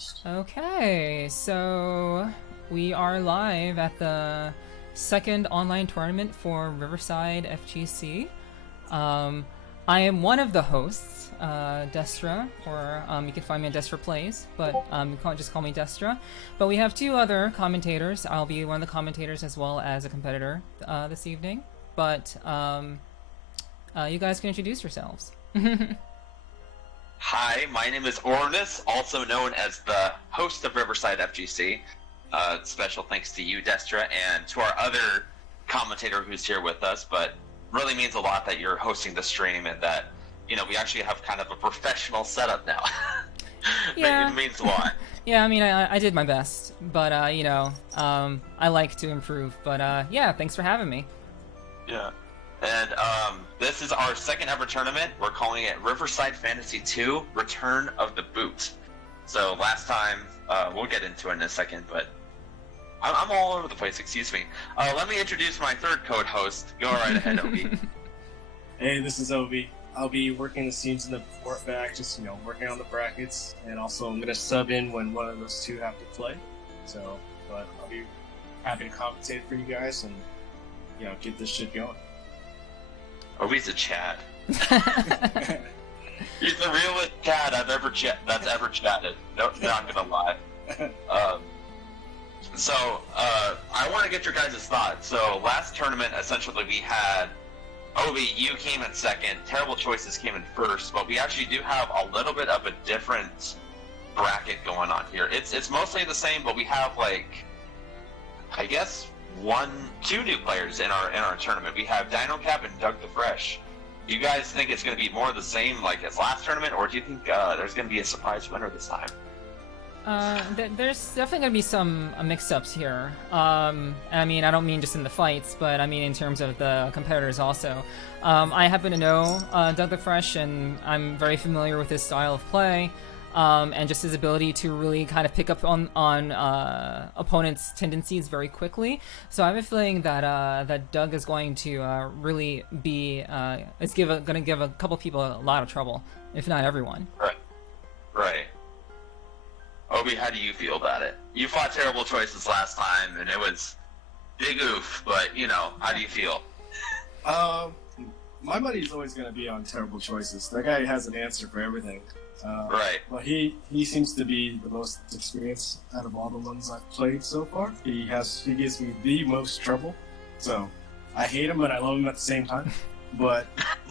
host. Okay, so we are live at the second online tournament for Riverside FGC. I am one of the hosts, Destra, or you can find me on Destraplays, but you can't just call me Destra. But we have two other commentators. I'll be one of the commentators as well as a competitor this evening. But you guys can introduce yourselves. Hi, my name is Ornis, also known as the host of Riverside FGC. Special thanks to you, Destra, and to our other commentator who's here with us, but really means a lot that you're hosting the stream and that, you know, we actually have kind of a professional setup now. Yeah. It means a lot. Yeah, I mean, I did my best, but, you know, I like to improve, but, yeah, thanks for having me. Yeah. And this is our second ever tournament. We're calling it Riverside Fantasy 2 Return of the Boot. So last time, we'll get into it in a second, but I'm all over the place, excuse me. Let me introduce my third co-host. Go right ahead, Obi. Hey, this is Obi. I'll be working the scenes in the fourth back, just, you know, working on the brackets, and also I'm going to sub in when one of those two have to play. So, but I'll be happy to compensate for you guys and, you know, get this shit going. Obi's a Chad. He's the realest Chad that's ever chatted. No, not gonna lie. I want to get your guys' thoughts. So last tournament, essentially, we had Obi. You came in second. Terrible Choices came in first, but we actually do have a little bit of a different bracket going on here. It's mostly the same, but we have, like, I guess, two new players in our tournament. We have Dino Cap and Doug the Fresh. Do you guys think it's going to be more of the same like as last tournament, or do you think there's going to be a surprise winner this time? There's definitely going to be some mix-ups here. I mean, I don't mean just in the fights, but I mean in terms of the competitors also. I happen to know Doug the Fresh, and I'm very familiar with his style of play. And just his ability to really kind of pick up on opponents' tendencies very quickly. So I have a feeling that Doug is going to really be going to give a couple people a lot of trouble, if not everyone. Right. Obi, how do you feel about it? You fought Terrible Choices last time, and it was big oof. But you know, how do you feel? My money's always going to be on Terrible Choices. That guy has an answer for everything. Right. Well, he seems to be the most experienced out of all the ones I've played so far. He gives me the most trouble. So I hate him, but I love him at the same time. But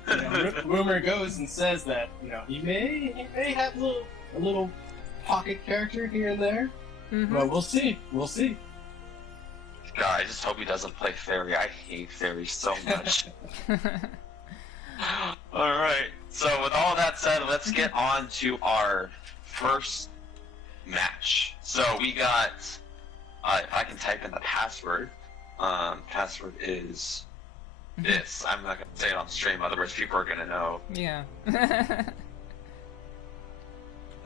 you know, rumor goes and says that, you know, he may have a little pocket character here and there. Mm-hmm. But we'll see. God, I just hope he doesn't play Fairy. I hate Fairy so much. Alright, so with all that said, let's get on to our first match. So we got, if I can type in the password, password is this. I'm not going to say it on stream, otherwise people are going to know. Yeah.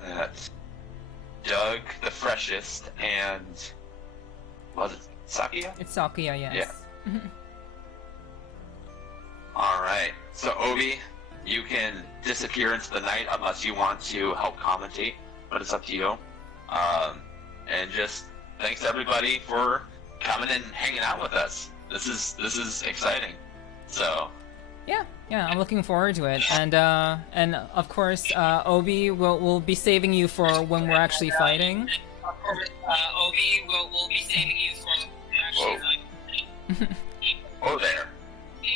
That's Doug the Freshest and, was it Sakia? It's Sakia, yes. Yeah. Alright, so Obi, you can disappear into the night unless you want to help commentate, but it's up to you. And just thanks to everybody for coming and hanging out with us. This is exciting. So yeah, I'm looking forward to it. And of course, Obi will be saving you for when we're actually fighting. Of course, Obi will be saving you for when we're actually fighting. Oh there.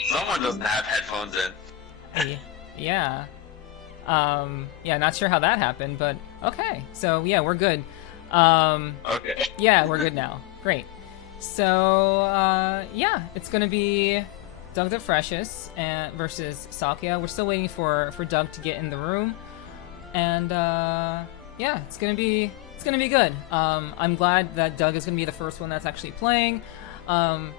Someone doesn't have headphones in. Yeah. Yeah, not sure how that happened, but okay. So, yeah, we're good. Okay. Yeah, we're good now. Great. So, yeah, it's gonna be Doug the Freshest versus Sakia. We're still waiting for Doug to get in the room. And, yeah, it's gonna be good. I'm glad that Doug is gonna be the first one that's actually playing. I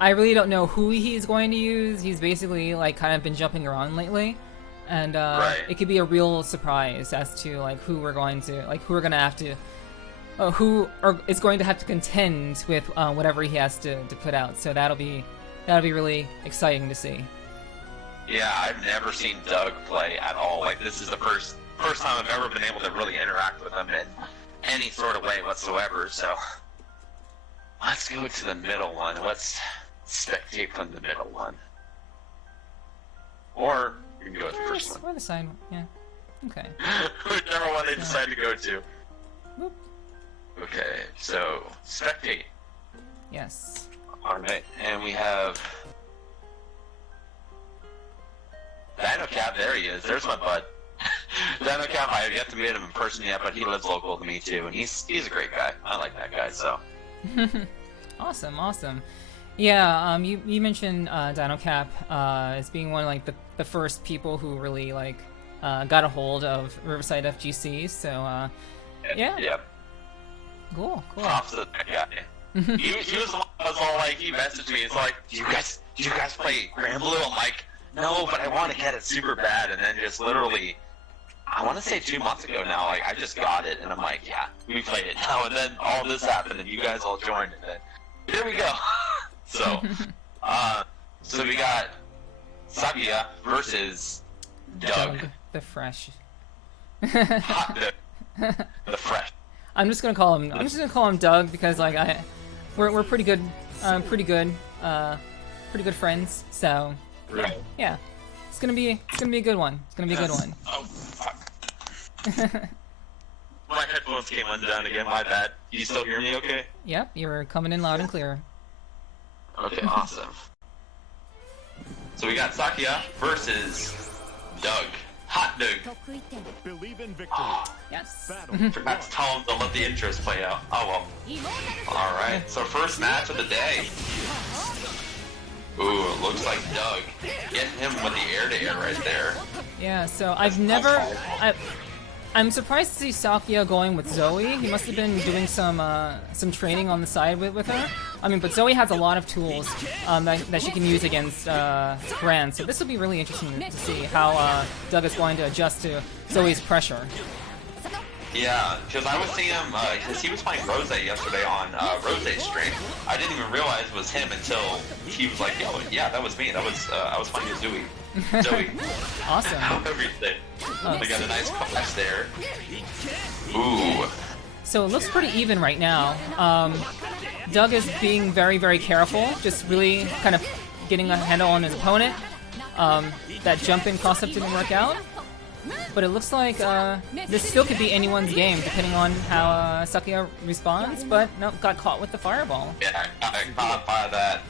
really don't know who he's going to use. He's basically like kind of been jumping around lately, and right. It could be a real surprise as to like who we're going to have to, is going to have to contend with whatever he has to put out. So that'll be really exciting to see. Yeah, I've never seen Doug play at all. Like, this is the first first time I've ever been able to really interact with them in any sort of way whatsoever, so let's go to the middle one. Let's spectate from the middle one. Or we can go with the first one. Or the side one, yeah. Okay. Whichever one they decide to go to. Whoop. Okay, so spectate. Yes. Alright, and we have Dino Cap, there he is. There's my bud. Dino Cap, I have yet to meet him in person yet, but he lives local to me too, and he's a great guy. I like that guy, so. Awesome. Yeah, you mentioned Dino Cap as being one of like the first people who really like got a hold of Riverside FGC. So yeah. Yep. Cool. Props to that guy. he was the one that was all like, he messaged me. He's like, do you guys play Granblue? I'm like, no, but I want to get it super bad. And then just literally, I want to say 2 months ago now, like I just got it, and I'm like, yeah, we played it now. And then all this happened, and you guys all joined, and then here we go. So, so we got Sakuya versus Doug. The Fresh. Hot Doug. The Fresh. I'm just gonna call him Doug because like we're pretty good friends. So Right. yeah, it's gonna be a good one. Oh fuck. My headphones came undone again. My bad. You still hear me? Okay. Yep, you're coming in loud and clear. Okay, awesome. So we got Sakuya versus Doug. Hot Doug. Believe in victory. Yes. Forgot to tell him to let the intros play out. Oh well. Alright, so first match of the day. Ooh, it looks like Doug. Getting him with the air-to-air right there. Yeah. So I'm surprised to see Sakuya going with Zoe. He must have been doing some training on the side with her. I mean, but Zoe has a lot of tools that she can use against Gran. So this will be really interesting to see how Doug is going to adjust to Zoe's pressure. Yeah, because I was seeing him, because he was playing Rose yesterday on Rose's stream. I didn't even realize it was him until he was like, yo, yeah, that was me. That was, I was playing with Zoe. Awesome. Everything. They got a nice clash there. Ooh. So it looks pretty even right now. Doug is being very, very careful, just really kind of getting a handle on his opponent. That jump-in cross-up didn't work out. But it looks like this still could be anyone's game, depending on how Sakuya responds. But nope, got caught with the fireball. Yeah, I got caught by that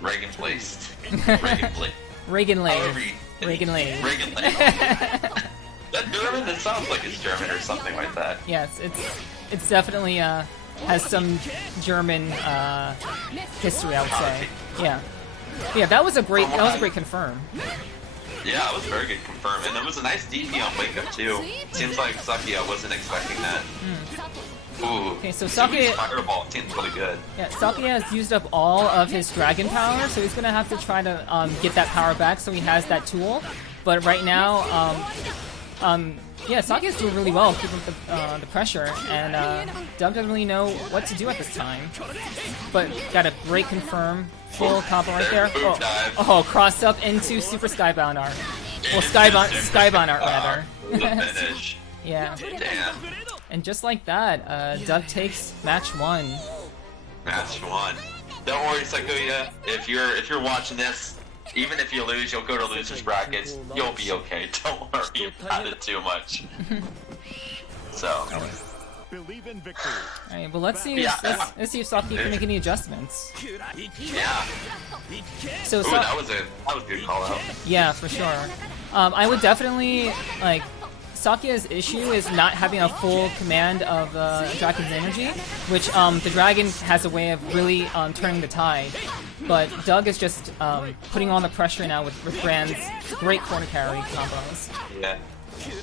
Reagan placed. Reagan Lay. That German, it sounds like it's German or something like that. Yes, it's definitely has some German history, I would say. Yeah, that was a great confirm. Yeah, it was very good confirm, and it was a nice DP on wake up too. Seems like Sakuya wasn't expecting that. Ooh. Okay, so Sakuya fireball seems really good. Yeah, Sakuya has used up all of his dragon power, so he's gonna have to try to get that power back. So he has that tool, but right now, yeah, Sakuya's doing really well keeping the pressure, and Doug doesn't really know what to do at this time. But got a great confirm, full combo right there. Oh, crossed up into Super Skybound art. Well, Skybound art rather. The finish. Yeah. Damn. And just like that, Doug takes match 1. Match 1. Don't worry, Sakuya. If you're watching this, even if you lose, you'll go to losers brackets. You'll be okay. Don't worry about it too much. So. Believe in victory. Alright, well let's see if Sakuya can make any adjustments. Yeah. So Ooh, that was a good call out. Yeah, for sure. I would definitely like. Sakuya's issue is not having a full command of Dragon's energy, which the Dragon has a way of really turning the tide. But Doug is just putting on the pressure now with Gran's great corner carry combos. Yeah.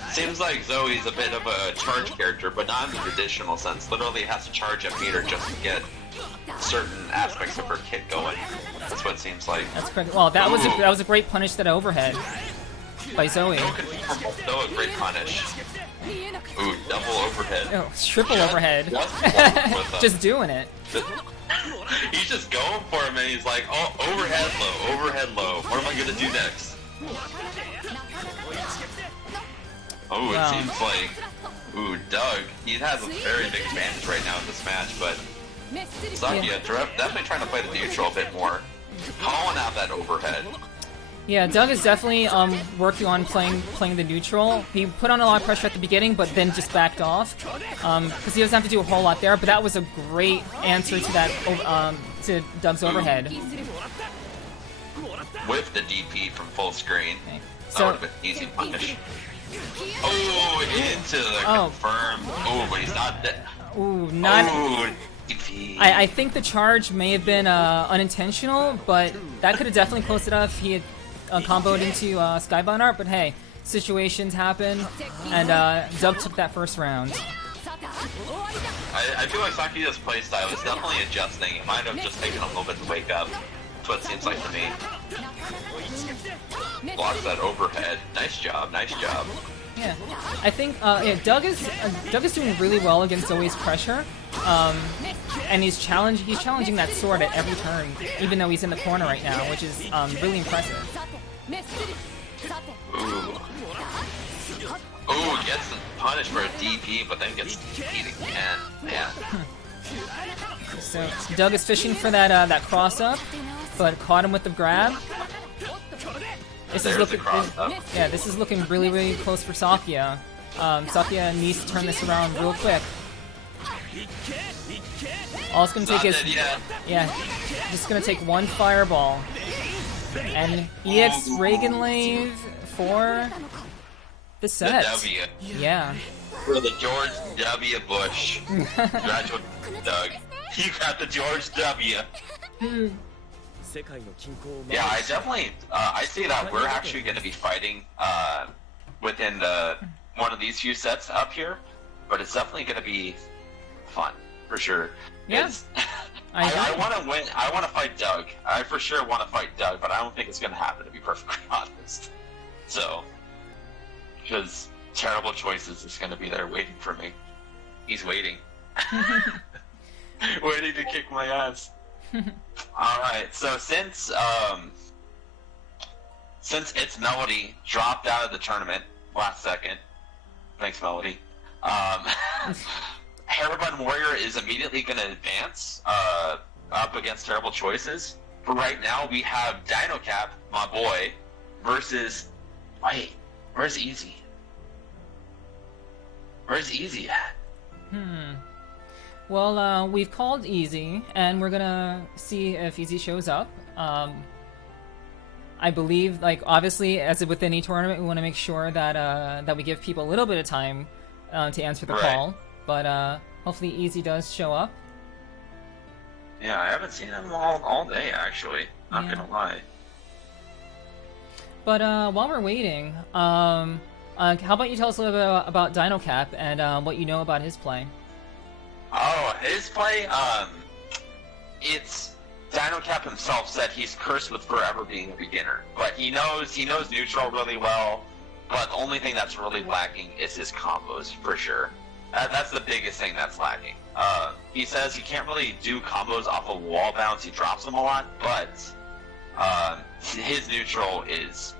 Seems like Zoe's a bit of a charge character, but not in the traditional sense. Literally has to charge a meter just to get certain aspects of her kit going. That's what it seems like. That's correct. Well, that was a great punish to the overhead by Zoe. Though a great punish. Ooh, double overhead. Oh, triple overhead. Just doing it. He's just going for him, and he's like, oh, overhead low. What am I gonna do next? Oh, Wow. it seems like, Doug, he has a very big advantage right now in this match, but Sakia definitely trying to play the neutral a bit more, calling out that overhead. Yeah, Doug is definitely working on playing the neutral. He put on a lot of pressure at the beginning, but then just backed off because he doesn't have to do a whole lot there. But that was a great answer to that to Doug's overhead. With the DP from full screen, Okay. that So would have been easy punish. Oh, into the confirm. Oh, but he's not dead. ooh, not. Oh, DP. I think the charge may have been unintentional, but that could have definitely closed it up if he had comboed into Skybound Art. But hey, situations happen, and Doug took that first round. I feel like Sakia's playstyle is definitely adjusting. It might have just taken a little bit to wake up. That's what it seems like to me. Blocks that overhead. Nice job, nice job. Yeah, I think yeah, Doug is doing really well against Zoe's pressure, and he's challenging that sword at every turn, even though he's in the corner right now, which is really impressive. Ooh, gets punished for a DP, but then gets DP'd again. Man. So Doug is fishing for that that cross up, but caught him with the grab. This is looking, yeah, this is looking really close for Sakia. Sakia needs to turn this around real quick. All it's gonna take is, yeah, just gonna take one fireball, and EX Reaganlave for the set. The W. Yeah. For the George W. Bush. Congratulations, Doug. You got the George W. Yeah, I definitely, I see that we're actually going to be fighting within one of these few sets up here, but it's definitely going to be fun, for sure. Yeah. I want to win, I want to fight Doug. I for sure want to fight Doug, but I don't think it's going to happen, to be perfectly honest. So, because Terrible Choices is going to be there waiting for me. He's waiting. Waiting to kick my ass. Alright, so since It's Melody dropped out of the tournament last second, thanks Melody, Hairbun Warrior is immediately going to advance up against Terrible Choices. For right now, we have Dino Cap, my boy, versus... Wait, where's Easy? Where's Easy at? Well, we've called Easy, and we're gonna see if Easy shows up. I believe, like, obviously, as with any tournament, we want to make sure that that we give people a little bit of time to answer the call. But hopefully, Easy does show up. Yeah, I haven't seen him all day, actually. Not gonna lie. But while we're waiting, how about you tell us a little bit about Dino Cap and what you know about his play? Oh, his play, it's Dino Cap himself said he's cursed with forever being a beginner, but he knows neutral really well. But the only thing that's really lacking is his combos, for sure. That's the biggest thing that's lacking. He says he can't really do combos off of wall bounce. He drops them a lot, but his neutral is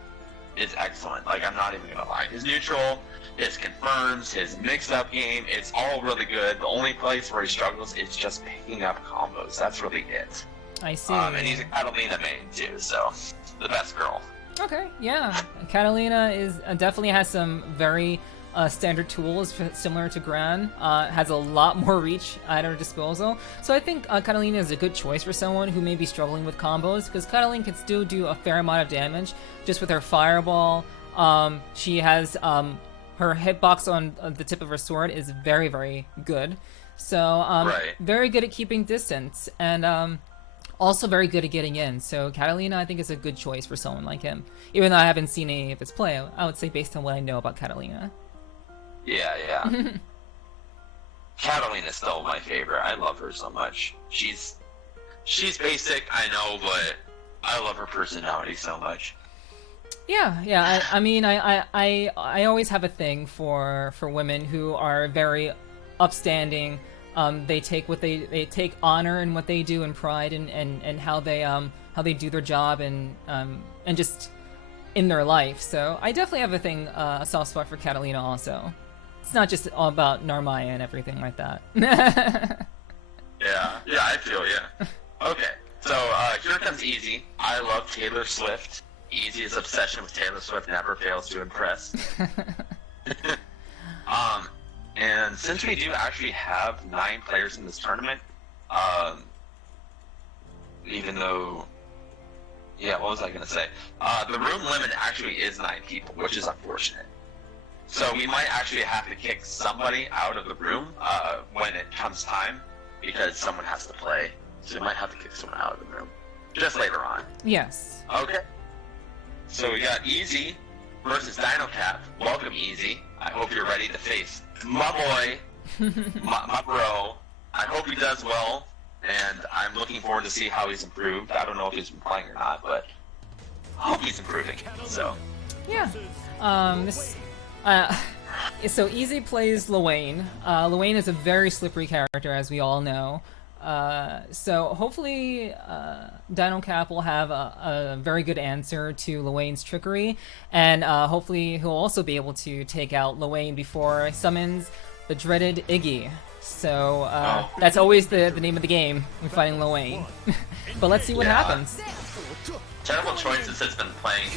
excellent. Like, I'm not even gonna lie. His neutral, his confirms, his mix-up game, it's all really good. The only place where he struggles is just picking up combos. That's really it. I see. And he's a Catalina main too, so the best girl. Okay, yeah. Catalina definitely has some very standard tools similar to Gran. Has a lot more reach at her disposal. So I think Catalina is a good choice for someone who may be struggling with combos, because Catalina can still do a fair amount of damage just with her fireball. She has her hitbox on the tip of her sword is very good. So very good at keeping distance, and also very good at getting in. So Catalina, I think, is a good choice for someone like him. Even though I haven't seen any of his play, I would say based on what I know about Catalina. Yeah. Catalina's still my favorite. I love her so much. She's basic, I know, but I love her personality so much. Yeah. I mean, I always have a thing for women who are very upstanding. They take honor in what they do and pride in and how they do their job, and just in their life. So I definitely have a soft spot for Catalina also. It's not just all about Narmaya and everything like that. Yeah, I feel ya. Okay, so here comes Easy. I love Taylor Swift. Easy's obsession with Taylor Swift never fails to impress. And since we do actually have 9 players in this tournament, even though, yeah, what was I gonna say? The room limit actually is 9 people, which is unfortunate. So we might actually have to kick somebody out of the room when it comes time, because someone has to play. So we might have to kick someone out of the room just later on. Yes. Okay. So we got Easy versus Dino Cap. Welcome, Easy. I hope you're ready to face my boy, my bro. I hope he does well, and I'm looking forward to see how he's improved. I don't know if he's been playing or not, but I hope he's improving. So yeah. So Easy plays Luane. Luane is a very slippery character, as we all know. So hopefully Dino Cap will have a very good answer to Luane's trickery, and hopefully he'll also be able to take out Luane before he summons the dreaded Iggy. So that's always the name of the game when fighting Luane. But let's see what happens. Terrible Choices has been playing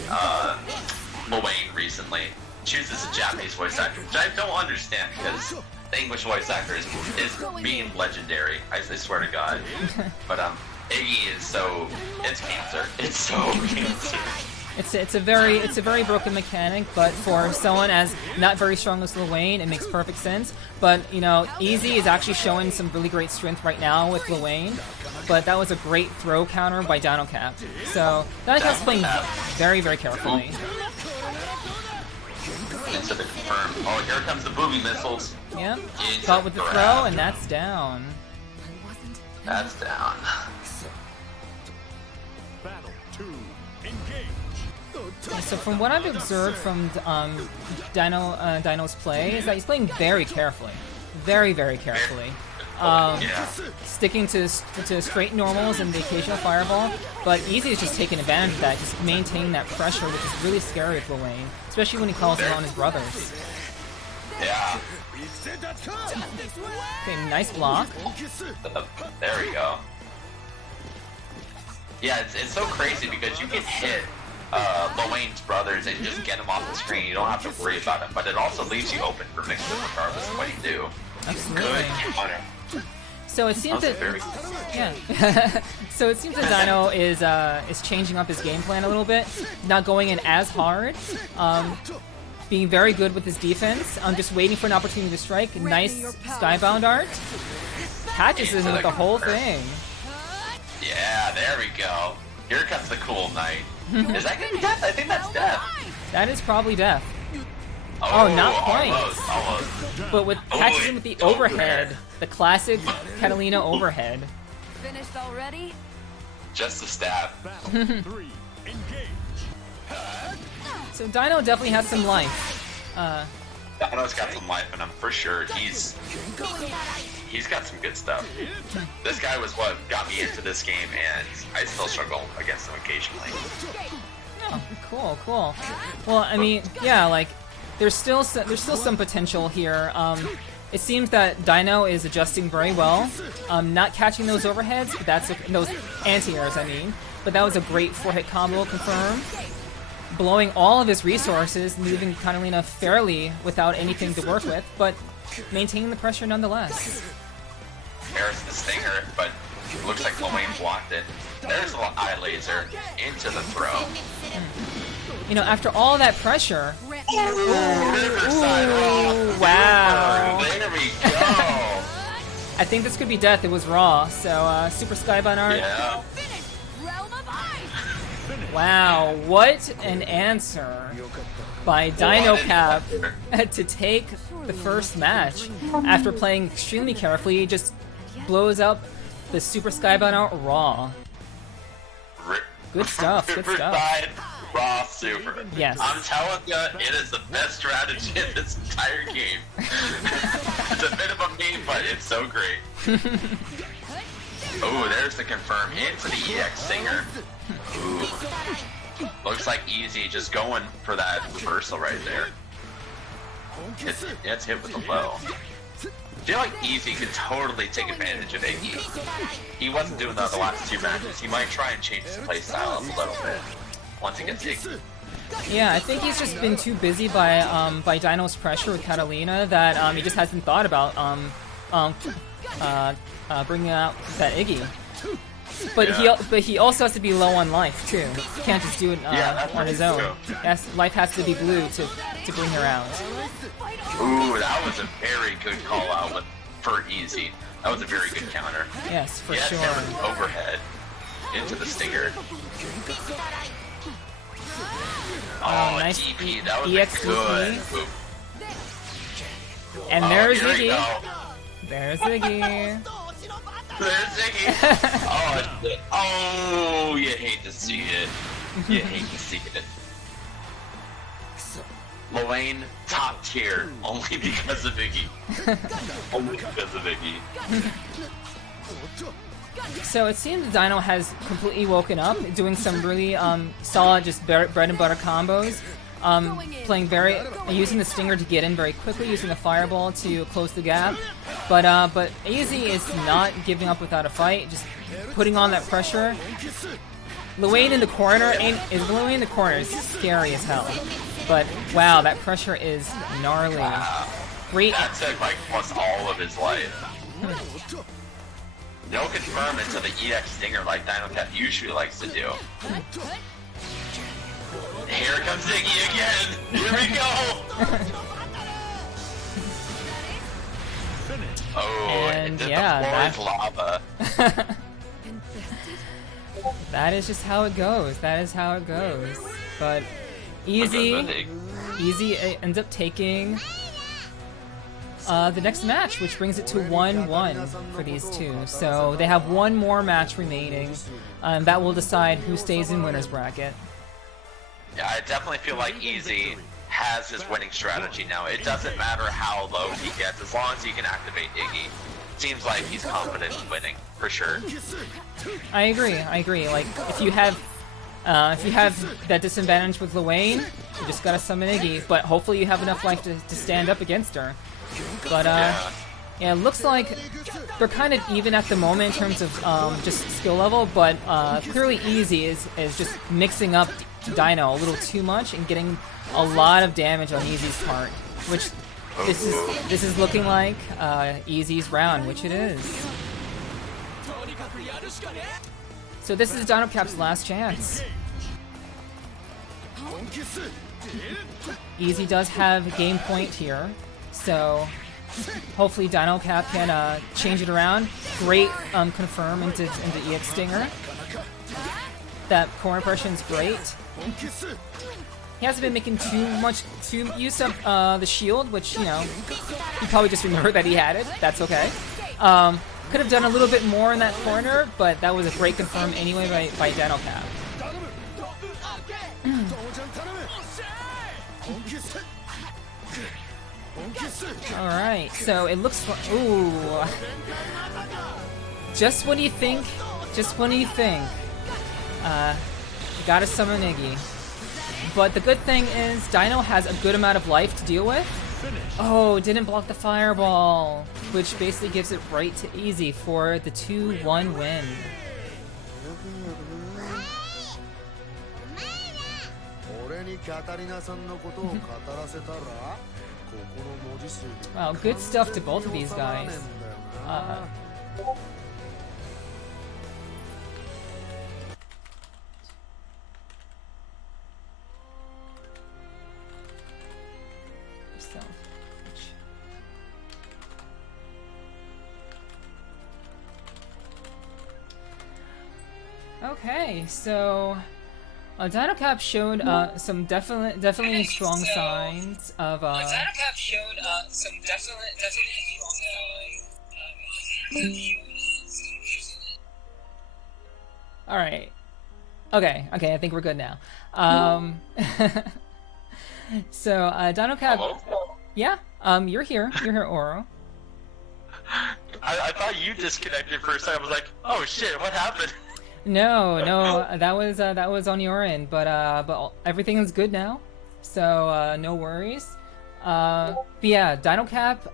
Luane recently. Chooses a Japanese voice actor, which I don't understand because the English voice actor is being legendary. I swear to God. But Iggy is so, it's cancer. It's so cancer. It's a very broken mechanic, but for someone as not very strong as Luane, it makes perfect sense. But you know, Easy is actually showing some really great strength right now with Luane. But that was a great throw counter by Dino Cap. So Dino Cap's playing very, very carefully. Into the confirm. Oh, here comes the booby missiles. Yep. Caught with the throw, and that's down. That's down. Battle 2. Engage. So from what I've observed from Dino's play, is that he's playing very carefully. Very, very carefully. Sticking to straight normals and the occasional fireball, but Easy is just taking advantage of that, just maintaining that pressure, which is really scary for Luane, especially when he calls upon his brothers. Yeah. Okay, nice block. There we go. Yeah, it's so crazy because you can hit Luane's brothers and just get them off the screen. You don't have to worry about them, but it also leaves you open for mixes regardless of what you do. Absolutely. Good. So it seems that so it seems that Dino is changing up his game plan a little bit, not going in as hard, being very good with his defense. I'm just waiting for an opportunity to strike. Nice skybound art. Catches him with the whole thing. Yeah, there we go. Here comes the cool knight. Is that gonna be death? I think that's death. That is probably death. Oh, not quite. Almost. But with catches him with the overhead, the classic Catalina overhead. Finished already? Just a stab. Battle 3. Engage. So Dino definitely has some life. Dino's got some life in him for sure. He's got some good stuff. This guy was what got me into this game, and I still struggle against him occasionally. Oh, cool. Well, I mean, yeah, like there's still some potential here. It seems that Dino is adjusting very well, not catching those overheads, but those anti-airs, I mean. But that was a great 4-hit combo confirmed, blowing all of his resources, leaving Catalina fairly without anything to work with, but maintaining the pressure nonetheless. There's the stinger, but it looks like Luane blocked it. There's a little eye laser into the throw. You know, after all that pressure. Riverside. Ooh, wow. There we go. I think this could be death. It was raw. So, super skybound art. Yeah. Wow, what an answer by Dino Cap to take the first match. After playing extremely carefully, he just blows up the super skybound art raw. Good stuff, good stuff. Riverside raw super. Yes. I'm telling you, it is the best strategy in this entire game. It's a bit of a meme, but it's so great. Oh, there's the confirm into the EX Stinger. Ooh. Looks like Easy just going for that reversal right there. It's hit with the low. I feel like Easy could totally take advantage of Iggy. He wasn't doing that the last 2 matches. He might try and change his playstyle up a little bit once he gets Iggy. Yeah, I think he's just been too busy by Dino's pressure with Catalina that he just hasn't thought about bringing out that Iggy. But he also has to be low on life too. He can't just do it on his own. Yes, life has to be blue to bring her out. Ooh, that was a very good call out for Easy. That was a very good counter. Yes, for sure. Overhead into the stinger. Oh, nice DP. That was EX a good move. And there's Iggy. There's Iggy. There's Iggy. Oh, you hate to see it. You hate to see it. Lorraine, top tier, only because of Iggy. Only because of Iggy. So it seems Dino has completely woken up, doing some really solid, just bread and butter combos. Using the stinger to get in very quickly, using the fireball to close the gap. But Easy is not giving up without a fight, just putting on that pressure. Luane in the corner is scary as hell. But wow, that pressure is gnarly. Wow. Great. That took like almost all of his life. No confirm into the EX stinger like DinoCat usually likes to do. Here comes Iggy again! Here we go! Oh, and the yeah, floor is lava. That is just how it goes. That is how it goes. But Easy ends up taking the next match, which brings it to 1-1 for these two. So they have one more match remaining, and that will decide who stays in winner's bracket. Yeah, I definitely feel like Easy has his winning strategy now. It doesn't matter how low he gets, as long as he can activate Iggy. Seems like he's confident in winning, for sure. I agree. Like, if you have that disadvantage with Luane, you just gotta summon Iggy, but hopefully you have enough life to stand up against her. But yeah, it looks like they're kind of even at the moment in terms of just skill level, but clearly Easy is just mixing up Dino a little too much and getting a lot of damage on Easy's part, which this is looking like Easy's round, which it is. So this is DinoCap's last chance. Easy does have game point here, so hopefully DinoCap can change it around. Great confirm into EX Stinger. That corner pressure is great. He hasn't been making too use of the shield, which, you know, he probably just remembered that he had it. That's okay. Could have done a little bit more in that corner, but that was a great confirm anyway by DinoCap. Alright, so it looks like... Ooh. Just when you think... You gotta summon Iggy. But the good thing is, Dino has a good amount of life to deal with. Oh, didn't block the fireball, which basically gives it right to Easy for the 2-1 win. Wow, good stuff to both of these guys. Okay, so DinoCap showed some definitely strong signs of. DinoCap showed some definitely strong signs. All right. Okay. I think we're good now. So DinoCap. Hello? Yeah. You're here. You're here, Oro. I thought you disconnected for a second. I was like, oh shit, what happened? No, that was on your end, but everything is good now, so no worries. But yeah, Dino Cap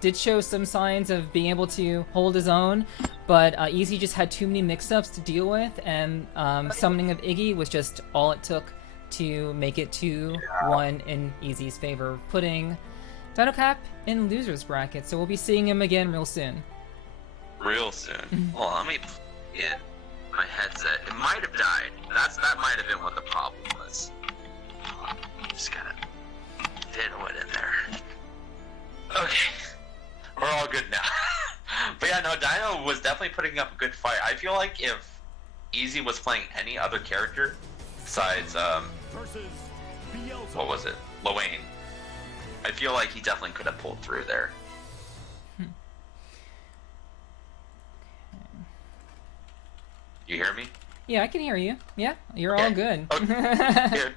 did show some signs of being able to hold his own, but Easy just had too many mix-ups to deal with, and summoning of Iggy was just all it took to make it 2-1 in Easy's favor, putting Dino Cap in loser's bracket. So we'll be seeing him again real soon. Real soon. Well, let me in my headset. It might have died. That might have been what the problem was. Just gotta fiddle it in there. Okay, we're all good now. But yeah, no, Dino was definitely putting up a good fight. I feel like if Easy was playing any other character besides what was it, Lowain, I feel like he definitely could have pulled through there. You hear me? Yeah, I can hear you. Yeah, you're all good. Okay.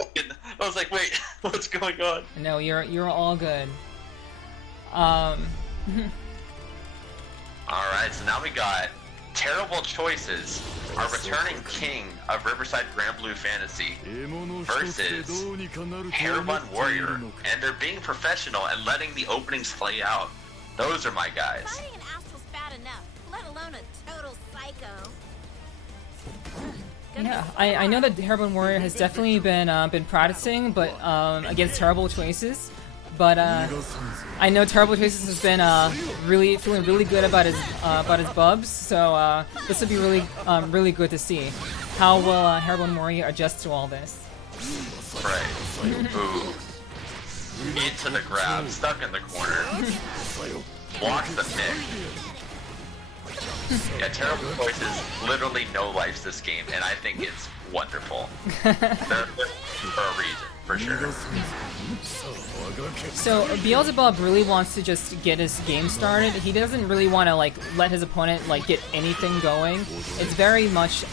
I was like, wait, what's going on? No, you're all good. Alright, so now we got Terrible Choices, our returning king of Riverside Granblue Fantasy, versus Hairbun Warrior, and they're being professional and letting the openings play out. Those are my guys. Fighting an astral's bad enough, let alone a total psycho. Yeah, I know that Hairbun Warrior has definitely been practicing, but against Terrible Choices. But I know Terrible Choices has been feeling really good about his bubs. So this would be really good to see. How will Hairbun Warrior adjust to all this? Right. Ooh. Into the grab, stuck in the corner. Blocks the pick. Yeah, Terrible Choices literally no lives this game, and I think it's wonderful. They're for a reason, for sure. So Beelzebub really wants to just get his game started. He doesn't really want to let his opponent get anything going. It's very much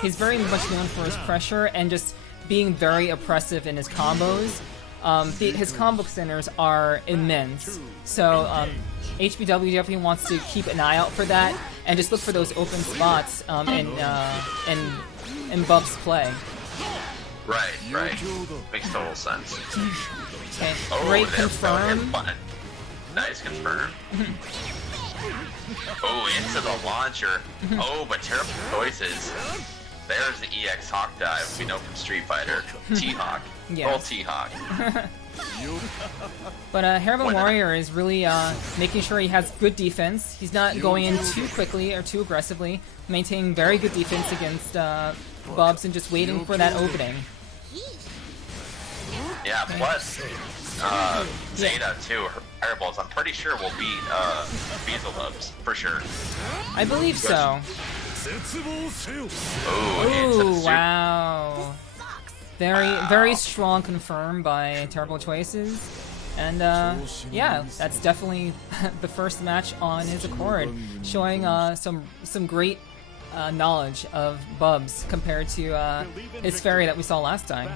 he's very much known for his pressure and just being very oppressive in his combos. His combo centers are immense. So HBW definitely wants to keep an eye out for that and just look for those open spots in Bub's play. Right. Makes total sense. Okay, Oh, great confirm. Nice confirm. Oh, into the launcher. Oh, but Terrible Choices. There's the EX Hawk dive we know from Street Fighter. T-Hawk. Yes. Full T-Hawk. But Hairbun Warrior is really making sure he has good defense. He's not going in too quickly or too aggressively, maintaining very good defense against Bubs and just waiting for that opening. Yeah, plus Zeta too, her fireballs I'm pretty sure will beat Beelzebub's, for sure. I believe so. Ooh, wow. Very strong confirm by Terrible Choices. And yeah, that's definitely the first match on his accord, showing some great knowledge of Bubs compared to his fairy that we saw last time.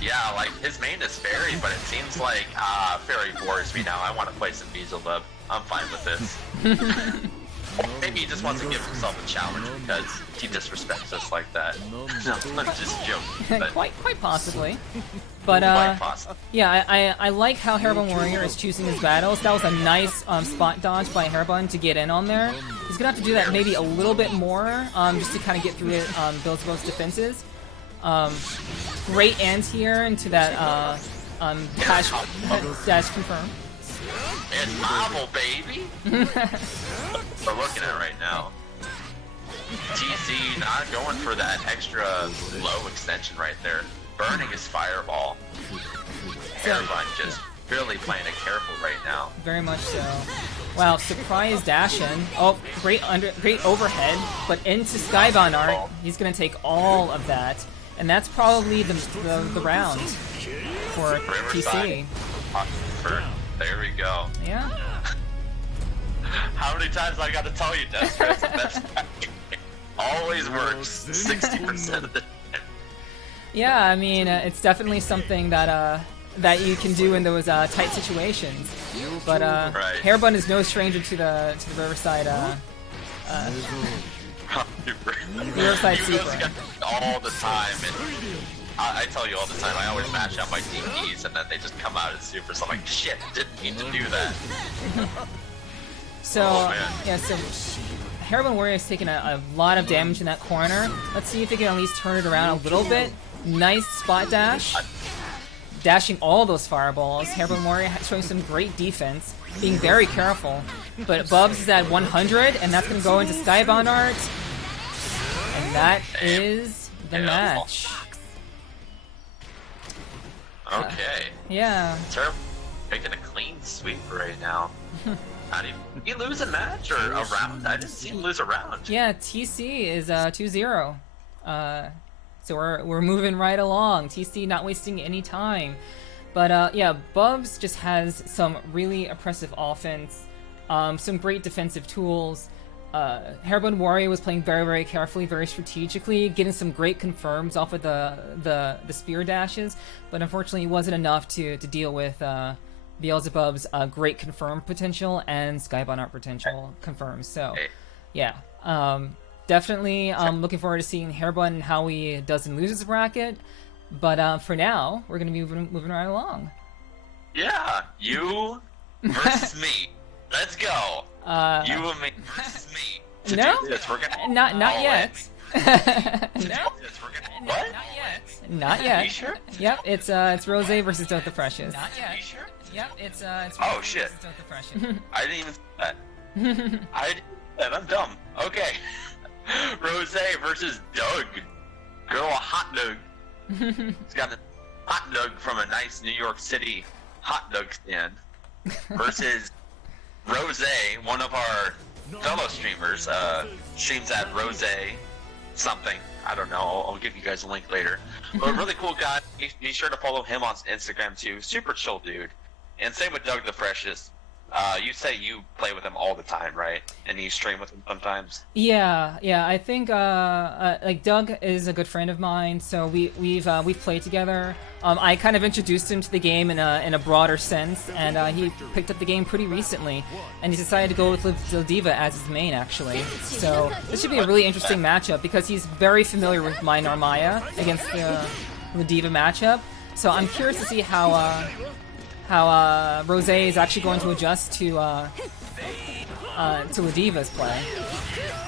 Yeah, like his main is fairy, but it seems like fairy bores me now. I want to play some Beelzebub. I'm fine with this. Maybe he just wants to give himself a challenge because he disrespects us like that. No, I'm just joking. But quite possibly. But yeah, I like how Hairbun Warrior is choosing his battles. That was a nice spot dodge by Hairbun to get in on there. He's gonna have to do that maybe a little bit more, just to kind of get through it, Beelzebub's defenses. Great anti-air into that dash confirm. It's marble, baby! We're looking at right now. TC not going for that extra low extension right there. Burning his fireball. Hairbun just really playing it careful right now. Very much so. Wow, surprise dash in. Oh, great overhead, but into Skybound art. He's gonna take all of that. And that's probably the round for TC. There we go. Yeah. How many times I got to tell you, Destress? That's always works 60% of the time. Yeah, I mean, it's definitely something that that you can do in those tight situations. But right. Hairbun is no stranger to the Riverside Riverside You Super. guys get all the time, and I tell you all the time, I always match out my DPs, and then they just come out as super. So I'm like, shit, didn't mean to do that. So, Oh, man. yeah, so Heroine Warrior is taking a lot of damage in that corner. Let's see if he can at least turn it around a little bit. Nice spot dash. Dashing all those fireballs. Heroine Warrior showing some great defense, being very careful. But Bubs is at 100, and that's going to go into Skybound Art. And that is the match. Okay. Yeah. Terrible. Making a clean sweep right now. How do you lose a match or a round? I didn't see him lose a round. Yeah, TC is 2-0. So we're moving right along. TC not wasting any time. But yeah, Bubs just has some really oppressive offense, some great defensive tools. Heroine Warrior was playing very, very carefully, very strategically, getting some great confirms off of the spear dashes, but unfortunately it wasn't enough to deal with Beelzebub's great confirm potential and Skybound Art potential confirms. So, yeah, definitely looking forward to seeing Hairbun and how he does and loses bracket. But for now, we're gonna be moving right along. Yeah, you versus me. Let's go. You and me versus me. To No, do this, we're gonna not yet. To No, do this, we're gonna what? not yet. Not yet. You sure? Yep, it's Rose versus Don't the Precious. Not You yet. sure? Yep, it's Oh, Rose shit. versus Don't the Precious. I didn't even see that. I didn't see that. I'm dumb. Okay. Rose versus Doug. Girl, a hot dog. He's got a hot dog from a nice New York City hot dog stand. Versus Rose, one of our fellow streamers. Streams at Rose something. I don't know. I'll give you guys a link later. But a really cool guy. Be sure to follow him on Instagram too. Super chill dude. And same with Doug the Freshest. You say you play with him all the time, right? And you stream with him sometimes. Yeah. I think like Doug is a good friend of mine, so we've played together. I kind of introduced him to the game in a broader sense, and he picked up the game pretty recently, and he decided to go with Ladiva as his main actually. So this should be a really interesting matchup because he's very familiar with my Narmaya against the Ladiva matchup. So I'm curious to see how Rose is actually going to adjust to Ladiva's play.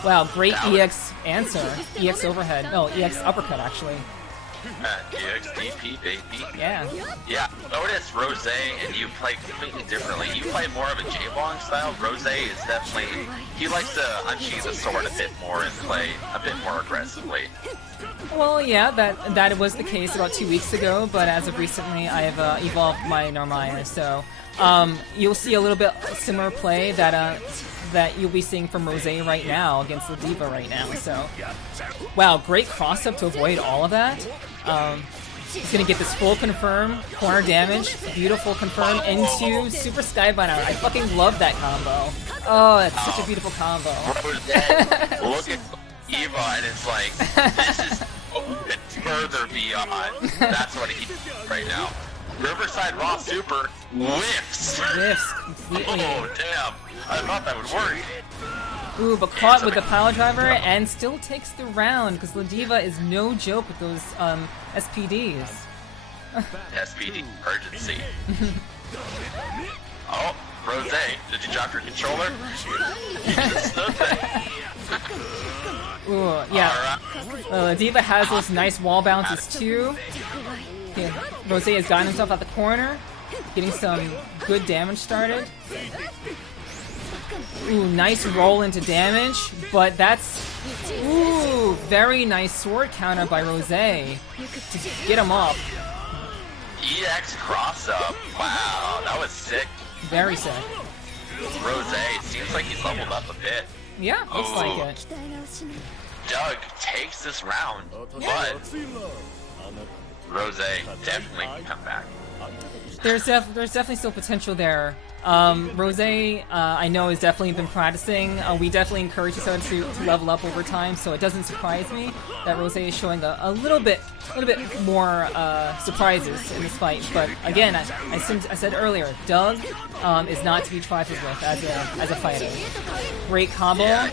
Wow, great EX answer. EX overhead. No, EX uppercut, actually. EXDP, baby. Yeah. Yeah, notice Rose and you play completely differently. You play more of a J-Bong style. Rose is definitely... He likes to unsheath the sword a bit more and play a bit more aggressively. Well, yeah, that was the case about 2 weeks ago, but as of recently, I have evolved my Narmaya, so you'll see a little bit similar play that you'll be seeing from Rose right now against Ladiva right now. So, wow, great cross up to avoid all of that. He's gonna get this full confirm, corner damage, beautiful confirm into Super Skybound Art. I fucking love that combo. Oh, that's such a beautiful combo. Rose, look at Eva, and it's like, this is further beyond. That's what he right now. Riverside Raw Super whiffs. Whiffs completely. Oh, damn. I thought that would work. Ooh, but caught with the pile driver and still takes the round because Ladiva is no joke with those SPDs. SPD urgency. Oh, Rose, did you drop your controller? You just stood there. Ooh, yeah. Ladiva has those nice wall bounces too. Yeah, Rose has gotten himself out the corner, getting some good damage started. Ooh, nice roll into damage, but that's... Ooh, very nice sword counter by Rose to get him up. EX cross up. Wow, that was sick. Very sick. Rose, seems like he's leveled up a bit. Yeah, looks like it. Doug takes this round, but Rose definitely can come back. There's definitely still potential there. Rose, I know, has definitely been practicing. We definitely encourage each other to level up over time, so it doesn't surprise me that Rose is showing a little bit more surprises in this fight. But again, I said earlier, Doug is not to be trifled with as a fighter. Great combo. Yeah,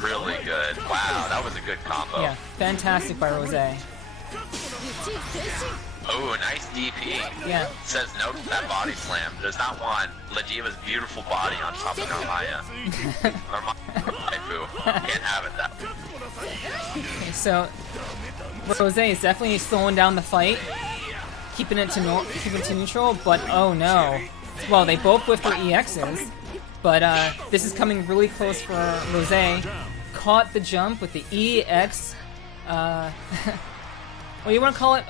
really good. Wow, that was a good combo. Yeah, fantastic by Rose. Oh, nice DP. Yeah. Says no to that body slam. Does not want Ladiva's beautiful body on top of Narmaya. Can't have it that way. Okay, so Rose is definitely slowing down the fight, keeping it to neutral. But oh no! Well, they both whiffed their EXs, but this is coming really close for Rose. Caught the jump with the EX. What do you want to call it?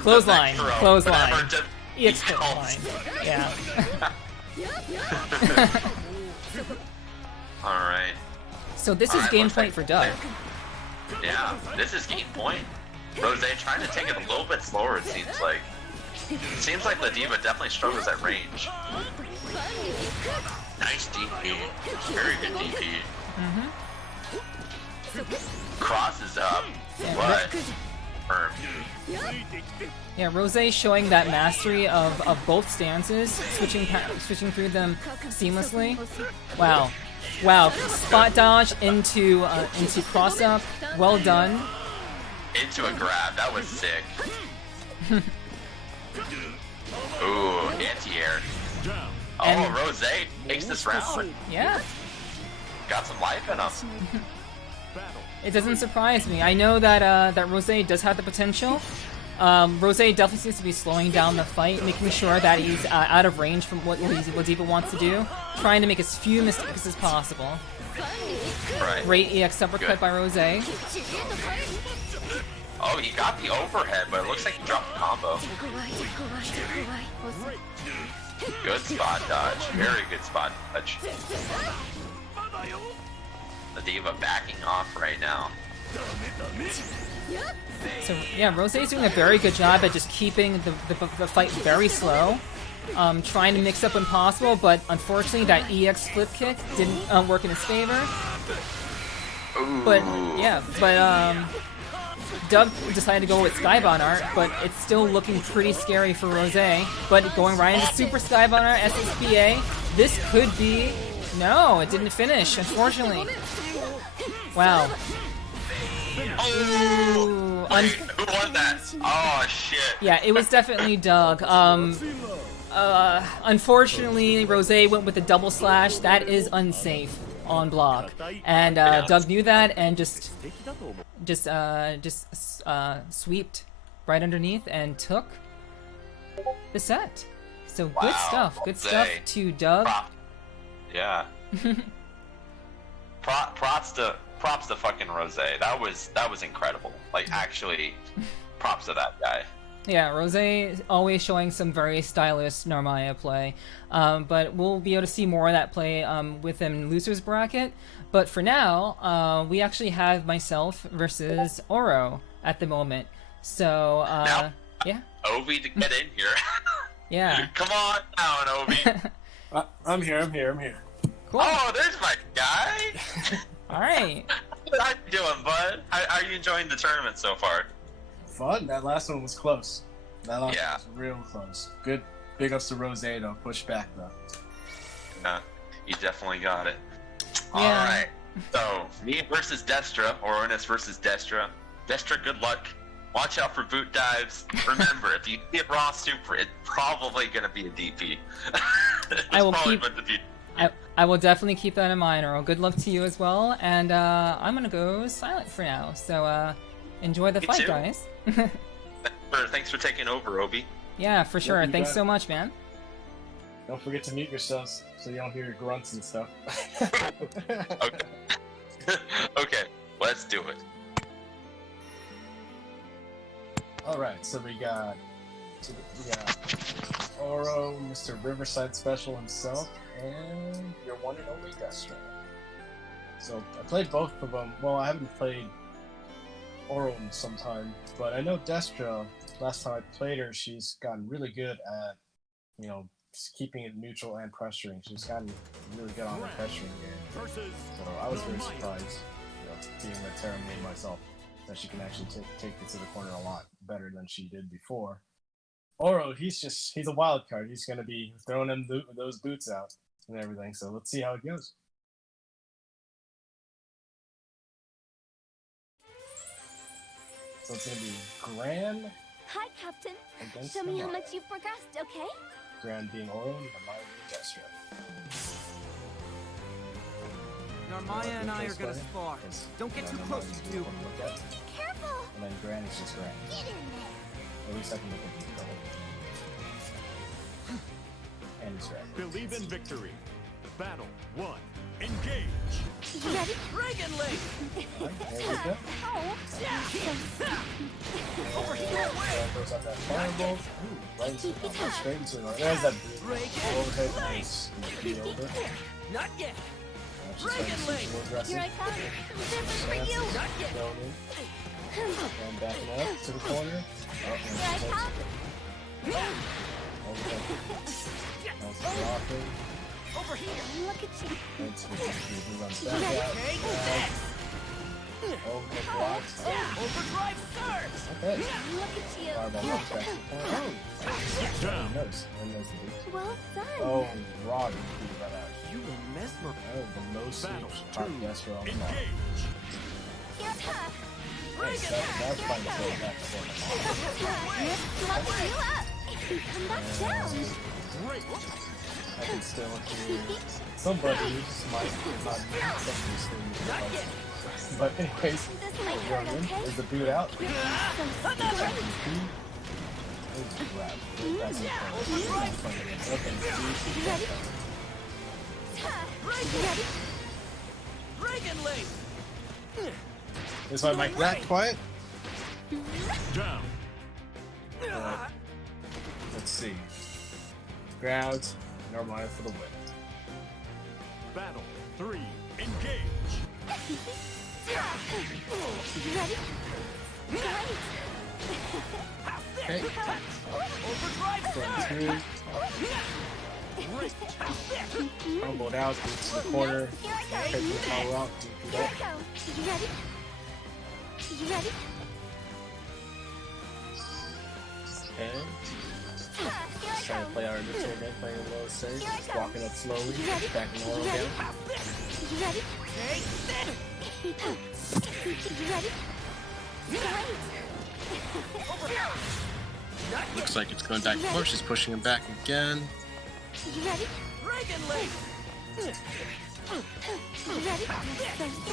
Clothesline. Clothesline. EX clothesline. Yeah. Alright. So this is game point for Doug. Yeah, this is game point. Rose trying to take it a little bit slower, it seems like. It seems like Ladiva definitely struggles at range. Nice DP. Very good DP. Crosses up. What? Yeah, Rose showing that mastery of both stances, switching through them seamlessly. Wow, wow! Spot dodge into cross up. Well done. Into a grab. That was sick. Ooh, anti-air. Oh, Rose takes this round. Yeah. Got some life in him. It doesn't surprise me. I know that that Rose does have the potential. Rose definitely seems to be slowing down the fight, making sure that he's out of range from what Diva wants to do, trying to make as few mistakes as possible. Right. Great EX uppercut by Rose. Oh, he got the overhead, but it looks like he dropped the combo. Good spot dodge. Very good spot dodge. The Diva backing off right now. So yeah, Rose is doing a very good job at just keeping the fight very slow, trying to mix up when possible, but unfortunately that EX flip kick didn't work in his favor. Ooh. But yeah, Doug decided to go with Skybound Art, but it's still looking pretty scary for Rose. But going right into Super Skybound Art, SSPA, this could be... No, it didn't finish, unfortunately. Wow. Oh! Wait, who won that? Oh, shit. Yeah, it was definitely Doug. Unfortunately, Rose went with a double slash. That is unsafe on block. And Doug knew that and just sweeped right underneath and took the set. So Wow. Good stuff to Doug. Yeah. Props to fucking Rose. That was incredible. Like, actually, props to that guy. Yeah, Rose is always showing some very stylish Narmaya play, but we'll be able to see more of that play with him in losers bracket. But for now, we actually have myself versus Oro at the moment. So Now, yeah, Ovi to get in here. yeah, Come on down, Ovi. I'm here. cool. Oh, there's my guy. All right. How you doing, bud? How are you enjoying the tournament so far? Fun. That last one was close. That last Yeah. one was real close. Good. Big ups to Rose though. Push back though. Yeah, you definitely got it. Yeah. Alright, so me versus Destra, or Ernest versus Destra. Destra, good luck. Watch out for boot dives. Remember, if you get raw super, it's probably going to be a DP. I will probably keep- going to be. I will definitely keep that in mind, Earl. Good luck to you as well, and I'm gonna go silent for now. So enjoy the Me fight, too. guys. Thanks for taking over, Obi. Yeah, for sure. you Thanks got so it. much, man. Don't forget to mute yourselves so you don't hear grunts and stuff. Okay. Okay, let's do it. Alright, so we got Oro, Mr. Riverside Special himself, and your one and only Destra. So I played both of them. Well, I haven't played Oro sometime, but I know Destra, last time I played her, she's gotten really good at, you know, keeping it neutral and pressuring. She's gotten really good on the pressuring game. So I was very surprised, you know, being a Terra main myself, that she can actually take it to the corner a lot better than she did before. Oro, he's a wild card. He's going to be throwing them those boots out and everything, so let's see how it goes. So it's going to be Gran Hi, Captain. against Show me how Namaya. much you've progressed, okay? Gran being Oro and Namaya being Destra. Narmaya and I are gonna spar. Don't get too close, you two. Careful! And then Gran is just Gran. Get in there! At least I can look at these girls. And he's Gran. Believe in victory. Battle 1. Engage. You ready? Dragon Link! There we go. Oh! Over here! Throws out that fireball. Ooh, right straight into the there's that overhead nice. Over. Not yet! She's Dragon starting to Link! be more aggressive. Here I come! This is for you! Not yet! Going in. And backing up to the corner. Oh, and Here I she's come! overhead. Now it's blocking. Over here! Look at you! And so he runs back out. Take Grab. this! Overhead blocks. Overdrive surge! Okay. Look at you! Fireball runs back to the corner. Oh! Down. He knows. He knows the beat. Well done! Oh, Rod beat that out. You were mesmerized. Oh, the low sleep. Battle Top 2. Destro on the mark. Engage. Here I come! Nice. That's fine to throw it back to Lock you up! Come back down! Great. I can still hear somebody might not be somebody screaming. But anyways, This might hurt, Rogan okay? is the boot out. So great! Grab. That's it. Okay. You ready? You ready? Dragon Link! Is my mic that quiet? Down. Let's see. Ground, Normaya for the win. Battle 3. Engage. You ready? Great! Okay. Overdrive Going through. Humbled out, to the corner. Here I go! Take the power out, DP Here up. I go! You ready? You ready? Okay. Here I Trying to go! play our neutral again, playing a low save. Here I Just come. walking up slowly. You ready? Backing You oil ready? down. You ready? Take this! You ready? Great! Over here! Not yet! Looks like it's going back and forth. She's pushing him back again. You ready? Dragon Link! You ready? So here I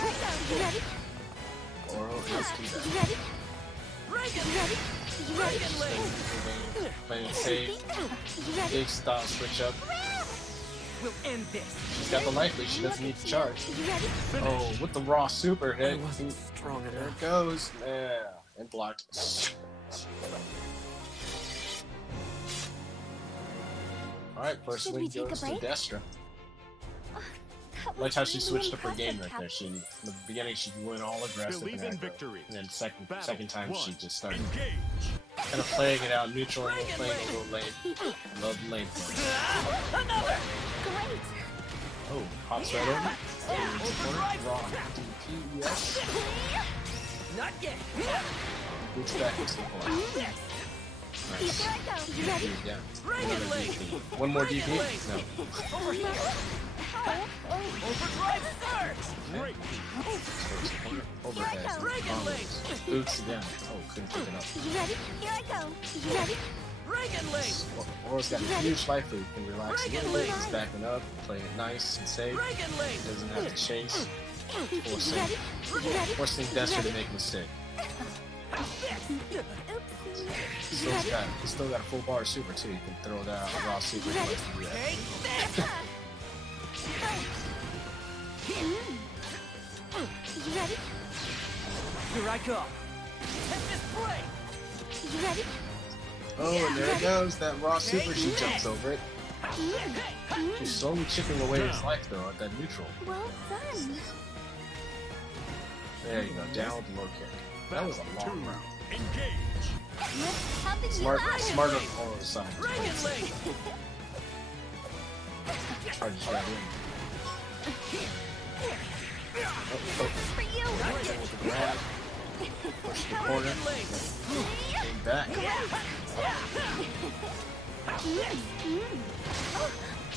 go! You ready? Oro is to You that. ready? Dragon You ready? You ready? Dragon Link! Playing it safe. You ready? Big style switch up. We'll end this! She's got the life lead. She doesn't need to charge. You ready? Oh, with the raw super hit. strong There it goes. Yeah. And blocked. Alright, first Should win we take a goes to break? Destra. That Like how was she really switched up her game right impressive, there. She, in the beginning, she went all aggressive Believe and in aggro. victory. And then Battle second time, 1. she just started Engage. kind of playing it out, neutral and playing a little lane. Love lane play. Another! Great! Oh, hops right over. Support, raw. DP, yes. Not yet! Boots back into the corner. Nice. Here I go! You ready? Yeah. Dragon Another Link! DP. One more DP? No. Over here! Overdrive surge! Great. Overhead. Dragon Link! Boots again. Oh, couldn't pick it up. You ready? Here I go! You ready? Dragon Link! Oro's got a huge life lead. Can relax a little bit. Dragon He's backing up, playing it nice and safe. Dragon Link! Doesn't have to chase. You Forcing, ready? You ready? forcing Destra to make a mistake. Oopsie. He's still got a full bar super too. You can throw that raw super. You ready? Like to do that. Take this! You ready? Here I go! Take this play! You ready? Oh, and there it goes. That raw super. She jumps over it. She's slowly chipping away his life though at that neutral. Well done. There you go. Down with the low kick. That was a Battle long 2, round. engage. What's helping Smarter you out? on Oro's side. Dragon Link! Try to grab in. This is for you. With the grab. Push the corner. Dragon Link! Came back.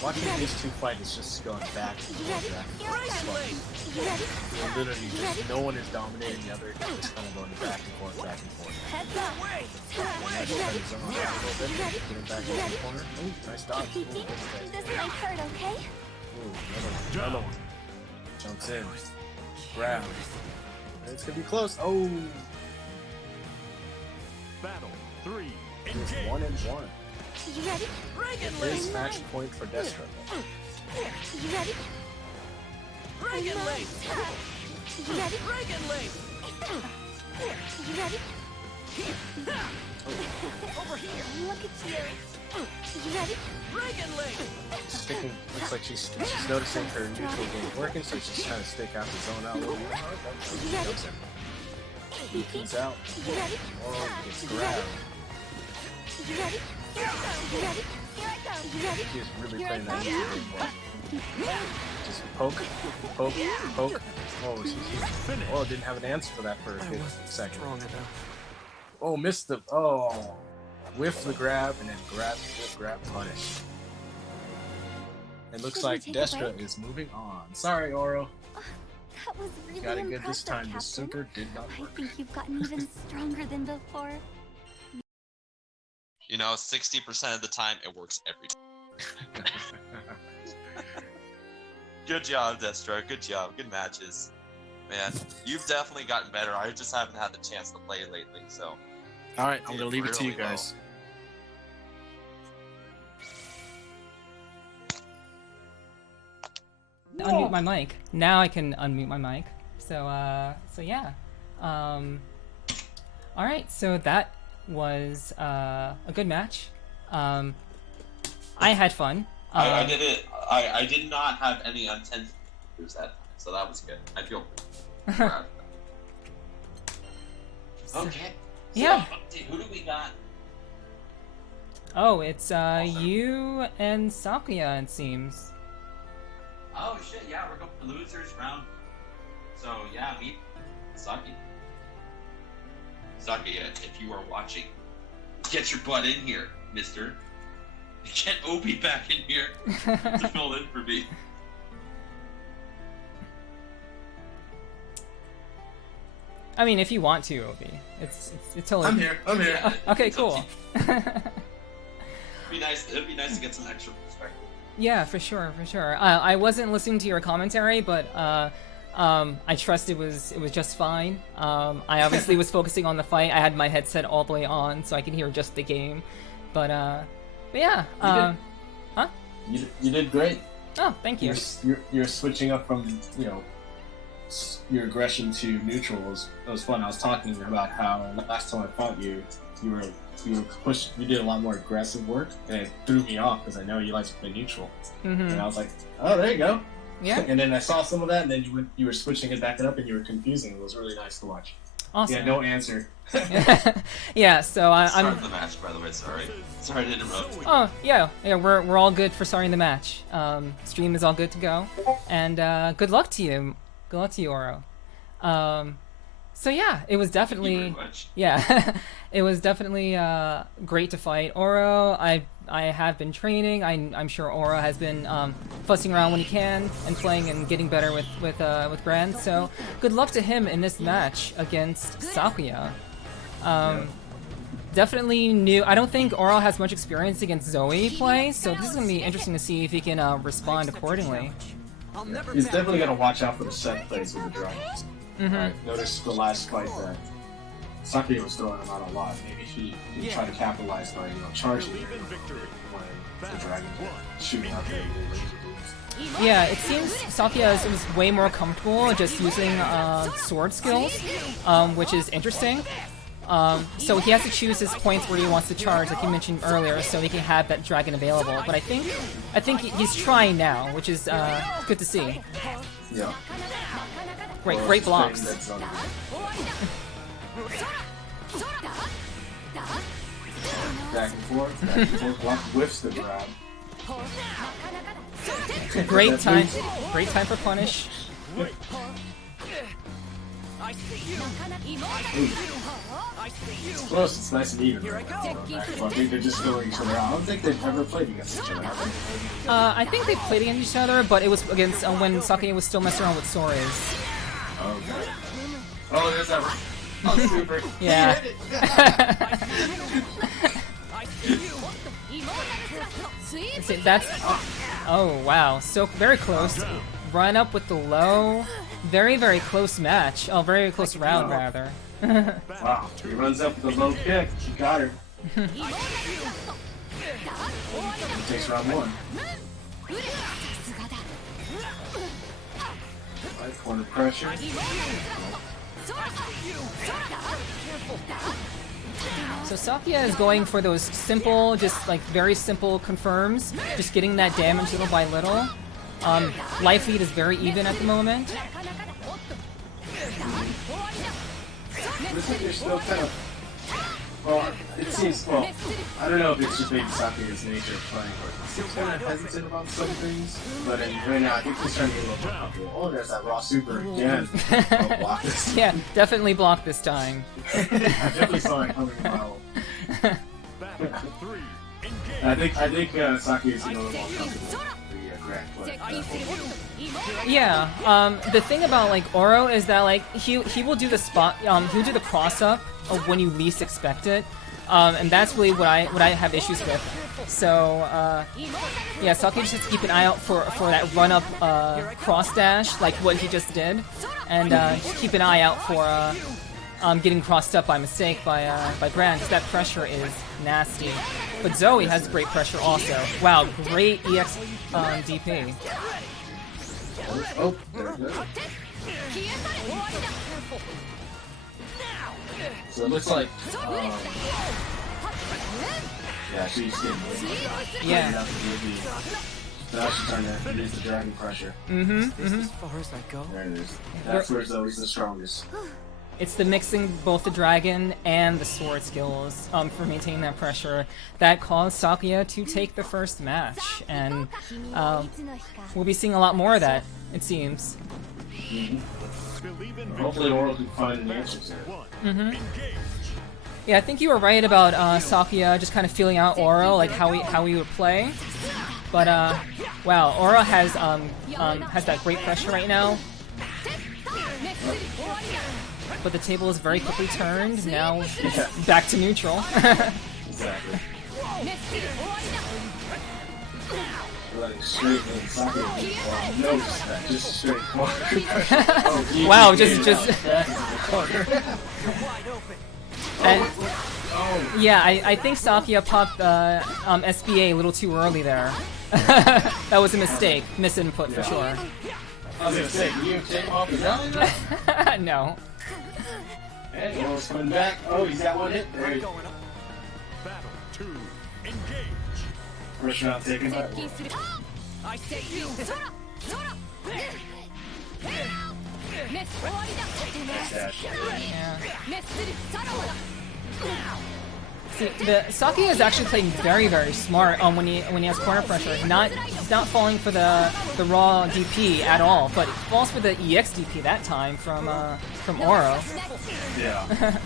Watching these two fight is just going back and You forth. ready? Back and Here I forth. It's come. fun. You ready? They're literally just, no one is dominating the other. They're just kind of going back and forth, back and forth. Heads up. And that's kind of zone out a little bit. Getting back in the corner. Ooh, nice dodge. Ooh, good play. This might hurt, okay? Ooh, another one. Jumps in. Grab. It's gonna be close. Oh, Battle 3, it's engage. 1 and 1. You ready? Dragon Here's Link! match point for Destra. You ready? Dragon Link! You ready? Dragon Link! You ready? Over here! Look at you. You ready? Dragon Link! Sticking, looks like she's noticing her neutral game working, so she's trying to stick out the zone out a little more. She jumps in. Comes out. You ready? Oh, gets grabbed. You ready? Here I go. You ready? Here I go. You ready? She's really Here I playing that come. neutral game well. Just poke, poke, poke. Oh, oh, didn't have an answer for that for a good second. Oh, missed the. Oh, whiff the grab and then grab, whiff, grab, punish. It looks Should like we take a Destra break? is moving on. Sorry, Oro. That was really Got it good impressive, this time. The Captain. super did not I work. think you've gotten even stronger than before. You know, 60% of the time it works every time. Good job, Destra. Good job. Good matches. Man, you've definitely gotten better. I just haven't had the chance to play lately, so. All right, I'm Did gonna leave it to you really well. guys. Unmute my mic. Now I can unmute my mic. So yeah. All right. So that was a good match. I had fun. I did it. I did not have any unintended that time, so that was good. I feel proud. Okay. Yeah. So, who do we got? Oh, it's you and Sakuya, it seems. Oh shit! Yeah, we're going for losers round. So yeah, me, Saki. Saki, if you are watching, get your butt in here, Mister. Get Obi back in here to fill in for me. I mean, if you want to, Obi, it's totally. I'm here. I'm here. Okay, It's up cool. to you. It'd be nice to get some extra perspective. Yeah, for sure, for sure. I wasn't listening to your commentary, but I trust it was just fine. I obviously was focusing on the fight. I had my headset all the way on, so I could hear just the game. But yeah. You did great. Oh, thank you. You're switching up from your aggression to neutral. It was fun. I was talking about how last time I fought you, you were pushed. You did a lot more aggressive work, and it threw me off because I know you like to play neutral. And I was like, oh, there you go. Yeah. And then I saw some of that, and then you were switching it back up, and you were confusing. It was really nice to watch. Awesome. Yeah, no answer. Yeah. So Start I'm. the match, by the way. Sorry to interrupt. Oh yeah. We're all good for starting the match. Stream is all good to go, and good luck to you. Good luck to you, Oro. So yeah, it was Thank you very definitely. much. Yeah, it was definitely great to fight Oro. I have been training. I'm sure Oro has been fussing around when he can and playing and getting better with Gran. So good luck to him in this match against Sakuya. Definitely new. I don't think Oro has much experience against Zoe play, so this is gonna be interesting to see if he can respond accordingly. I'll never He's back definitely down. gonna watch out for the set plays with the dragons. Notice the last fight that Sakuya was throwing him out a lot. Maybe he tried to capitalize by charging Believe in victory. when the dragon was shooting out there. Yeah, it seems Sakuya was way more comfortable just using sword skills, which is interesting. So he has to choose his points where he wants to charge, like you mentioned earlier, so he can have that dragon available. But I think he's trying now, which is good to see. Yeah. Great blocks. Back and forth, block whiffs the grab. Great time. Great time for punish. It's close, it's nice and even. I think they're just filling each other out. I don't think they've ever played against each other. I think they played against each other, but it was against when Saki was still messing around with Sores. Okay. Oh, there's that. Oh, super. Yeah. See, that's. Oh wow, so very close. Run up with the low. Very, very close match. Oh, very close round, rather. Wow, he runs up with a low kick. He got her. He takes round one. Right, corner pressure. So Sakia is going for those simple, just like very simple confirms, just getting that damage little by little. Life lead is very even at the moment. Looks like they're still kind of. Well, it seems. Well, I don't know if it's just maybe Sakia's nature of playing, but he seems kind of hesitant about some things. But right now, I think he's trying to get a little more comfortable. Oh, there's that raw super again. I'll block this. Yeah, definitely block this time. I definitely saw it coming a mile. I think Saki is a little more comfortable with the grand play. Yeah. The thing about like Oro is that like he will do the spot. He'll do the cross up of when you least expect it. And that's really what I have issues with. So yeah, Saki just has to keep an eye out for that run up cross dash like what he just did, and just keep an eye out for getting crossed up by mistake by Gran, because that pressure is nasty. But Zoe has great pressure also. Wow, great EX DP. Oh, there it goes. So it looks like, yeah, she's getting Yeah. Now she's trying to use the dragon pressure. As far as I go. There it is. That's where Zoe's the strongest. It's the mixing both the dragon and the sword skills for maintaining that pressure that caused Sakuya to take the first match, and we'll be seeing a lot more of that, it seems. Hopefully Oro can find an answer to it. Yeah, I think you were right about Sakuya just kind of feeling out Oro, like how he would play. But wow, Oro has that great pressure right now. But the table is very quickly turned. Now it's back to neutral. Exactly. Like straight in Sakuya. Notice that, just straight corner pressure. Oh, Wow, just. And, yeah, I think Sakuya popped SBA a little too early there. That was a mistake, misinput for sure. I was gonna say, can you take him off the ground? No. And Oro's coming back. Oh, he's got one hit. There he goes. Battle 2, engage. First round taken by Oro. I say you. Nice dash. Yeah. See, the Sakuya is actually playing very, very smart when he has corner pressure. He's not falling for the raw DP at all, but falls for the EX DP that time from Oro. Yeah.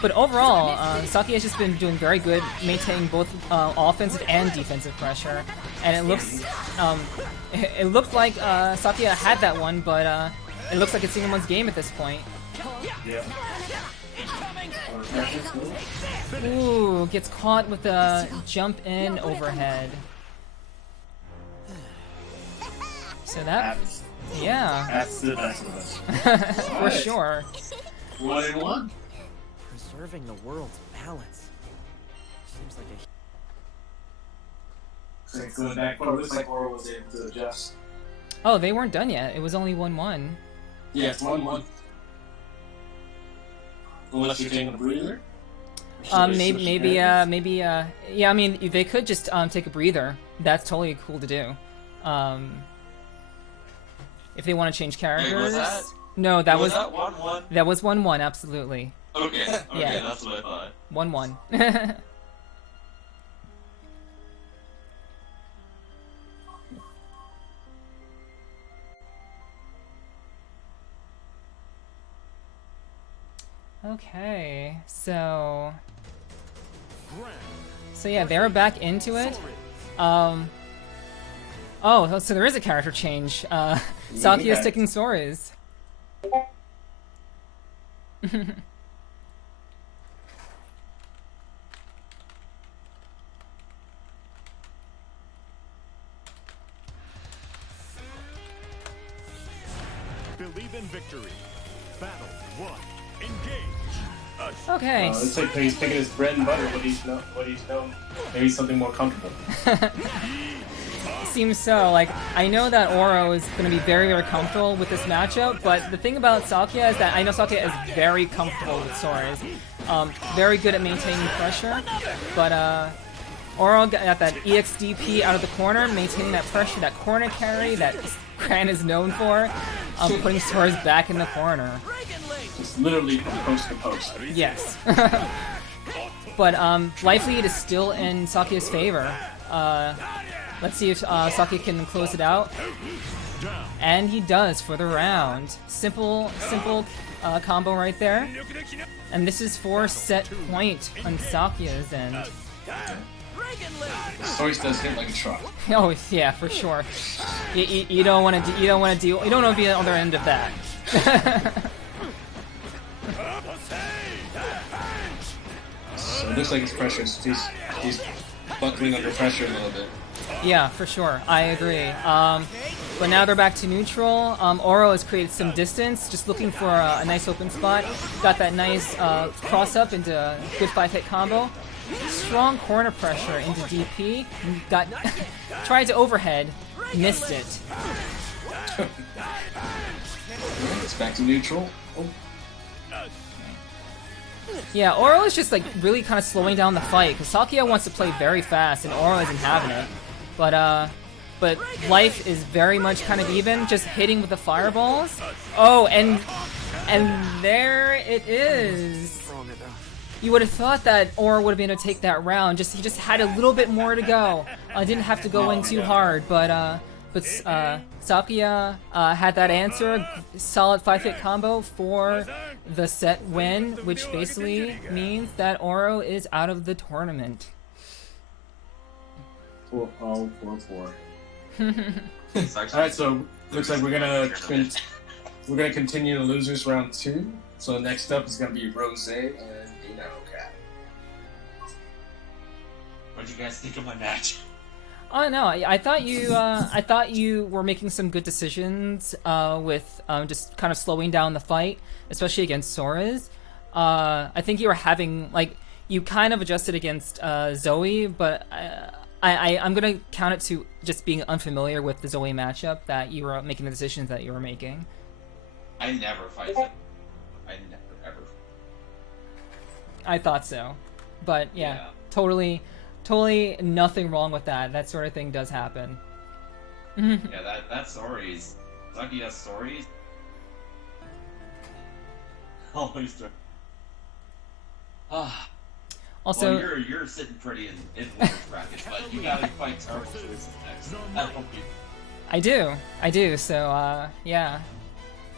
But overall, Sakuya has just been doing very good, maintaining both offensive and defensive pressure, and it looked like Sakuya had that one, but it looks like it's anyone's game at this point. Yeah. Ooh, gets caught with a jump in overhead. So that, yeah, That's the best of us. for sure. 1-1. Preserving the world's balance. Seems like a. Looks like going back, but it looks like Oro was able to adjust. Oh, they weren't done yet. It was only 1-1. Yeah, it's 1-1. Unless you're taking a breather. Yeah. I mean, they could just take a breather. That's totally cool to do. If they want to change characters, Wait, was that? No, that was that 1-1. that was 1-1. Absolutely. Okay, Yeah. that's what I thought. 1-1. Okay, so yeah, they're back into it. Oh, so there is a character change. Sakia is taking Sora's. Believe in victory. Battle 1. Engage. Okay. Looks like he's picking his bread and butter. What he's known. Maybe something more comfortable. Seems so. Like, I know that Oro is going to be very, very comfortable with this matchup, but the thing about Sakia is that I know Sakia is very comfortable with Sora's. Very good at maintaining pressure, but Oro got that EXDP out of the corner, maintaining that pressure, that corner carry that Gran is known for, putting Sora's back in the corner. It's literally from post to post. Yes. But Life Lead is still in Sakia's favor. Let's see if Sakia can close it out. And he does for the round. Simple combo right there. And this is for set point on Sakia's end. Sora's does hit like a truck. Oh yeah, for sure. You don't want to be on the other end of that. So it looks like his pressure. He's buckling under pressure a little bit. Yeah, for sure. I agree. But now they're back to neutral. Oro has created some distance, just looking for a nice open spot. Got that nice cross up into a good 5-hit combo. Strong corner pressure into DP. Got tried to overhead, missed it. It's back to neutral. Oh. Yeah, Oro is just like really kind of slowing down the fight because Sakia wants to play very fast and Oro isn't having it. But Life is very much kind of even, just hitting with the fireballs. Oh, and there it is. You would have thought that Oro would have been able to take that round. He just had a little bit more to go. Didn't have to go in too hard, but Sakia had that answer. Solid 5-hit combo for the set win, which basically means that Oro is out of the tournament. 4-4. Alright, so looks like we're gonna continue the losers round 2. So next up is gonna be Rose and Dino Cat. What do you guys think of my match? Oh no, I thought you were making some good decisions with just kind of slowing down the fight, especially against Sora's. I think you were having you kind of adjusted against Zoe, but I'm gonna count it to just being unfamiliar with the Zoe matchup that you were making the decisions that you were making. I never fight them. I never ever. I thought so, but yeah. Totally nothing wrong with that. That sort of thing does happen. Yeah, that's stories. Lucky has stories. Always do. Also, well, you're sitting pretty in winner's bracket, but you gotta fight terrible choices next. That'll help you. I do. So yeah.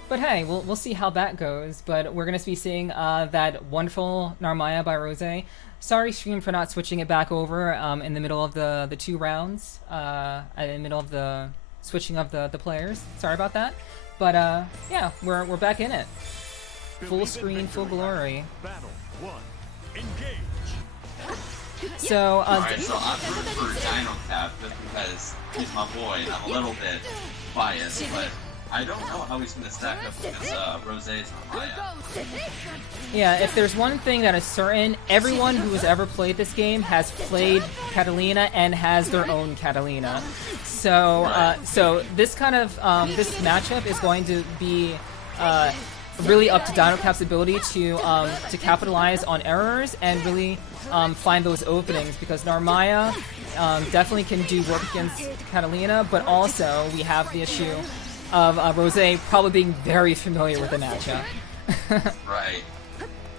But hey, we'll see how that goes. But we're gonna be seeing that wonderful Narmaya by Rose. Sorry, stream, for not switching it back over in the middle of the 2 rounds, in the middle of the switching of the players. Sorry about that. But yeah, we're back in it. Full screen, full glory. Battle 1. Engage. So Alright, so I'm rooting for Dino Cap just because he's my boy and I'm a little bit biased, but I don't know how he's gonna stack up against Rose's Narmaya. yeah, if there's one thing that is certain, everyone who has ever played this game has played Catalina and has their own Catalina. So so this kind of this matchup is going to be really up to Dino Cap's ability to capitalize on errors and really find those openings, because Narmaya definitely can do work against Catalina, but also we have the issue of Rose probably being very familiar with the matchup. Right.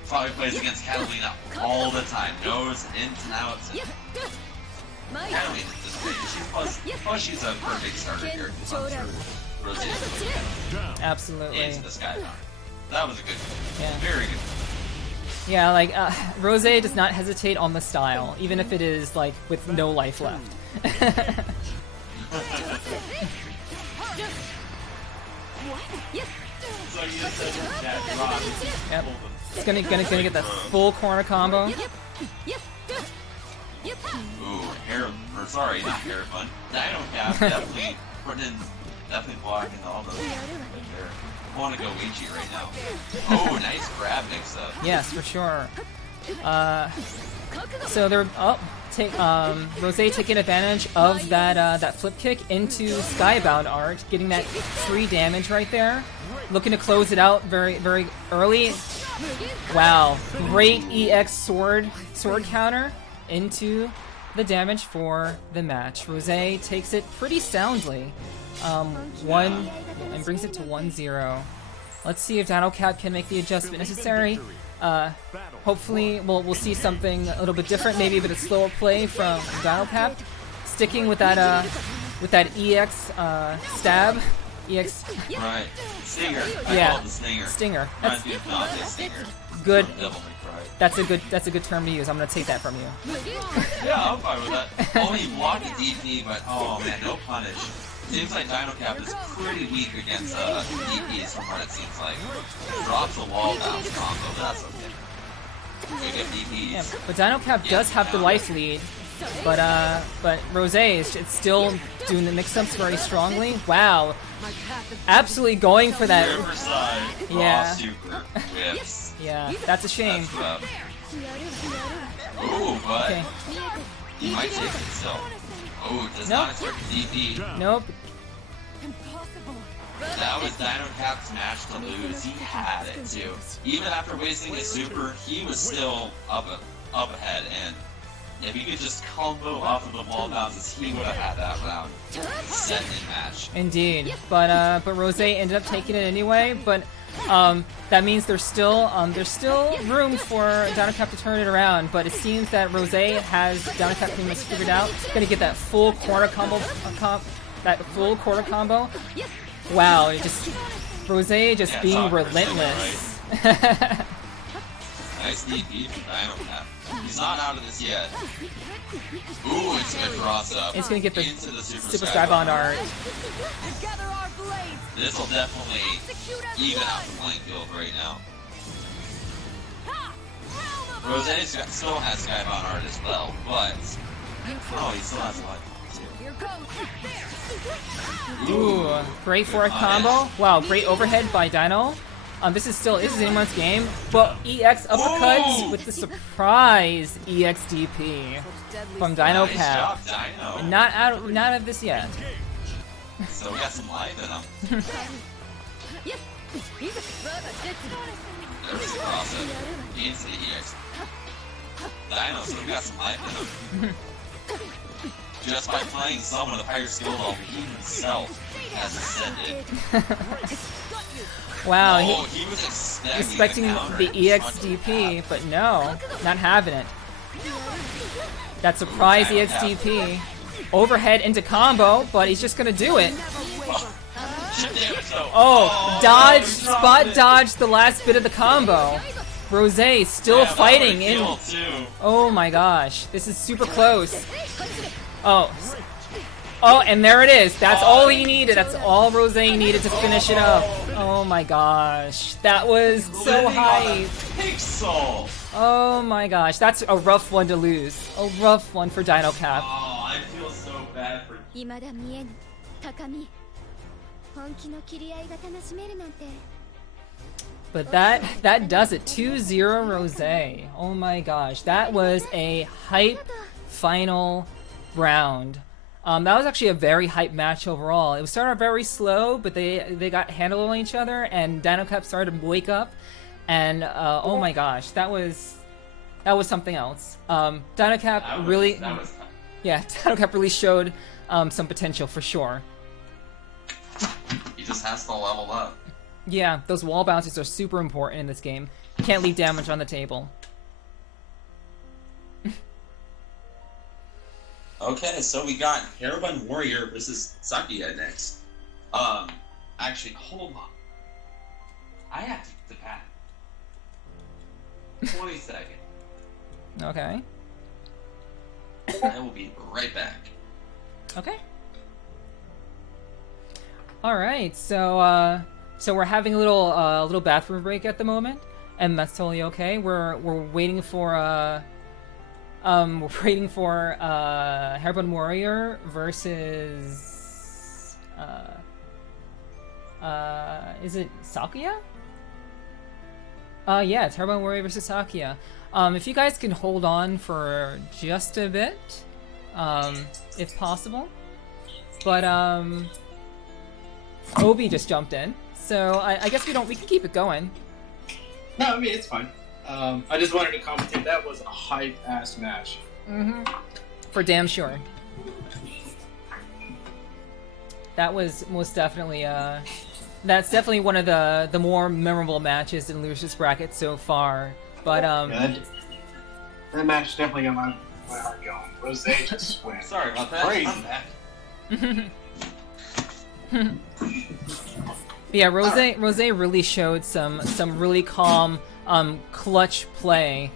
Probably plays against Catalina all the time. Knows ins and outs. Catalina's just great. She's a perfect starter here. Rose Absolutely. into the Skybound. That was a good one. Yeah. Very good. Yeah, like, Rose does not hesitate on the style, even if it is, like, with no life left. Yep. It's gonna get that full corner combo. Ooh, not hair fun. Dino Cap definitely definitely blocking all those right there. I want to go Ouija right now. Oh, nice grab mix up. Yes, for sure. So they're Rose taking advantage of that flip kick into Skybound art, getting that free damage right there. Looking to close it out very, very early. Wow, great EX sword counter into the damage for the match. Rose takes it pretty soundly. And brings it to 1-0. Let's see if Dino Cap can make the adjustment necessary. Hopefully we'll see something a little bit different, maybe a bit of slower play from Dino Cap, sticking with that EX stab. EX. Right. Stinger. Yeah. I call it the Stinger. Stinger. Reminds me of Dante's Stinger. Good. Devil May Cry. That's a good term to use. I'm gonna take that from you. Yeah, I'm fine with that. Only block a DP, but oh man, no punish. Seems like Dino Cap is pretty weak against DPs from what it seems like. Drops a wall bounce combo, but that's okay. We get DPs. Yeah, but Dino Cap does have the life lead, but Rose is still doing the mix-ups very strongly. Wow, absolutely going for that. Riverside, Yeah. super whips. Yeah, that's a shame. That's rough. Ooh, but Okay. he might take it still. Oh, does Nope. not expect a DP. Nope. That was Dino Cap's match to lose. He had it too. Even after wasting his super, he was still up ahead. And if he could just combo off of the wall bounces, he would have had that round set in match. Indeed, but Rose ended up taking it anyway. But that means there's still room for Dino Cap to turn it around. But it seems that Rose has Dino Cap pretty much figured out. Gonna get that full corner combo, Wow, Rose just being relentless. Nice DP from Dino Cap. He's not out of this yet. Ooh, it's gonna cross up. It's gonna get the into the Super Skybound art. This will definitely even out the playing field right now. Rose still has Skybound art as well, but oh, he still has life. Ooh, great forward combo. Wow, great overhead by Dino. This is anyone's game, but EX uppercuts with the surprise EX DP from Dino Nice Cap. job, Dino. Not out of this yet. So we got some life in him. There's the cross up into the EX. Dino, so we got some life in him. Just by playing someone with higher skill level, he himself has ascended. Wow, He was expecting the EX DP, but no, not having it. That surprise EX DP. Overhead into combo, but he's just gonna do it. Oh, dodge, spot dodge the last bit of the combo. Rose still fighting in. Oh my gosh, this is super close. Oh, and there it is. That's all he needed. That's all Rose needed to finish it up. Oh my gosh, that was so hype. Pixel. Oh my gosh, that's a rough one to lose. A rough one for Dino Cap. Oh, I feel so bad for. 未だ見えぬ高み本気の切り合いが楽しめるなんて But that does it. 2-0 Rose. Oh my gosh, that was a hype final round. That was actually a very hype match overall. It started very slow, but they got handle on each other, and Dino Cap started to wake up, and oh my gosh, that was something else. Dino Cap really, yeah, Dino Cap really showed some potential for sure. He just has to level up. Yeah, those wall bounces are super important in this game. You can't leave damage on the table. Okay, so we got Hairbun Warrior versus Sakuya next. Actually, hold on. I have to get the pad. 20 seconds. Okay. I will be right back. Okay. All right. So we're having a little bathroom break at the moment, and that's totally okay. We're waiting for Hairbun Warrior versus is it Sakuya? Yeah, it's Hairbun Warrior versus Sakuya. If you guys can hold on for just a bit, if possible. But Obi just jumped in, so I guess we can keep it going. No, I mean it's fine. I just wanted to commentate. That was a hype-ass match. Mm-hmm. For damn sure. That was most definitely that's definitely one of the more memorable matches in Lucius Bracket so far. But yeah, that match definitely got my heart going. Rose just went. Sorry about that. Crazy. Yeah, Rose really showed some really calm, clutch play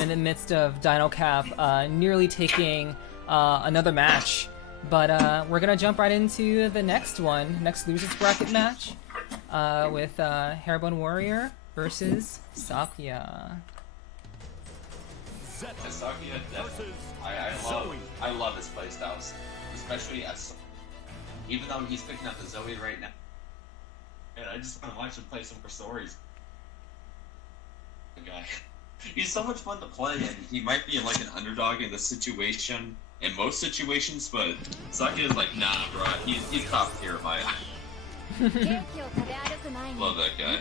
in the midst of Dino Cap nearly taking another match. But we're gonna jump right into the next Lucius Bracket match with Hairbun Warrior versus Sakuya. Sakuya, I love his playstyles, especially as even though he's picking up the Zoe right now. And I just want to watch him play some more stories. The guy, he's so much fun to play, and he might be like an underdog in this situation, in most situations, but Sakuya's like, nah, bro, he's top tier in my eye. Love that guy.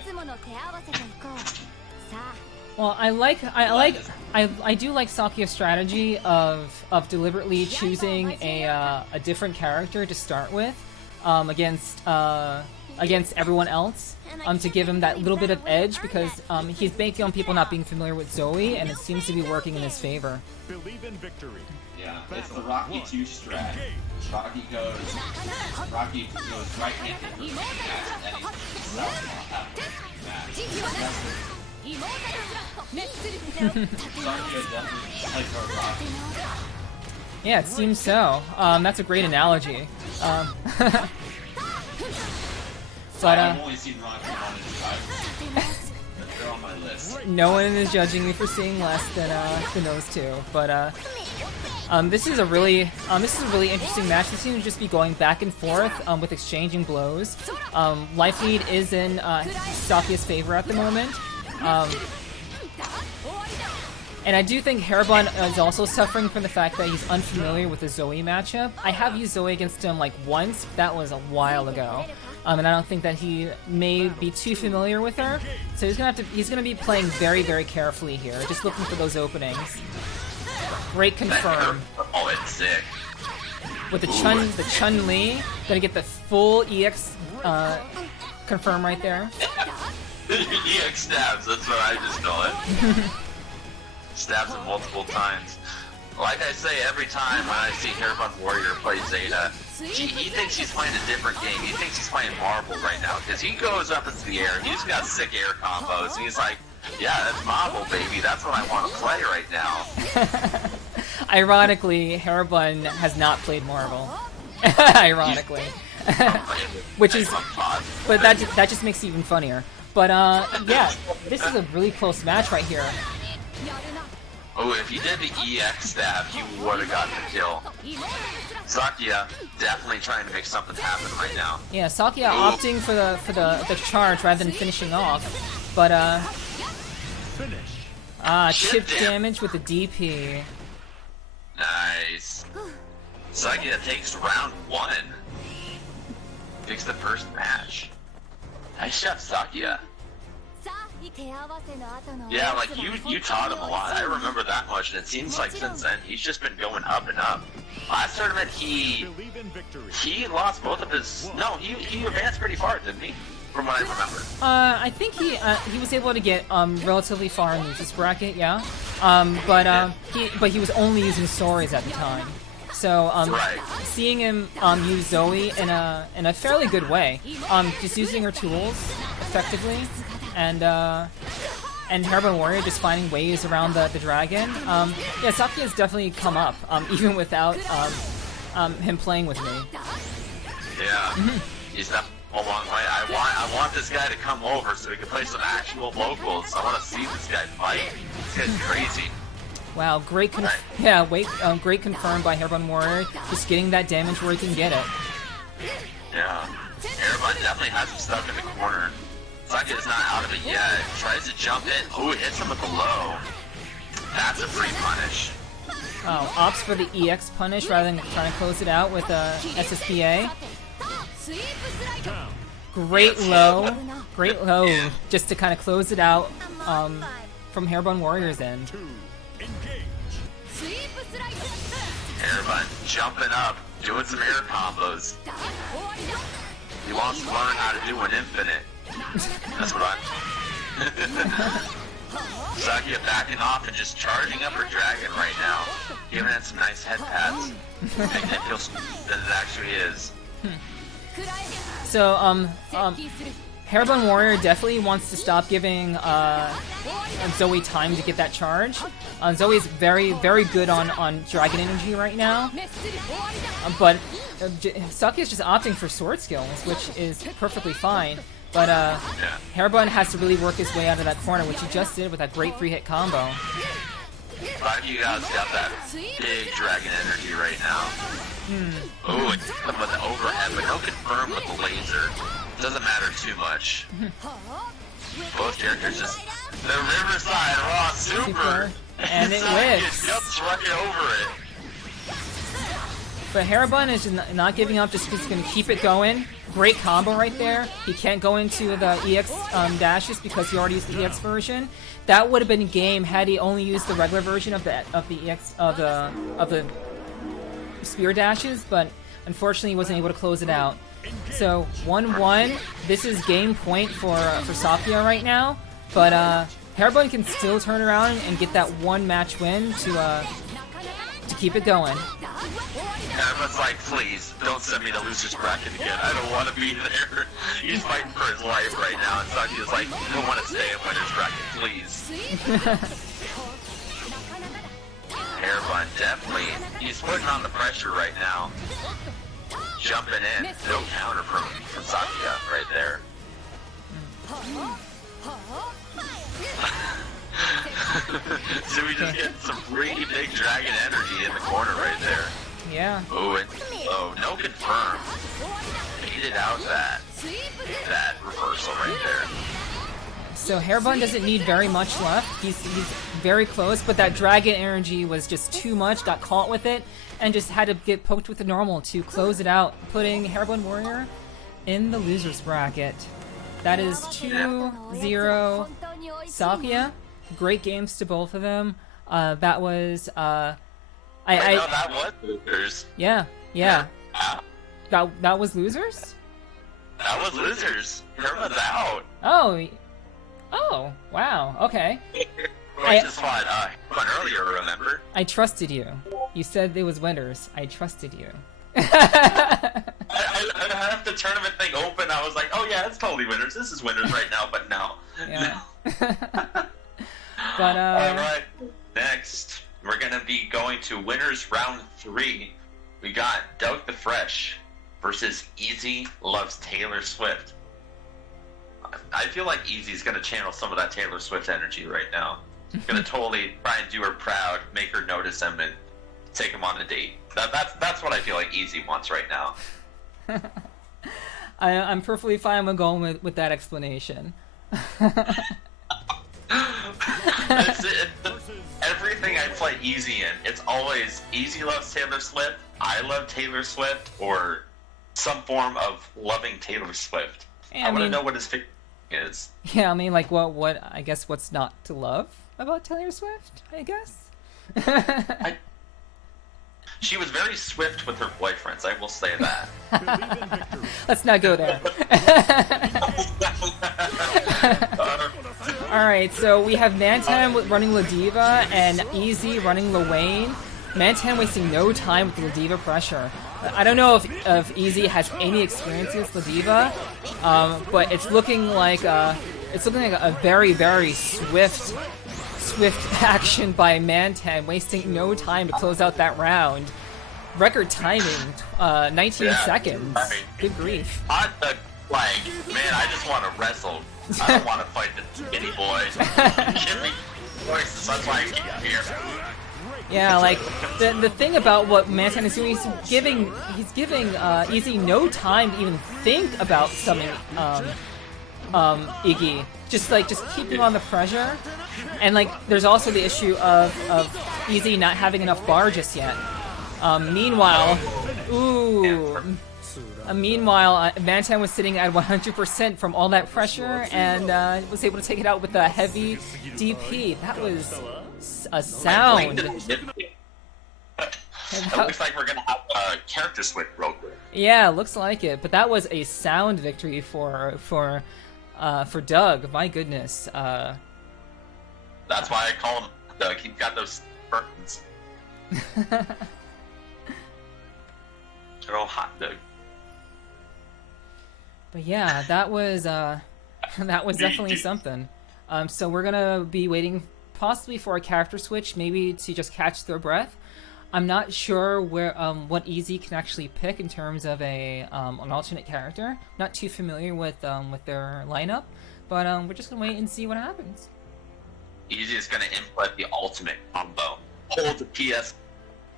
Well, I do like Sakuya's strategy of deliberately choosing a different character to start with, against everyone else, to give him that little bit of edge, because he's banking on people not being familiar with Zoe, and it seems to be working in his favor. Believe in victory. Yeah, it's the Rocky 2 strat. Rocky goes right-handed for match, and then he's southpaw match. Yeah, it seems so. That's a great analogy. But I've only seen Rocky 1 and 5. They're on my list. No one is judging me for seeing less than those two. But this is a really interesting match. This seems to just be going back and forth with exchanging blows. Life lead is in Sakuya's favor at the moment. And I do think Hairbun is also suffering from the fact that he's unfamiliar with the Zoe matchup. I have used Zoe against him like once, but that was a while ago. And I don't think that he may be too familiar with her. So he's gonna be playing very, very carefully here, just looking for those openings. Great confirm. Oh, it's sick. With the Chun-Li, gonna get the full EX confirm right there. EX stabs, that's what I just call it. Stabs him multiple times. Like I say every time when I see Hairbun Warrior play Zeta, he thinks he's playing a different game. He thinks he's playing Marvel right now, because he goes up into the air, he's got sick air combos, and he's like, yeah, that's Marvel, baby, that's what I want to play right now. Ironically, Hairbun has not played Marvel. Ironically. Which is, but that just makes it even funnier. But yeah, this is a really close match right here. Oh, if he did the EX stab, he would have gotten the kill. Sakuya definitely trying to make something happen right now. Yeah, Sakuya opting for the charge rather than finishing off. But chip damage with the DP. Nice. Sakuya takes round 1. Takes the first match. Nice shot, Sakuya. Yeah, like you taught him a lot. I remember that much, and it seems like since then he's just been going up and up. Last tournament, he Believe in victory. lost both of his. No, he advanced pretty far, didn't he? From what I remember. I think he was able to get relatively far in this bracket, yeah. But he was only using stories at the time. So Right. seeing him use Zoe in a fairly good way, just using her tools effectively, and Hairbun Warrior just finding ways around the dragon. Yeah, Saki has definitely come up, even without him playing with me. Yeah. He's not a long way. I want this guy to come over so we can play some actual locals. I want to see this guy fight. This guy's crazy. Wow, great confirmed by Hairbun Warrior, just getting that damage where he can get it. Yeah. Hairbun definitely has him stuck in the corner. Saki is not out of it yet. Tries to jump in. Ooh, hits him with the low. That's a free punish. Oh, opts for the EX punish rather than trying to close it out with a SSBA. Down. Great low, just to kind of close it out from Hairbun Warrior's end. 2. Engage. Hairbun jumping up, doing some air combos. He wants to learn how to do an infinite. That's what I'm. Saki backing off and just charging up her dragon right now, giving it some nice head pats, making it feel smoother than it actually is. So, Hairbun Warrior definitely wants to stop giving Zoe time to get that charge. Zoe's very, very good on Dragon Energy right now, but Saki is just opting for sword skills, which is perfectly fine. But Hairbun has to really work his way out of that corner, which he just did with that great free hit combo. A lot of you guys got that big dragon energy right now. Ooh, it's with the overhead, but no confirm with the laser. Doesn't matter too much. Both characters just the Riverside Raw Super, and it whips. Jumps right over it. But Hairbun is just not giving up, just going to keep it going. Great combo right there. He can't go into the EX dashes because he already used the EX version. That would have been game had he only used the regular version of the EX of the spear dashes, but unfortunately he wasn't able to close it out. So 1-1. This is game point for Sakia right now, but Hairbun can still turn around and get that one match win to keep it going. Everyone's like, please, don't send me to loser's bracket again. I don't want to be there. He's fighting for his life right now, and Saki's like, I don't want to stay in winner's bracket, please. Hairbun, definitely. He's putting on the pressure right now. Jumping in. No counter from Sakia right there. So we just get some pretty big dragon energy in the corner right there. Yeah. Oh, no confirm. Baited out that reversal right there. So Hairbun doesn't need very much left. He's very close, but that dragon energy was just too much, got caught with it, and just had to get poked with the normal to close it out, putting Hairbun Warrior in the loser's bracket. That is 2-0 Sakia. Great games to both of them. That was No, that was losers. Yeah. That was losers? That was losers. Hairbun's out. Oh, wow, okay. I just fought Hairbun earlier, remember? I trusted you. You said it was winners. I trusted you. I have the tournament thing open. I was like, oh yeah, it's totally winners. This is winners right now, but no. Yeah. But Alright, next we're gonna be going to winners round 3. We got Doug the Fresh versus Easy Loves Taylor Swift. I feel like Easy's gonna channel some of that Taylor Swift energy right now. Gonna totally try and do her proud, make her notice him, and take him on a date. That's what I feel like Easy wants right now. I'm perfectly fine with going with that explanation. Everything I play Easy in, it's always Easy loves Taylor Swift, I love Taylor Swift, or some form of loving Taylor Swift. Yeah, I want to know what his thing is. Yeah, I mean, like, what? I guess what's not to love about Taylor Swift? I guess. She was very swift with her boyfriends, I will say that. Let's not go there. Alright, so we have Mantan running Ladiva and Easy running Luane. Mantan wasting no time with the Ladiva pressure. I don't know if Easy has any experience with Ladiva, but it's looking like a very, very swift action by Mantan, wasting no time to close out that round. Record timing, 19 seconds. Good grief. On the flag, man, I just want to wrestle. I don't want to fight the skinny boys. Give me voices, that's why I keep here. Yeah, like the thing about what Mantan is doing, he's giving Easy no time to even think about summoning Iggy. Just keep him on the pressure. And like there's also the issue of Easy not having enough bar just yet. Meanwhile, Mantan was sitting at 100% from all that pressure and was able to take it out with a heavy DP. That was a sound. It looks like we're gonna have a character switch real quick. Yeah, looks like it. But that was a sound victory for Doug. My goodness. That's why I call him Doug. He's got those buttons. They're all hot, Doug. But yeah, that was definitely something. So we're gonna be waiting possibly for a character switch, maybe to just catch their breath. I'm not sure where what Easy can actually pick in terms of an alternate character. Not too familiar with their lineup, but we're just gonna wait and see what happens. Easy is gonna implement the ultimate combo. Hold the PS,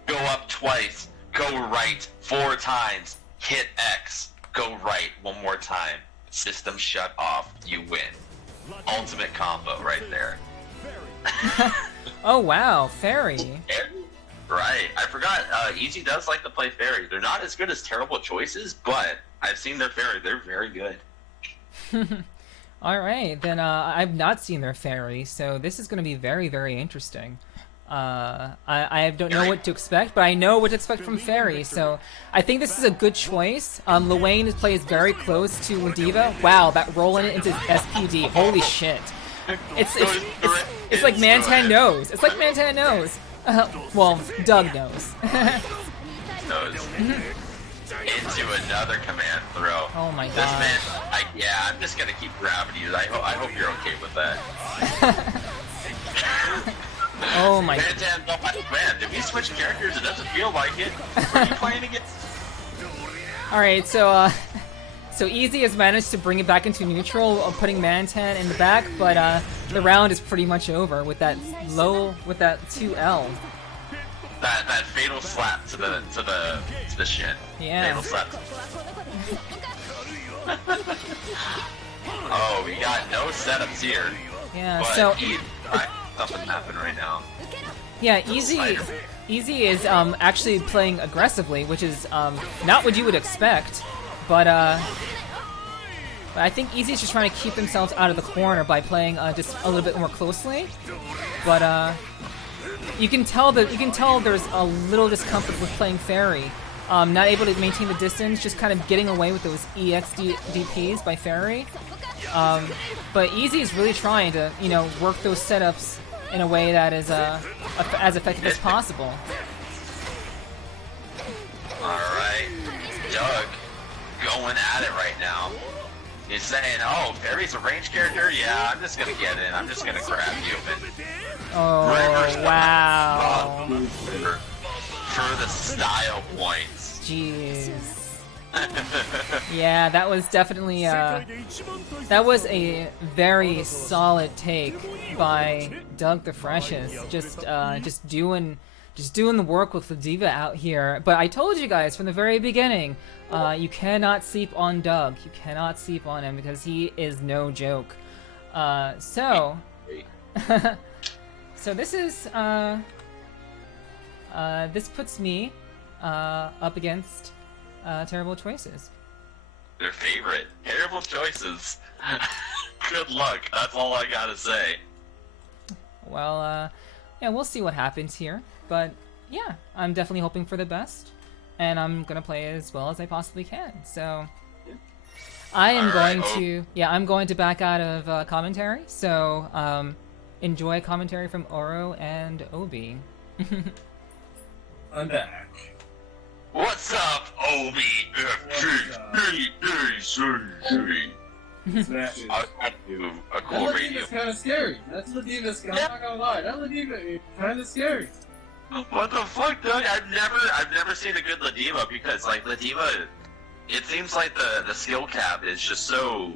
go up twice, go right 4 times, hit X, go right 1 more time. System shut off, you win. Ultimate combo right there. Oh wow, Fairy. Right, I forgot, Easy does like to play Fairy. They're not as good as Terrible Choices, but I've seen their Fairy, they're very good. Alright, then I've not seen their Fairy, so this is going to be very, very interesting. I don't know what to expect, but I know what to expect from Fairy, so I think this is a good choice. Luane plays very close to Ladiva. Wow, that rolling it into SPD. Holy shit. It's like Mantan knows. It's like Mantan knows. Well, Doug knows. Into another command throw. Oh my god. This man, I'm just gonna keep grabbing you. I hope you're okay with that. Oh my god. Man, if you switch characters, it doesn't feel like it. What are you playing against? Alright, so Easy has managed to bring it back into neutral, putting Mantan in the back, but the round is pretty much over with that 2L. That fatal slap to the shin. Yeah. Fatal slap. Oh, we got no setups here. Yeah. But So something happened right now. Yeah, Easy is actually playing aggressively, which is not what you would expect, but I think Easy's just trying to keep themselves out of the corner by playing just a little bit more closely. But you can tell there's a little discomfort with playing Fairy. Not able to maintain the distance, just kind of getting away with those DPs by Fairy. But Easy is really trying to, work those setups in a way that is as effective as possible. Alright, Doug going at it right now. He's saying, oh, Fairy's a range character? Yeah, I'm just gonna get in. I'm just gonna grab you. Oh, wow. For the style points. Jeez. Yeah, that was definitely that was a very solid take by Doug the Freshest. Just doing the work with Ladiva out here. But I told you guys from the very beginning, you cannot sleep on Doug. You cannot sleep on him because he is no joke. So this is this puts me up against Terrible Choices. Their favorite. Terrible Choices. Good luck. That's all I gotta say. Well, yeah, we'll see what happens here. But yeah, I'm definitely hoping for the best, and I'm gonna play as well as I possibly can. So I am I'm going to back out of commentary. So enjoy commentary from Oro and Obi. I'm back. What's up, Obi? This match is... I do a That cool radio. Ladiva's kind of scary. That's Ladiva's, I'm not gonna lie. That Ladiva is kind of scary. What the fuck, Doug? I've never seen a good Ladiva because, like, Ladiva, it seems like the skill cap is just so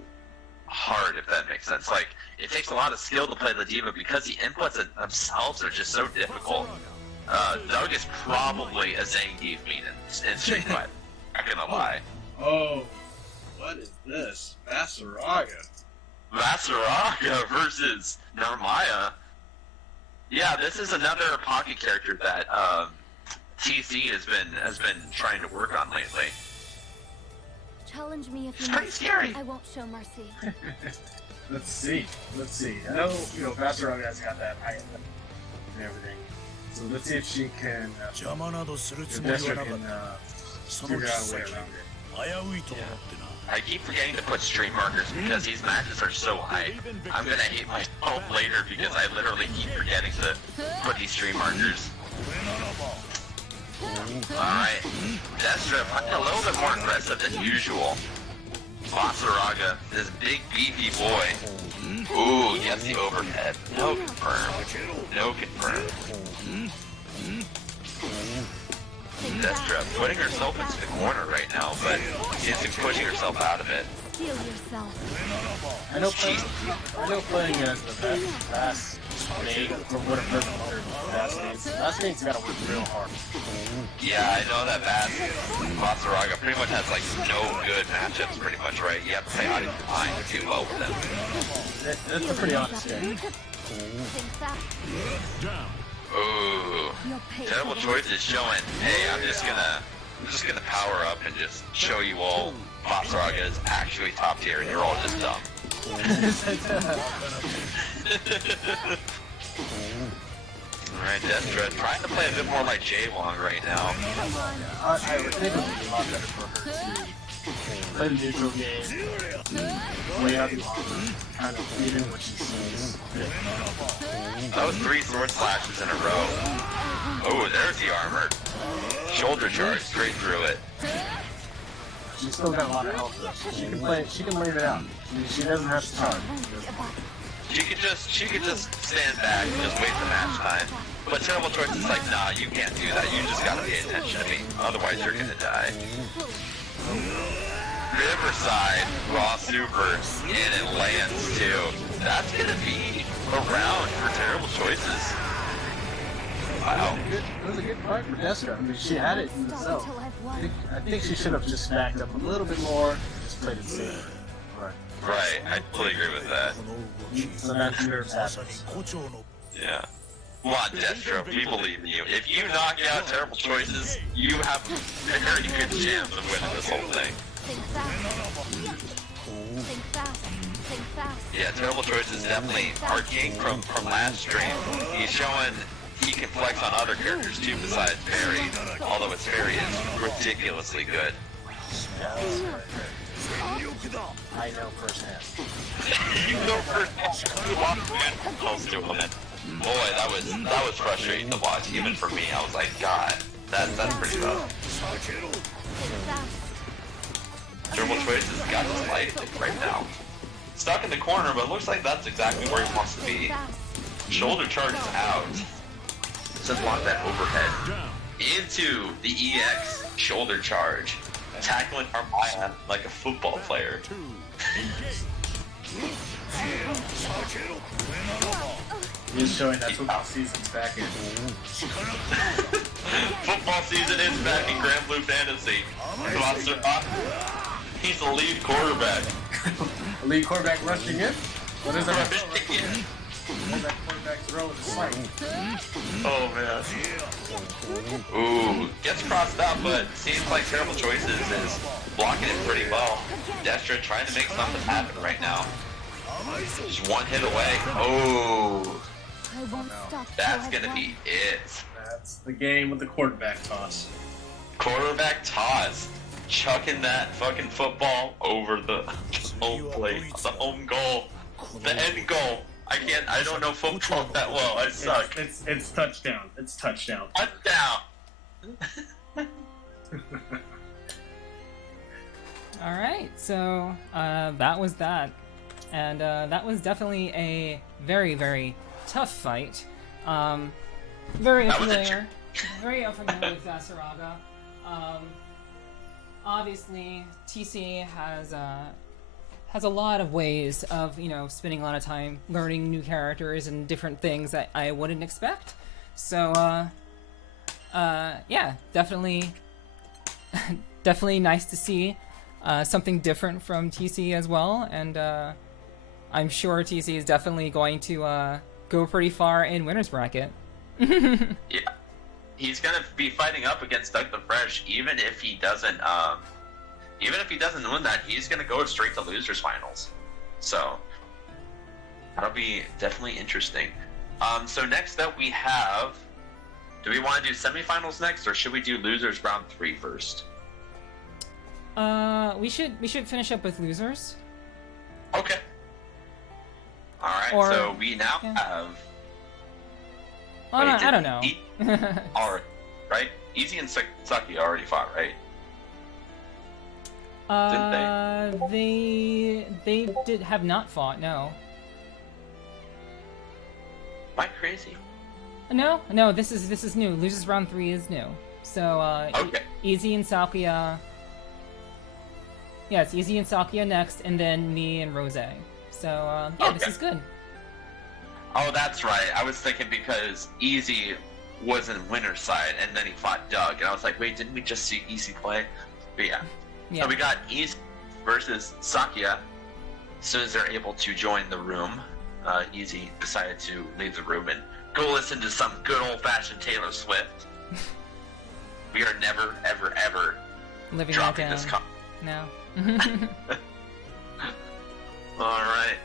hard, if that makes sense. Like, it takes a lot of skill to play Ladiva because the inputs themselves are just so difficult. Doug is probably a Zangief mean in Street Fighter. Not gonna lie. Oh, what is this? Vasaraga. Vasaraga versus Narmaya. Yeah, this is another pocket character that TC has been trying to work on lately. Challenge me if It's you pretty must. scary. I won't show mercy. Let's see. I know, Vasaraga's got that height and everything. So let's see if she can, if Destra can figure out a way around it. I keep forgetting to put stream markers because these matches are so hype. I'm gonna hate myself later because I literally keep forgetting to put these stream markers. Alright, Destra, a little bit more aggressive than usual. Vasaraga, this big beefy boy. Ooh, gets the overhead. No confirm. No confirm. Destra putting herself into the corner right now, but she isn't pushing herself out of it. Heal yourself. I know playing as the fast main, or whatever last main's gotta work real hard. Yeah, I know that Vasaraga pretty much has like no good matchups, pretty much, right? You have to play out of your mind to do well with them. That's a pretty honest game. Think fast. Ooh, terrible choice is showing. Hey, I'm just gonna power up and just show you all Vasaraga is actually top tier, and you're all just dumb. Alright, Destra, trying to play a bit more like Jaywong right now. I would think it would be a lot better for her to play the neutral game, way out the armor, kind of even what she sees. That was 3 sword slashes in a row. Oh, there's the armor. Shoulder charge straight through it. She's still got a lot of health though. She can play. She can leave it out. She doesn't have to charge. She could just stand back and just wait the match time. But Terrible Choice is like, nah, you can't do that. You just gotta pay attention to me. Otherwise, you're gonna die. Riverside, raw super, and it lands too. That's gonna be a round for Terrible Choices. Wow. It was a good fight for Destra. I mean, she had it in herself. I think she should have just backed up a little bit more, just played it safe. Right, I totally agree with that. So that nerves happens. Yeah. Come on, Destra, we believe in you. If you knock out Terrible Choices, you have a very good chance of winning this whole thing. Think fast. Think fast. Think fast. Yeah, Terrible Choices is definitely our king from last stream. He's showing he can flex on other characters too besides Barry, although his Barry is ridiculously good. I know firsthand. You know firsthand. Close to him. Boy, that was frustrating to watch, even for me. I was like, God, that's pretty rough. Think fast. Terrible Choices got his light right now. Stuck in the corner, but it looks like that's exactly where he wants to be. Shoulder charge is out. Just want that overhead into the EX shoulder charge, tackling Armaya like a football player. He's showing that football season's back in. Football season is back in Granblue Fantasy. He's the lead quarterback. Lead quarterback rushing in? What is that? Rushing in. That quarterback throwing the slight. Oh man. Ooh, gets crossed out, but seems like Terrible Choices is blocking it pretty well. Destra trying to make something happen right now. Just one hit away. Oh, I won't stop. that's gonna be it. It's the game with the quarterback toss. Quarterback toss. Chucking that fucking football over the home plate. The home goal. The end goal. I don't know football that well. I suck. It's touchdown. It's touchdown. Touchdown. Alright, so that was that. And that was definitely a very, very tough fight. Very unfamiliar. Very unfamiliar with Saraga. Obviously, TC has a lot of ways of, spending a lot of time learning new characters and different things that I wouldn't expect. So, yeah, definitely nice to see something different from TC as well, and I'm sure TC is definitely going to go pretty far in winner's bracket. Yeah, he's gonna be fighting up against Doug the Fresh, even if he doesn't win that, he's gonna go straight to losers finals. So that'll be definitely interesting. So next up we have. Do we want to do semifinals next, or should we do losers round 3 first? We should finish up with losers. Okay. All right. Or, so we now have. I don't know. Alright, right? Easy and Saki already fought, right? Didn't they did have not fought. No. Am I crazy? No. This is new. Losers round 3 is new. So okay. Easy and Sakuya. Yeah, it's Easy and Sakuya next, and then me and Rose. So yeah, okay. This is good. Oh, that's right. I was thinking because Easy was in winner's side, and then he fought Doug, and I was like, wait, didn't we just see Easy play? But yeah. So we got Easy versus Sakuya. As soon as they're able to join the room, Easy decided to leave the room and go listen to some good old-fashioned Taylor Swift. We are never, ever, ever living dropping that down. this No. All right.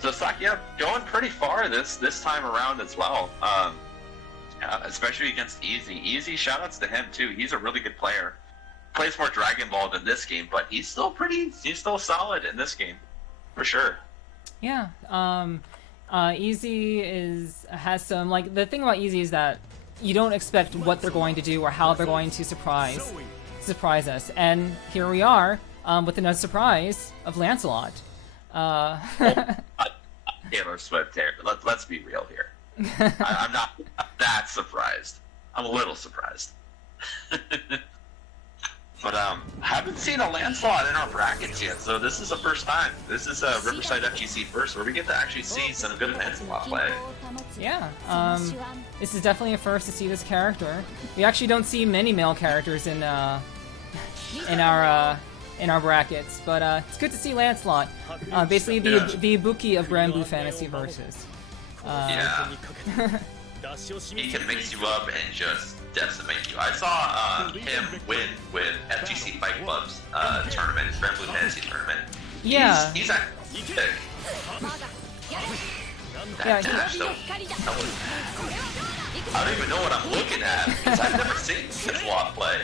So Sakuya going pretty far this time around as well. Especially against Easy. Easy, shoutouts to him too. He's a really good player. Plays more Dragon Ball than this game, but he's still solid in this game, for sure. Yeah. Easy has some, like, the thing about Easy is that you don't expect what they're going to do or how they're going to surprise us. And here we are with another surprise of Lancelot. Taylor Swift here. Let's be real here. I'm not that surprised. I'm a little surprised. But haven't seen a Lancelot in our brackets yet, so this is the first time. This is Riverside FGC first, where we get to actually see some good Lancelot play. Yeah, this is definitely a first to see this character. We actually don't see many male characters in our brackets, but it's good to see Lancelot. Basically, the Ibuki of Granblue Fantasy Versus. Yeah. He can mix you up and just decimate you. I saw him win with FGC Fight Club's tournament, Granblue Fantasy tournament. Yeah. He's actually sick. Yeah, though. I don't even know what I'm looking at, because I've never seen Lancelot play.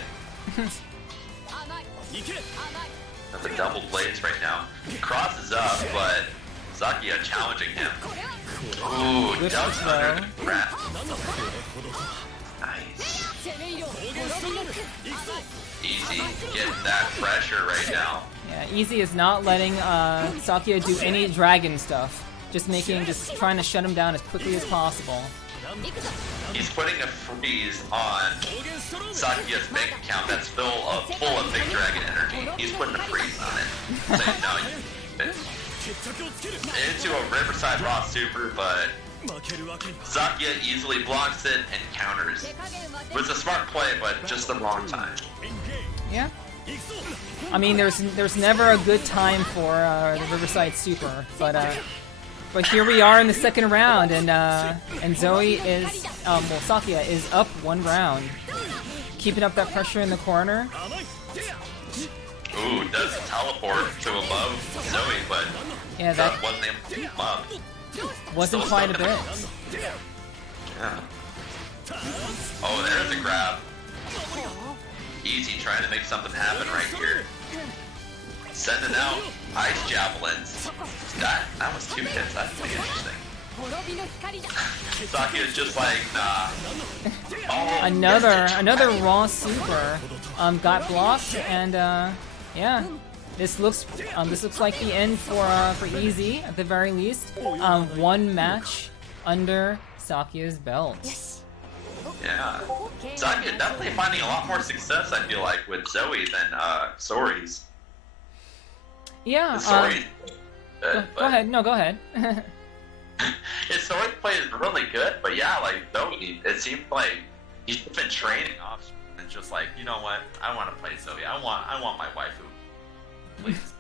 Got the double blades right now. Cross is up, but Sakuya challenging him. Ooh, Good Doug's throw. under the grab. Nice. Easy getting that pressure right now. Yeah, Easy is not letting Sakuya do any dragon stuff. Just trying to shut him down as quickly as possible. He's putting a freeze on Sakuya's bank account that's full of big dragon energy. He's putting a freeze on it. Saying, no, into a Riverside Raw Super, but Sakuya easily blocks it and counters. It was a smart play, but just the wrong time. Yeah. I mean, there's never a good time for the Riverside Super, but here we are in the second round, and Zoe is Sakuya is up 1 round, keeping up that pressure in the corner. Ooh, does teleport to above Zoe, but yeah, that wasn't able to keep him up. wasn't quite a bit. Yeah. Oh, there's a grab. Easy, trying to make something happen right here. Sending out ice javelins. That was 2 hits. That's pretty interesting. Saki is just like, nah. Oh, Another raw super got blocked, and yeah, this looks like the end for Easy at the very least. One match under Sakuya's belt. Yeah, Sakuya definitely finding a lot more success, I feel like, with Zoe than Sori's. Yeah. Sori. Go ahead. No, go ahead. His Sori play is really good, but yeah, like Zoe, it seemed like he's been training off and just like, you know what? I want to play Zoe. I want my waifu. Please.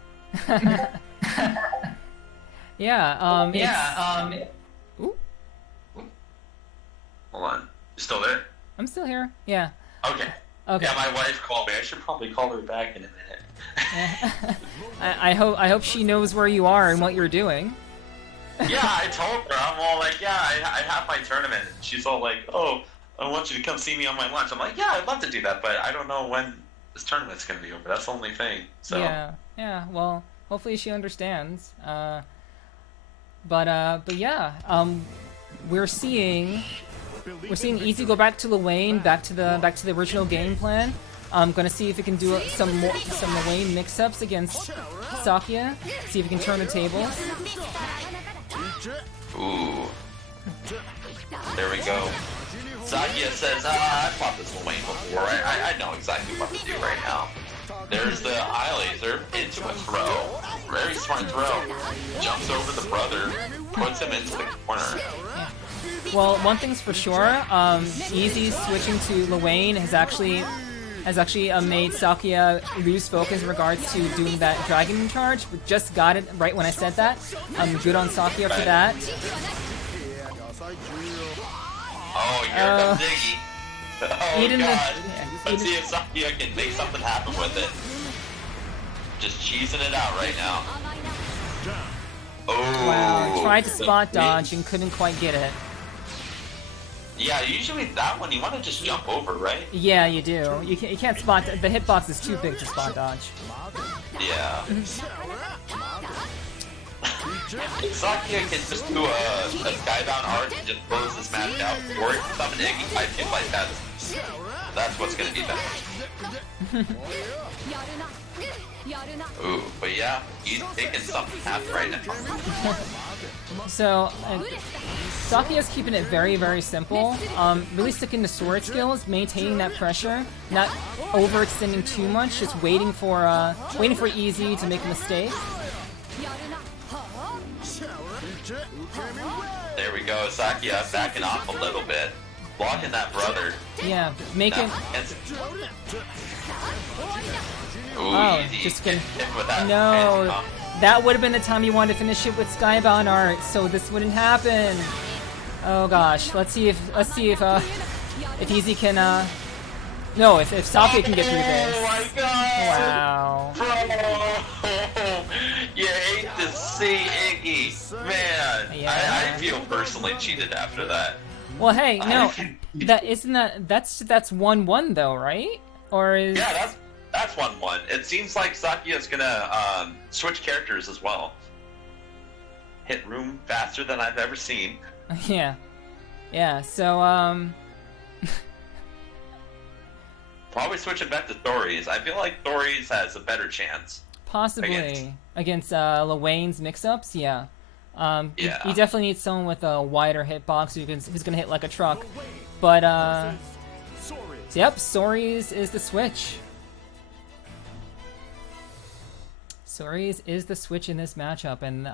Yeah. Ooh. Hold on. You still there? I'm still here. Yeah. Okay. Okay. Yeah, my wife called me. I should probably call her back in a minute. I hope she knows where you are and what you're doing. Yeah, I told her. I'm all like, yeah, I have my tournament. She's all like, oh, I want you to come see me on my lunch. I'm like, yeah, I'd love to do that, but I don't know when this tournament's gonna be over. That's the only thing. So Yeah. Well, hopefully she understands. But yeah, we're seeing Easy go back to Luane, back to the original game plan. I'm gonna see if he can do some Luane mix-ups against Sakuya. See if he can turn the tables. Ooh. There we go. Sakuya says, I fought this Luane before. I know exactly what to do right now. There's the eye laser into a throw. Very smart throw. Jumps over the brother, puts him into the corner. Well, one thing's for sure, Easy switching to Luane has actually made Sakuya lose focus in regards to doing that dragon charge. But just got it right when I said that. Good on Sakuya for that. Oh, here comes Iggy. Oh god. Let's see if Sakuya can make something happen with it. Just cheesing it out right now. Oh. Wow, tried to spot dodge and couldn't quite get it. Yeah, usually that one you want to just jump over, right? Yeah, you do. You can't spot. The hitbox is too big to spot dodge. Yeah. Sakuya can just do a skybound arc and just close this match out, or summon Iggy. I feel like that's what's gonna be better. Ooh, but yeah, he's taking something half right now. So, Sakuya's keeping it very, very simple. Really sticking to sword skills, maintaining that pressure, not overextending too much, just waiting for Easy to make a mistake. There we go, Sakuya backing off a little bit, blocking that brother. Yeah, making. Ooh, Easy. Just kidding. No, that would have been the time you wanted to finish it with Skybound art, so this wouldn't happen. Oh gosh, let's see if Easy can no, if Sakuya can get through this. Oh my god! Wow. Bro, you hate to see Iggy, man. Yeah. I feel personally cheated after that. Well, hey, no, that's 1-1 though, right? Or is That's 1-1. It seems like Sakuya's gonna switch characters as well. Hit room faster than I've ever seen. Yeah. So probably switching back to Thori's. I feel like Thori's has a better chance. Possibly against Luane's mix-ups. Yeah. He definitely needs someone with a wider hitbox who's gonna hit like a truck. But yep, Sori's is the switch. Sori's is the switch in this matchup, and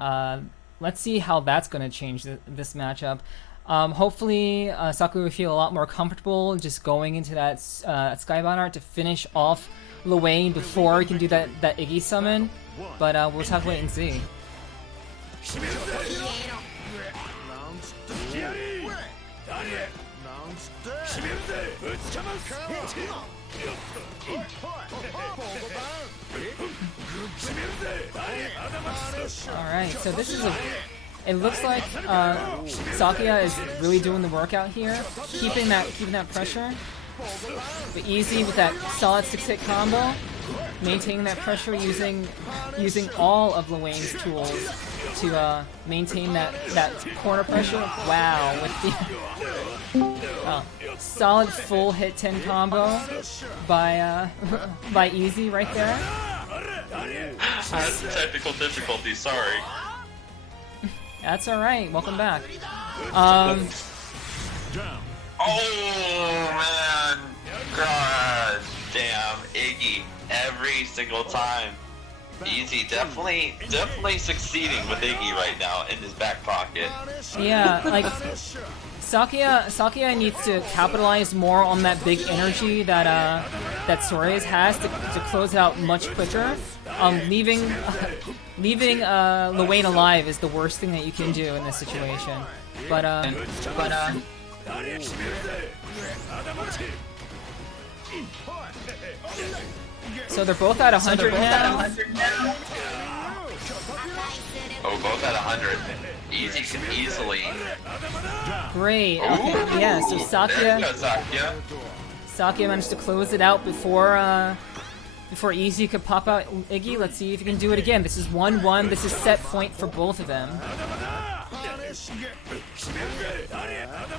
let's see how that's going to change this matchup. Hopefully, Sakuya will feel a lot more comfortable just going into that Skybound art to finish off Luane before he can do that Iggy summon. But we'll just have to wait and see. Alright, so this is it looks like Sakuya is really doing the work out here, keeping that pressure. But Easy with that solid 6-hit combo, maintaining that pressure using all of Luane's tools to maintain that corner pressure. Wow, with the solid full hit 10 combo by Easy right there. That's technical difficulty, sorry. That's alright, welcome back. Oh man! God damn, Iggy, every single time. Easy, definitely succeeding with Iggy right now in his back pocket. Yeah, like Sakuya needs to capitalize more on that big energy that Sorays has to close it out much quicker. Leaving Luane alive is the worst thing that you can do in this situation. So they're both at 100 now. Oh, both at 100. Easy can easily. Great. Okay. Yeah. So Sakuya managed to close it out before Easy could pop out Iggy. Let's see if he can do it again. This is 1-1. This is set point for both of them.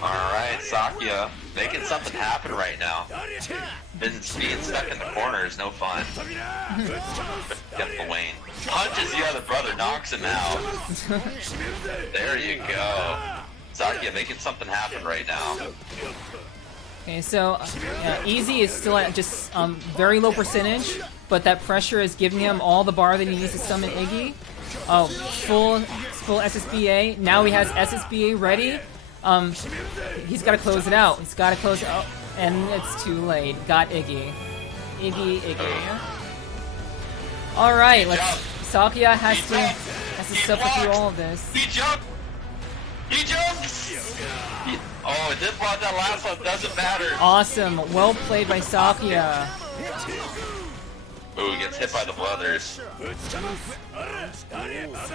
Alright, Sakuya, making something happen right now. Being stuck in the corner is no fun. Get Luane. Punches the other brother, knocks him out. There you go. Sakuya making something happen right now. Okay, so Easy is still at just very low percentage, but that pressure is giving him all the bar that he needs to summon Iggy. Oh, full SSBA. Now he has SSBA ready. He's got to close it out. He's got to close it out, and it's too late. Got Iggy. Iggy. All right, Sakuya has to suffer through all of this. He jumped. Oh, it did block that last one. Doesn't matter. Awesome. Well played by Sakuya. Ooh, gets hit by the brothers.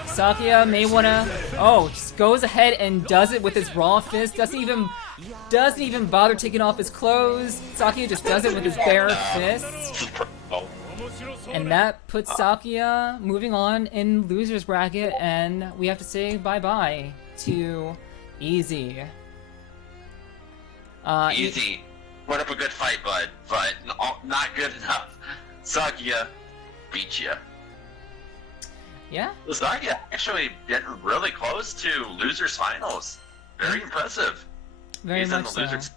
Sakuya may wanna. Oh, just goes ahead and does it with his raw fist. Doesn't even bother taking off his clothes. Sakuya just does it with his bare fist. And that puts Sakuya moving on in losers bracket, and we have to say bye-bye to Easy. Easy. Put up a good fight, bud, but not good enough. Sakuya beat ya. Yeah? Sakuya actually getting really close to losers finals. Very impressive. Very He's much in the so. losers.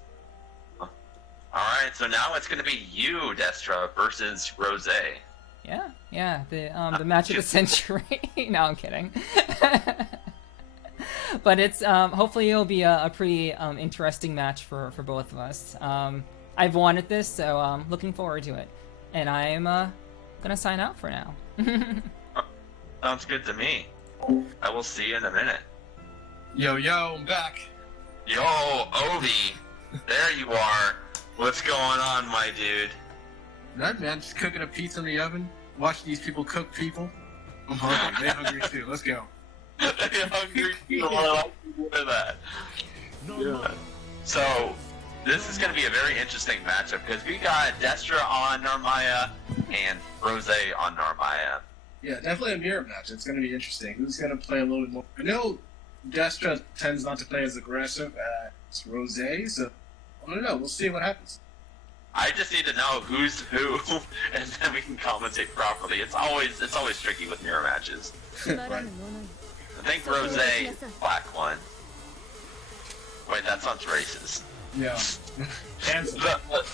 Alright, so now it's gonna be you, Destra, versus Rose. Yeah, the match of the century. No, I'm kidding. But it's hopefully it'll be a pretty interesting match for both of us. I've wanted this, so looking forward to it. And I'm gonna sign out for now. Sounds good to me. I will see you in a minute. Yo, I'm back. Yo, Ovi, there you are. What's going on, my dude? That man, just cooking a pizza in the oven. Watch these people cook people. I'm hungry. They're hungry too. Let's go. They're hungry. Look at that. Yeah. So, this is going to be a very interesting matchup because we got Destra on Narmaya and Rose on Narmaya. Yeah, definitely a mirror match. It's going to be interesting. Who's going to play a little bit more? I know Destra tends not to play as aggressive as Rose, so I don't know. We'll see what happens. I just need to know who's who, and then we can commentate properly. It's always tricky with mirror matches. Right. I think Rose is black one. Wait, that sounds racist. Yeah. Cancel.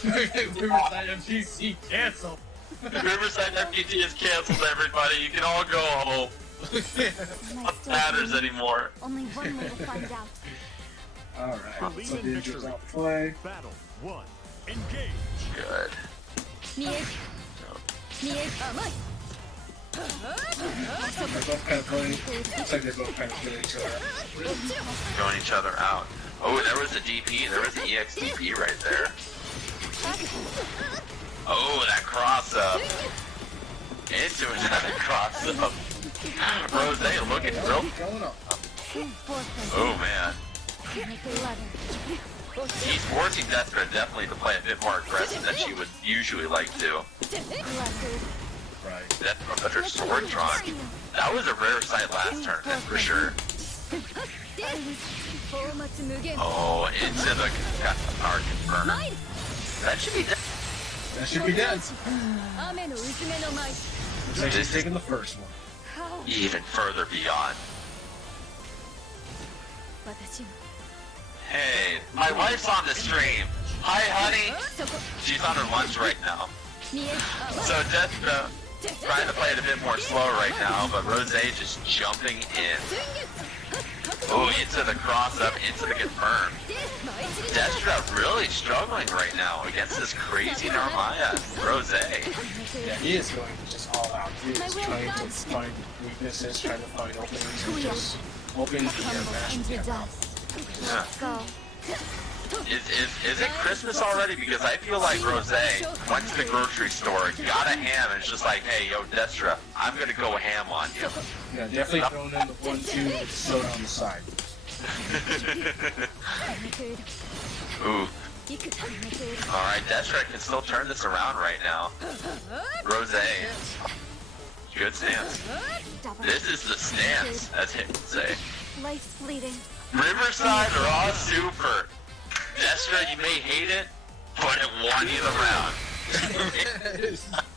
Riverside MTC cancel. Riverside MTT is canceled, everybody. You can all go home. What matters anymore? Only one way to find out. Alright, so the injuries out play. Battle 1. Engage. Good. They're both kind of playing. Looks like they're both kind of killing each other. Going each other out. Oh, there was a DP. There was an EXDP right there. Oh, that cross up. Into another cross up. Rose looking real. Oh man. He's forcing Destra definitely to play a bit more aggressive than she would usually like to. Right. Destra put her sword drawn. That was a rare sight last tournament for sure. Oh, into the power confirm. That should be dead. That should be dead. Looks like she's taking the first one. Even further beyond. Hey, my wife's on the stream. Hi, honey. She's on her lunch right now. So Destra trying to play it a bit more slow right now, but Rose just jumping in. Oh, into the cross up, into the confirm. Destra really struggling right now against this crazy Narmaya Rose. Yeah, he is going just all out. He is trying to find weaknesses, trying to find openings, and just open the match. Yeah. Is it Christmas already? Because I feel like Rose went to the grocery store, got a ham, and it's just like, hey, yo, Destra, I'm gonna go ham on you. Yeah, definitely throwing in the 1-2 with the soda on the side. Ooh. Alright, Destra can still turn this around right now. Rose. Good stance. This is the stance, as Hit would say. Life's fleeting. Riverside Raw Super. Destra, you may hate it, but it won you the round.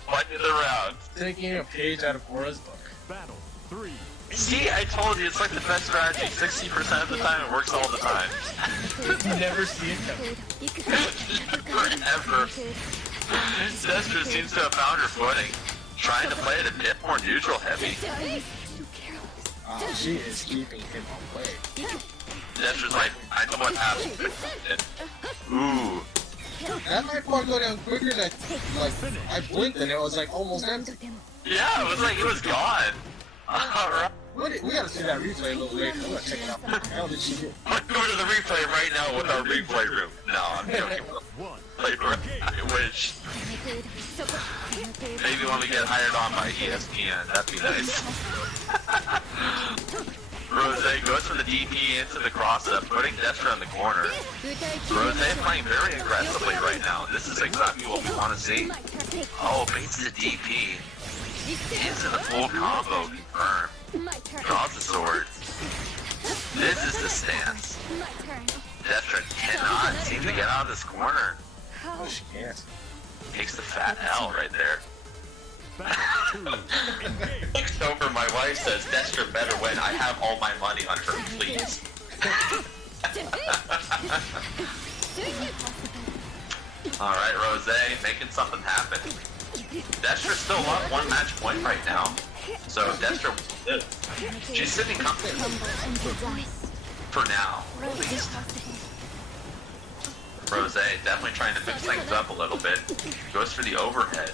Won you the round. Taking a page out of Aura's book. Battle 3. See, I told you, it's like the best strategy. 60% of the time, it works all the time. You never see it coming. Never, ever. Destra seems to have found her footing, trying to play it a bit more neutral heavy. Oh, she is keeping him away. Destra's like, I know what happened. Ooh. That might probably go down quicker than I blinked and it was like almost empty. Yeah, it was like it was gone. Alright. We gotta see that replay a little later. I'm gonna check it out. What the hell did she do? Let's go to the replay right now with our replay room. No, I'm joking. I wish. Maybe when we get hired on by ESPN, that'd be nice. Rose goes from the DP into the cross-up, putting Destra in the corner. Rose playing very aggressively right now. This is exactly what we want to see. Oh, baits the DP. Into the full combo, confirm. Draws the sword. This is the stance. Destra cannot seem to get out of this corner. Oh, she can't. Takes the fat L right there. Looks over, my wife says, Destra better win. I have all my money on her, please. Alright, Rose, making something happen. Destra still up 1 match point right now. So Destra, she's sitting comfortably. For now, at least. Rose definitely trying to mix things up a little bit. Goes for the overhead.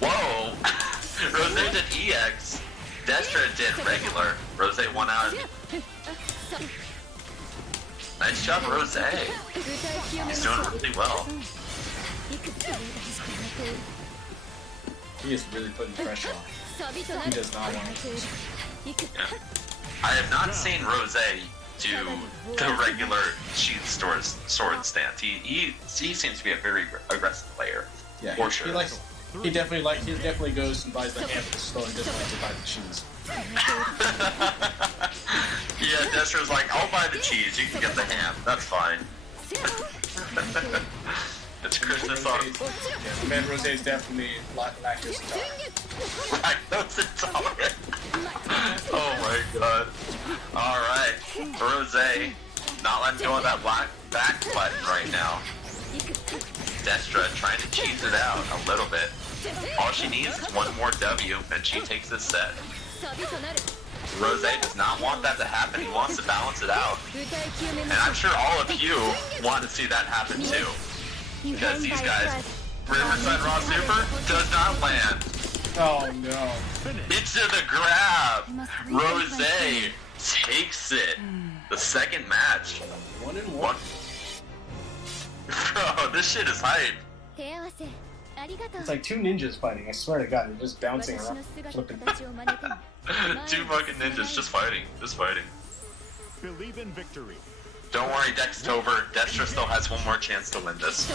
Whoa! Rose did EX. Destra did regular. Rose won out. Nice job, Rose. He's doing really well. He is really putting pressure on. He does not want to lose. Yeah. I have not seen Rose do the regular shield sword stance. He seems to be a very aggressive player. Yeah, for sure. He definitely goes and buys the ham at the store and doesn't like to buy the cheese. Yeah, Destra's like, I'll buy the cheese, you can get the ham, that's fine. It's Christmas on. Yeah, man, Rose is definitely lactose intolerant. Lactose intolerant. Oh my god. Alright, Rose, not letting go of that back button right now. Destra trying to cheese it out a little bit. All she needs is one more W, and she takes this set. Rose does not want that to happen. He wants to balance it out. And I'm sure all of you want to see that happen too. Because these guys, Riverside Raw Super does not land. Oh no. Into the grab. Rose takes it. The second match. 1-1. Bro, this shit is hype. It's like two ninjas fighting, I swear to god, they're just bouncing around, flipping. Two fucking ninjas just fighting. Believe in victory. Don't worry, Dextober. Destra still has one more chance to win this.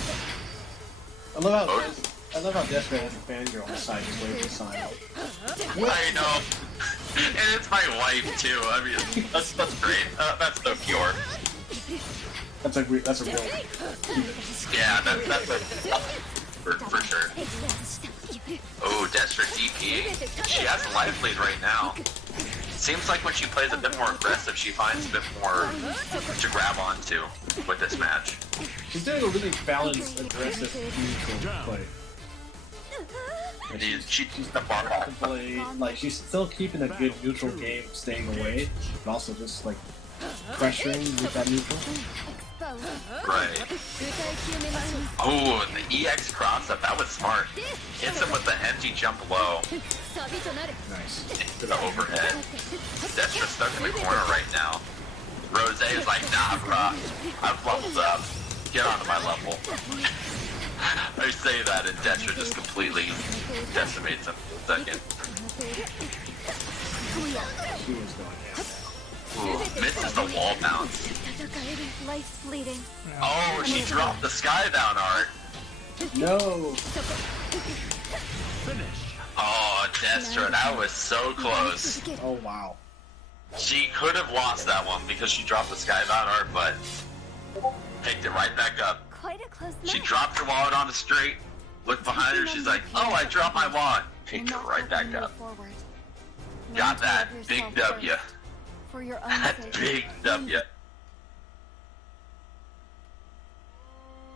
I love how Destra has a fangirl on the side just waiting to sign up. I know. And it's my wife too. I mean, that's great. That's so pure. That's a real. Yeah, that's a for sure. Oh, Destra DP. She has a life lead right now. Seems like when she plays a bit more aggressive, she finds a bit more to grab onto with this match. She's doing a really balanced, aggressive, neutral play. She's the bar back. Play, like she's still keeping a good neutral game, staying away, but also just like pressuring with that neutral. Right. Oh, and the EX cross up, that was smart. Hits him with the empty jump low. Nice. Into the overhead. Destra's stuck in the corner right now. Rose is like, nah, bruh. I've leveled up. Get onto my level. I say that and Destra just completely decimates him for a second. She was going down. Ooh, misses the wall bounce. Oh, she dropped the skybound art. No! Finish. Oh, Destra, that was so close. Oh wow. She could have lost that one because she dropped the skybound art, but picked it right back up. Quite a close She match. dropped her wallet on the straight, looked behind her, she's like, oh, I dropped my wallet. Picked it right back up. Got that big W. For your own That sake. big W.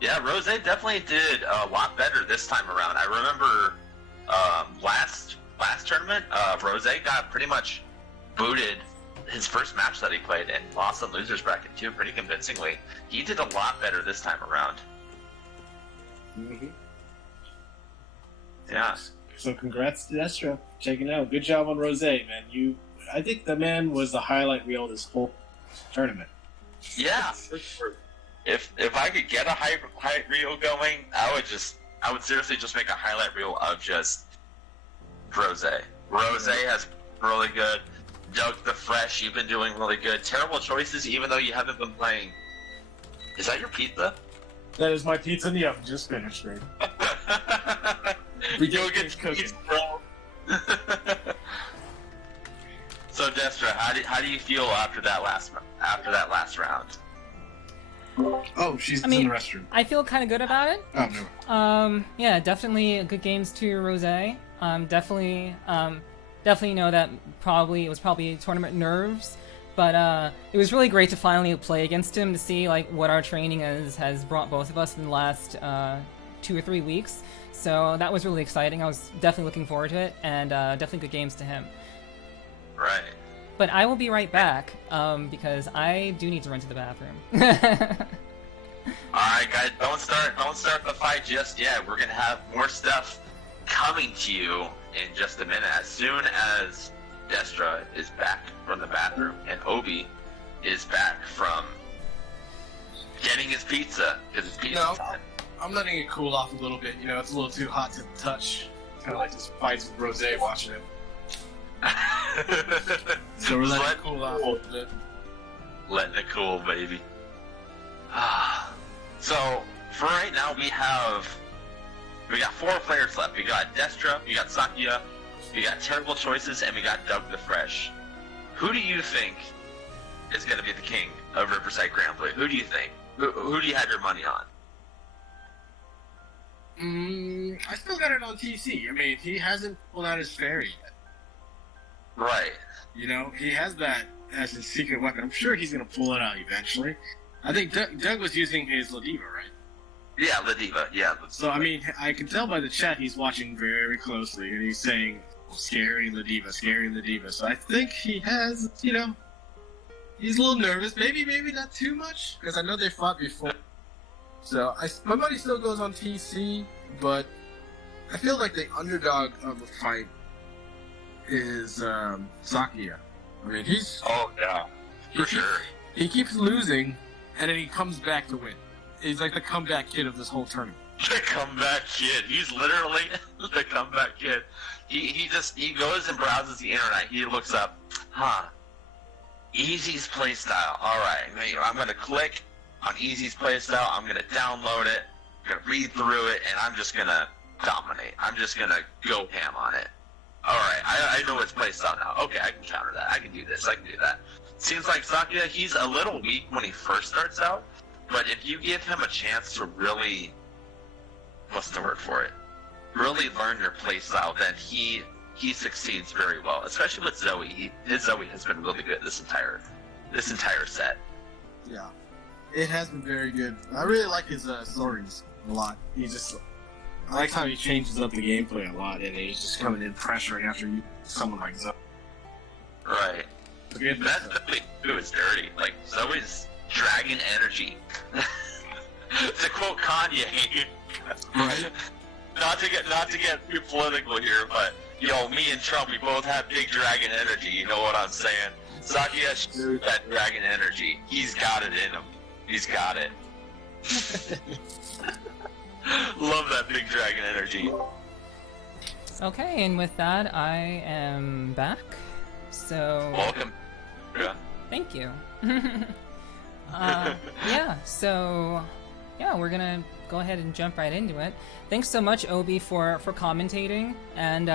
Yeah, Rose definitely did a lot better this time around. I remember last tournament, Rose got pretty much booted his first match that he played and lost in losers bracket too, pretty convincingly. He did a lot better this time around. Mm-hmm. Yeah. So congrats to Destra. Checking it out. Good job on Rose, man. I think the man was the highlight reel of this whole tournament. Yeah, for sure. If I could get a highlight reel going, I would seriously just make a highlight reel of just Rose. Rose has been really good. Doug the Fresh, you've been doing really good. Terrible choices, even though you haven't been playing. Is that your pizza? That is my pizza in the oven. Just finished, man. You'll get cookies, bro. So Destra, how do you feel after that last round? Oh, she's in the restroom. I feel kind of good about it. Oh no. Yeah, definitely good games to Rose. Definitely know that it was probably tournament nerves, but it was really great to finally play against him to see like what our training has brought both of us in the last 2 or 3 weeks. So that was really exciting. I was definitely looking forward to it, and definitely good games to him. Right. But I will be right back because I do need to run to the bathroom. Alright guys, don't start the fight just yet. We're gonna have more stuff coming to you in just a minute. As soon as Destra is back from the bathroom and Obi is back from getting his pizza, because it's pizza time. I'm letting it cool off a little bit. You know, it's a little too hot to touch. Kind of like this fights with Rose watching him. So we're letting it cool off a little bit. Letting it cool, baby. So for right now, we got 4 players left. We got Destra, we got Sakuya, we got Terrible Choices, and we got Doug the Fresh. Who do you think is going to be the king of Riverside Granblue? Who do you think? Who do you have your money on? I still got it on TC. I mean, he hasn't pulled out his fairy yet. Right. You know, he has that as his secret weapon. I'm sure he's going to pull it out eventually. I think Doug was using his Ladiva, right? Yeah, Ladiva, yeah. So, I mean, I can tell by the chat he's watching very closely, and he's saying, scary Ladiva, scary Ladiva. So I think he has, you know, he's a little nervous. Maybe not too much, because I know they fought before. So, my money still goes on TC, but I feel like the underdog of the fight is Sakuya. I mean, he's... Oh, yeah. For sure. He keeps losing, and then he comes back to win. He's like the comeback kid of this whole tournament. The comeback kid. He's literally the comeback kid. He goes and browses the internet. He looks up, Easy's playstyle. Alright, I'm gonna click on Easy's playstyle, I'm gonna download it, I'm gonna read through it, and I'm just gonna dominate. I'm just gonna go ham on it. Alright, I know its playstyle now. Okay, I can counter that. I can do this, I can do that. Seems like Sakuya, he's a little weak when he first starts out, but if you give him a chance to really, what's the word for it? Really learn your playstyle, then he succeeds very well. Especially with Zoe. His Zoe has been really good this entire set. Yeah, it has been very good. I really like his stories a lot. I like how he changes up the gameplay a lot, and he's just coming in pressuring after someone like Zoe. Right. That's the thing too, is dirty. Like, Zoe's dragon energy. To quote Kanye, Right. not to get too political here, but yo, me and Trump, we both have big dragon energy. You know what I'm saying? Sakuya showed that dragon energy. He's got it in him. He's got it. Love that big dragon energy. Okay, and with that, I am back. So. Welcome. Yeah. Thank you. Yeah, we're gonna go ahead and jump right into it. Thanks so much, Obi, for commentating and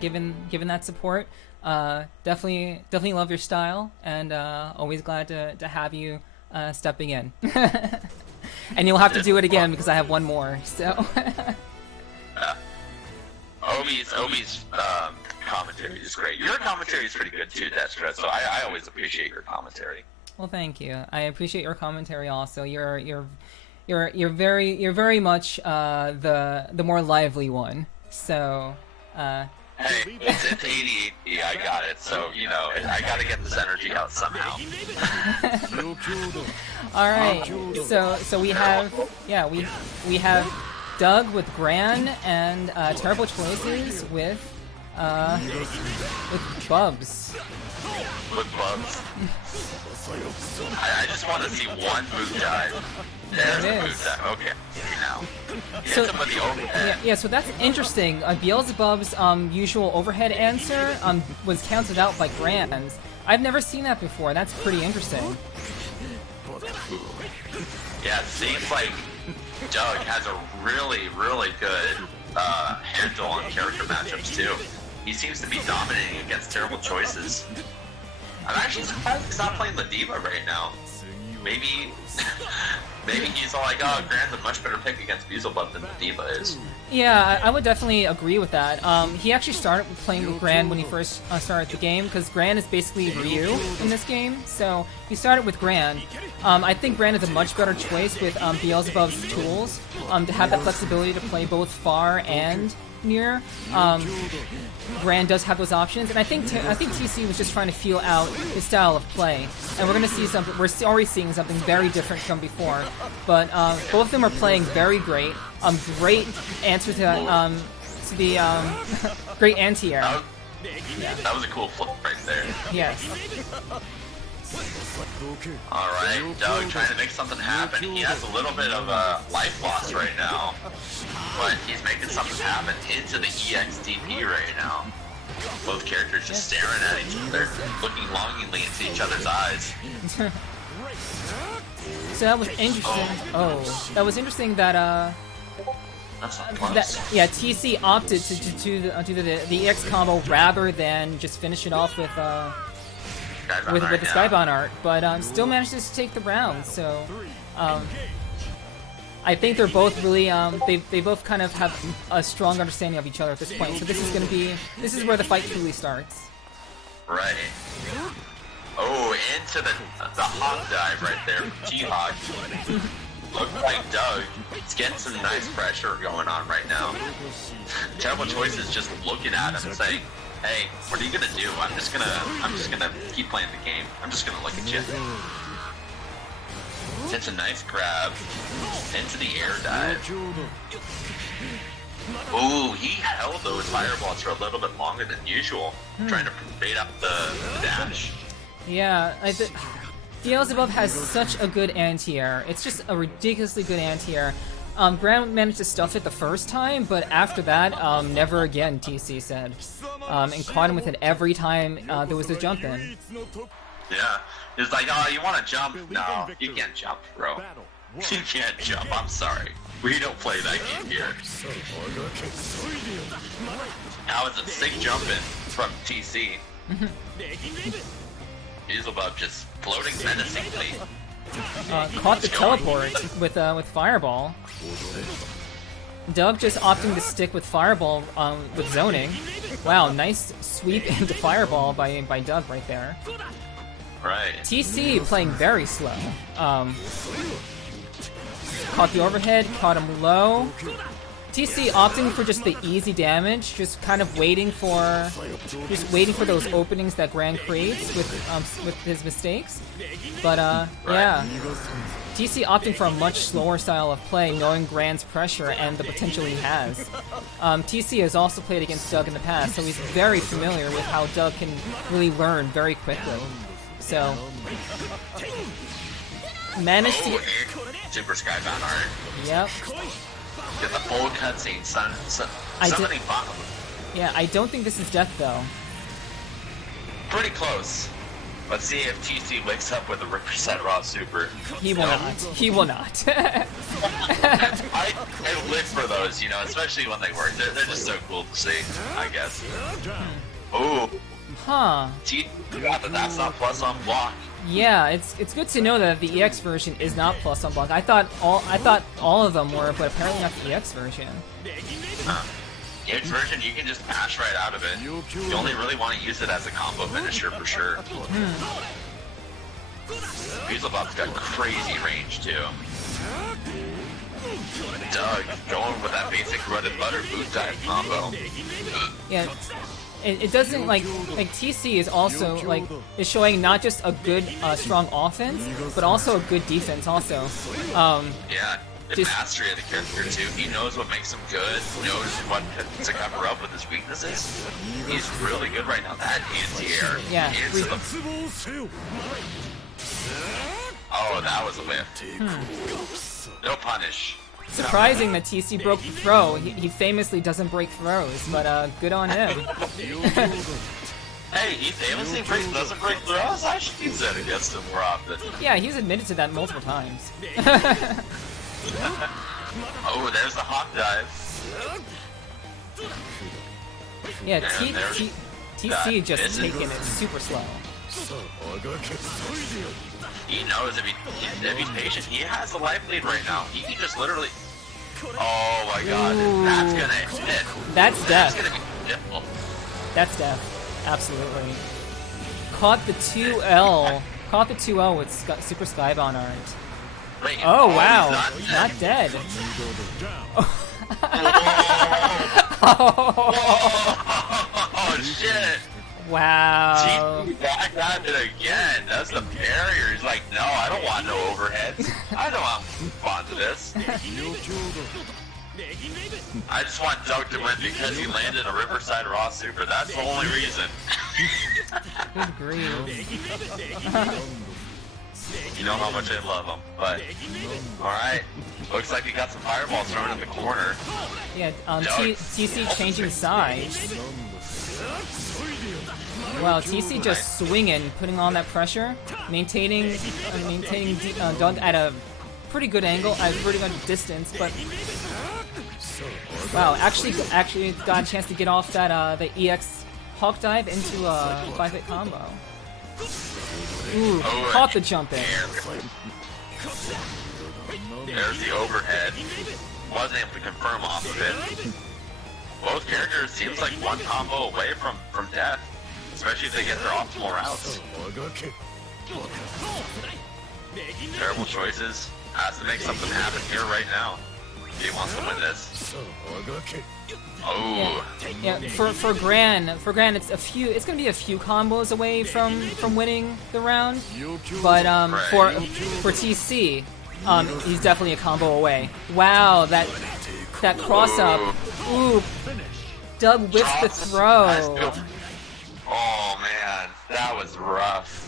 giving that support. Definitely love your style, and always glad to have you stepping in. And you'll have to do it again because I have one more. So. Obi's commentary is great. Your commentary is pretty good too, Destra. So I always appreciate your commentary. Well, thank you. I appreciate your commentary also. You're very much the more lively one. So. Hey, it's ADHD. I got it. So I gotta get this energy out somehow. All right. So we have we have Doug with Gran and Terrible Choices with Bubs. With Bubs. I just want to see one move dive. There's the move dive. Okay, now. So, Some of the overhead. Yeah, so that's interesting. Beelzebub's usual overhead answer was counted out by Gran's. I've never seen that before. That's pretty interesting. Yeah, it seems like Doug has a really, really good handle on character matchups too. He seems to be dominating against Terrible Choices. I'm actually surprised he's not playing the Diva right now. Maybe he's all like, oh, Gran's a much better pick against Beelzebub than the Diva is. Yeah, I would definitely agree with that. He actually started playing with Gran when he first started the game, because Gran is basically Ryu in this game, so he started with Gran. I think Gran is a much better choice with Beelzebub's tools, to have that flexibility to play both far and near. Gran does have those options, and I think TC was just trying to feel out his style of play, and we're gonna see something. We're already seeing something very different from before, but both of them are playing very great. Great answer to the great anti-air. That was a cool flip right there. Yes. Alright, Doug trying to make something happen. He has a little bit of life loss right now, but he's making something happen into the EXDP right now. Both characters just staring at each other, looking longingly into each other's eyes. So that was interesting. Oh, that was interesting that That's not close. TC opted to do the EX combo rather than just finish it off with the Skybound art, but still managed to take the round. So I think they're both really they both kind of have a strong understanding of each other at this point. So this is where the fight truly starts. Right. Oh, into the hot dive right there from T-Hawk. Looks like Doug is getting some nice pressure going on right now. Terrible Choices just looking at him saying, hey, what are you gonna do? I'm just gonna keep playing the game. I'm just gonna look at you. It's a nice grab into the air dive. Ooh, he held those fireballs for a little bit longer than usual, trying to bait up the dash. Yeah, Beelzebub has such a good anti-air. It's just a ridiculously good anti-air. Gran managed to stuff it the first time, but after that, never again, TC said. And caught him with it every time there was a jump in. Yeah. It's like, oh, you want to jump? No, you can't jump, bro. You can't jump, I'm sorry. We don't play that game here. That was a sick jump in from TC. Beelzebub just floating menacingly. Caught the teleport with Fireball. Doug just opting to stick with Fireball with zoning. Wow, nice sweep into Fireball by Doug right there. Right. TC playing very slow. Caught the overhead, caught him low. TC opting for just the easy damage, just kind of waiting for those openings that Gran creates with his mistakes. But yeah, TC opting for a much slower style of play, knowing Gran's pressure and the potential he has. TC has also played against Doug in the past, so he's very familiar with how Doug can really learn very quickly. So managed to get Super Skybound art. Yep. Get the full cutscene, summoning bomb. Yeah, I don't think this is death though. Pretty close. Let's see if TC wakes up with a Riverside Raw Super. He will not. He will not. I live for those, you know, especially when they work. They're just so cool to see, I guess. Ooh. Huh. That's not plus on block. Yeah, it's good to know that the EX version is not plus on block. I thought all of them were, but apparently not the EX version. EX version, you can just mash right out of it. You only really want to use it as a combo finisher for sure. Beelzebub's got crazy range too. Doug going with that basic bread and butter boot dive combo. Yeah. It doesn't like TC is also is showing not just a good strong offense, but also a good defense also. Yeah, the mastery of the character too. He knows what makes him good, knows what to cover up with his weaknesses. He's really good right now. That anti-air. Yeah. Oh, that was a whiff. No punish. Surprising that TC broke the throw. He famously doesn't break throws, but good on him. Hey, he famously doesn't break throws? I should use that against him more often. Yeah, he's admitted to that multiple times. Oh, there's the hop dive. Yeah, TC just taking it super slow. He knows if he's patient, he has the life lead right now. He can just literally... Oh my god, that's gonna hit. That's death. Gonna be difficult. That's death. Absolutely. Caught the 2L. Caught the 2L with Super Skybound art. Wait, oh wow, he's not dead. Oh shit. Wow. He backed at it again. That's the barrier. He's like, no, I don't want no overheads. I don't want to move on to this. I just want Doug to win because he landed a Riverside Raw Super. That's the only reason. Good grief. You know how much I love him, but alright. Looks like he got some fireballs thrown in the corner. Yeah, TC changing sides. Wow, TC just swinging, putting on that pressure, maintaining Doug at a pretty good angle, at a pretty good distance, but wow, actually got a chance to get off that the EX Hawk Dive into a 5-hit combo. Ooh, caught the jump in. There's the overhead. Wasn't able to confirm off of it. Both characters seems like one combo away from death, especially if they get their optimal routes. Terrible choices. Has to make something happen here right now. He wants to win this. Oh. Yeah, for Gran, it's gonna be a few combos away from winning the round. But for TC, he's definitely a combo away. Wow, that cross up. Ooh. Doug whips the throw. Oh man, that was rough.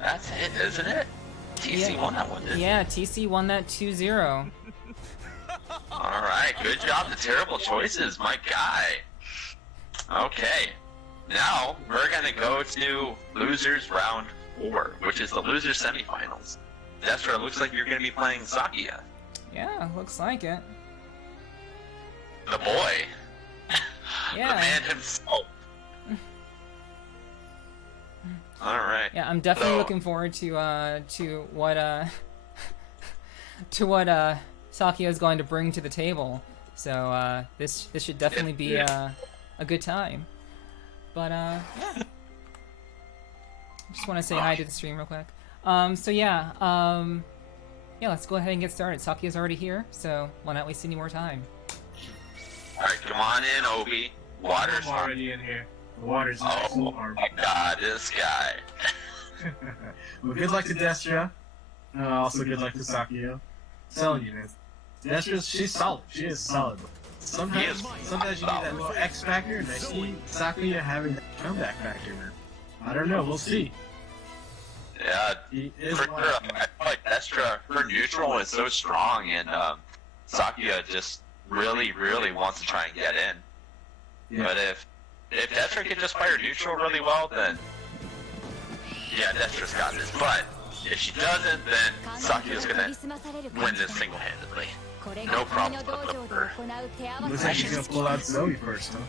That's it, isn't it? TC won that one, didn't Yeah, TC won that 2-0. Alright, good job. The terrible choices, my guy. Okay. Now, we're gonna go to losers round 4, which is the losers semifinals. Destra, looks like you're gonna be playing Sakia. Yeah, looks like it. The boy. Yeah. The man himself. Alright. Yeah, I'm definitely looking forward to what to what Sakia is going to bring to the table. So this should definitely be a good time. But yeah. Just want to say hi to the stream real quick. So yeah, yeah, let's go ahead and get started. Sakia's already here, so why not waste any more time? Alright, come on in, Obi. Water's I'm already in here. The water's nice and Oh warm. my god, this guy. Well, good luck to Destra. Also, good luck to Sakia. I'm telling you, man. Destra, she's solid. She is solid. Sometimes you need that little X factor, and I see Sakia having that comeback factor. I don't know. We'll see. Yeah, He is for one sure. of them. I feel like Destra, her neutral is so strong, and Sakia just really wants to try and get in. Yeah. But if Destra can just fire neutral really well, then yeah, Destra's got this. But if she doesn't, then Sakia's gonna win this single-handedly. No problem with her. Looks like she's gonna pull out Zoe first, huh?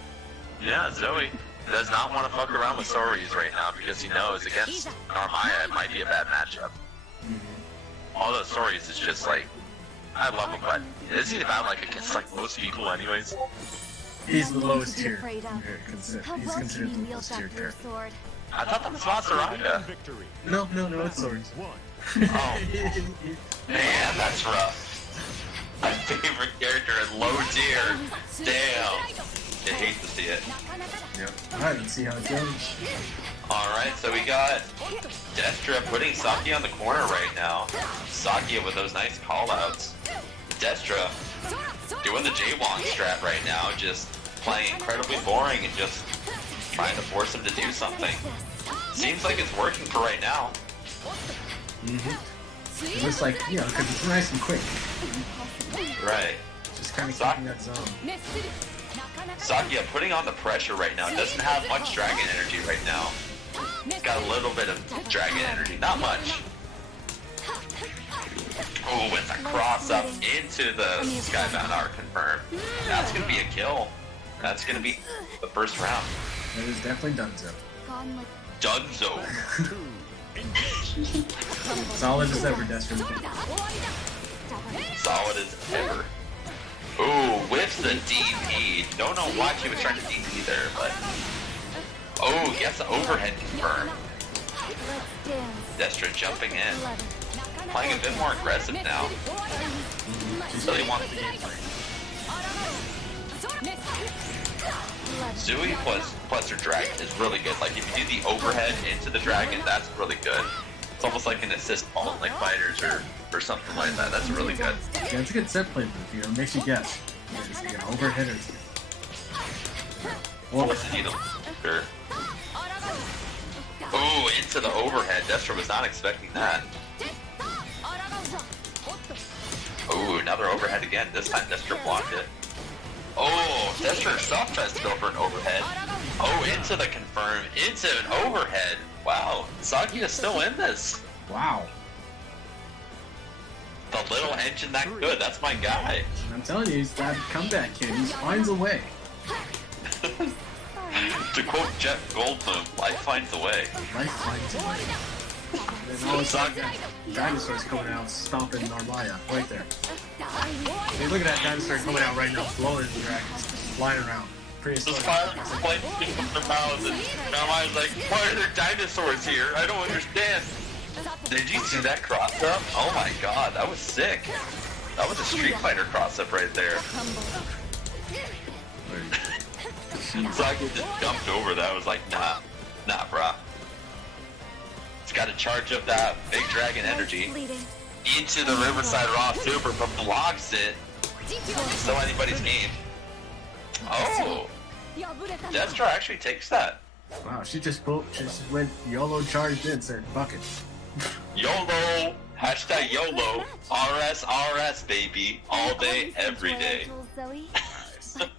Yeah, Zoe does not want to fuck around with Soris right now because he knows against Narmaya it might be a bad matchup. Although Soris is just like, I love him, but is he bad like against like most people anyways? He's the lowest tier. He's considered the lowest tier character. I thought that was Matsuraga. Victory. No, it's Swords. 1. Oh, man, that's rough. My favorite character is low tier. Damn. I hate to see it. Yep. Alright, let's see how it goes. Alright, so we got Destra putting Sakia on the corner right now. Sakia with those nice callouts. Destra doing the J-Wong strat right now, just playing incredibly boring and just trying to force him to do something. Seems like it's working for right now. It looks like, because it's nice and quick. Right. Just kind of keeping that zone. Sakia putting on the pressure right now. Doesn't have much dragon energy right now. He's got a little bit of dragon energy, not much. Oh, with a cross up into the Skybound R confirm. That's gonna be a kill. That's gonna be the first round. It is definitely Dunzo. Dunzo. 2. Solid as ever, Destra. Solid as ever. Ooh, whips the DP. Don't know why she was trying to DP there, but... Oh, gets the overhead confirm. Destra jumping in. Playing a bit more aggressive now. Really wants the game play. Zui plus her dragon is really good. Like, if you do the overhead into the dragon, that's really good. It's almost like an assist ball, like fighters or something like that. That's really good. Yeah, it's a good set play move, makes you guess. Is it gonna overhit or Force the needle. Sure. Ooh, into the overhead. Destra was not expecting that. Ooh, another overhead again. This time Destra blocked it. Oh, Destra herself tries to go for an overhead. Oh, into the confirm. Into an overhead. Wow, Sakia is still in this. Wow. The little engine that good. That's my guy. I'm telling you, he's that comeback kid. He finds a way. To quote Jeff Goldblum, life finds a way. Life finds a way. And then all of a sudden, dinosaurs coming out, stomping Narmaya right there. Hey, look at that dinosaur coming out right now, blowing the dragons, flying around. This Prehistoric. pilot's playing with their mouths, and Narmaya's like, why are there dinosaurs here? I don't understand. Did you see that cross up? Oh my god, that was sick. That was a Street Fighter cross up right there. Sakia just jumped over that. I was like, nah, brah. It's got to charge up that big dragon energy into the Riverside Raw Super, but blocks it. Still anybody's game. Oh, Destra actually takes that. Wow, she just went YOLO charged in, said, fuck it. YOLO! Had Hashtag YOLO. RS, baby. All day, every day. Zoe.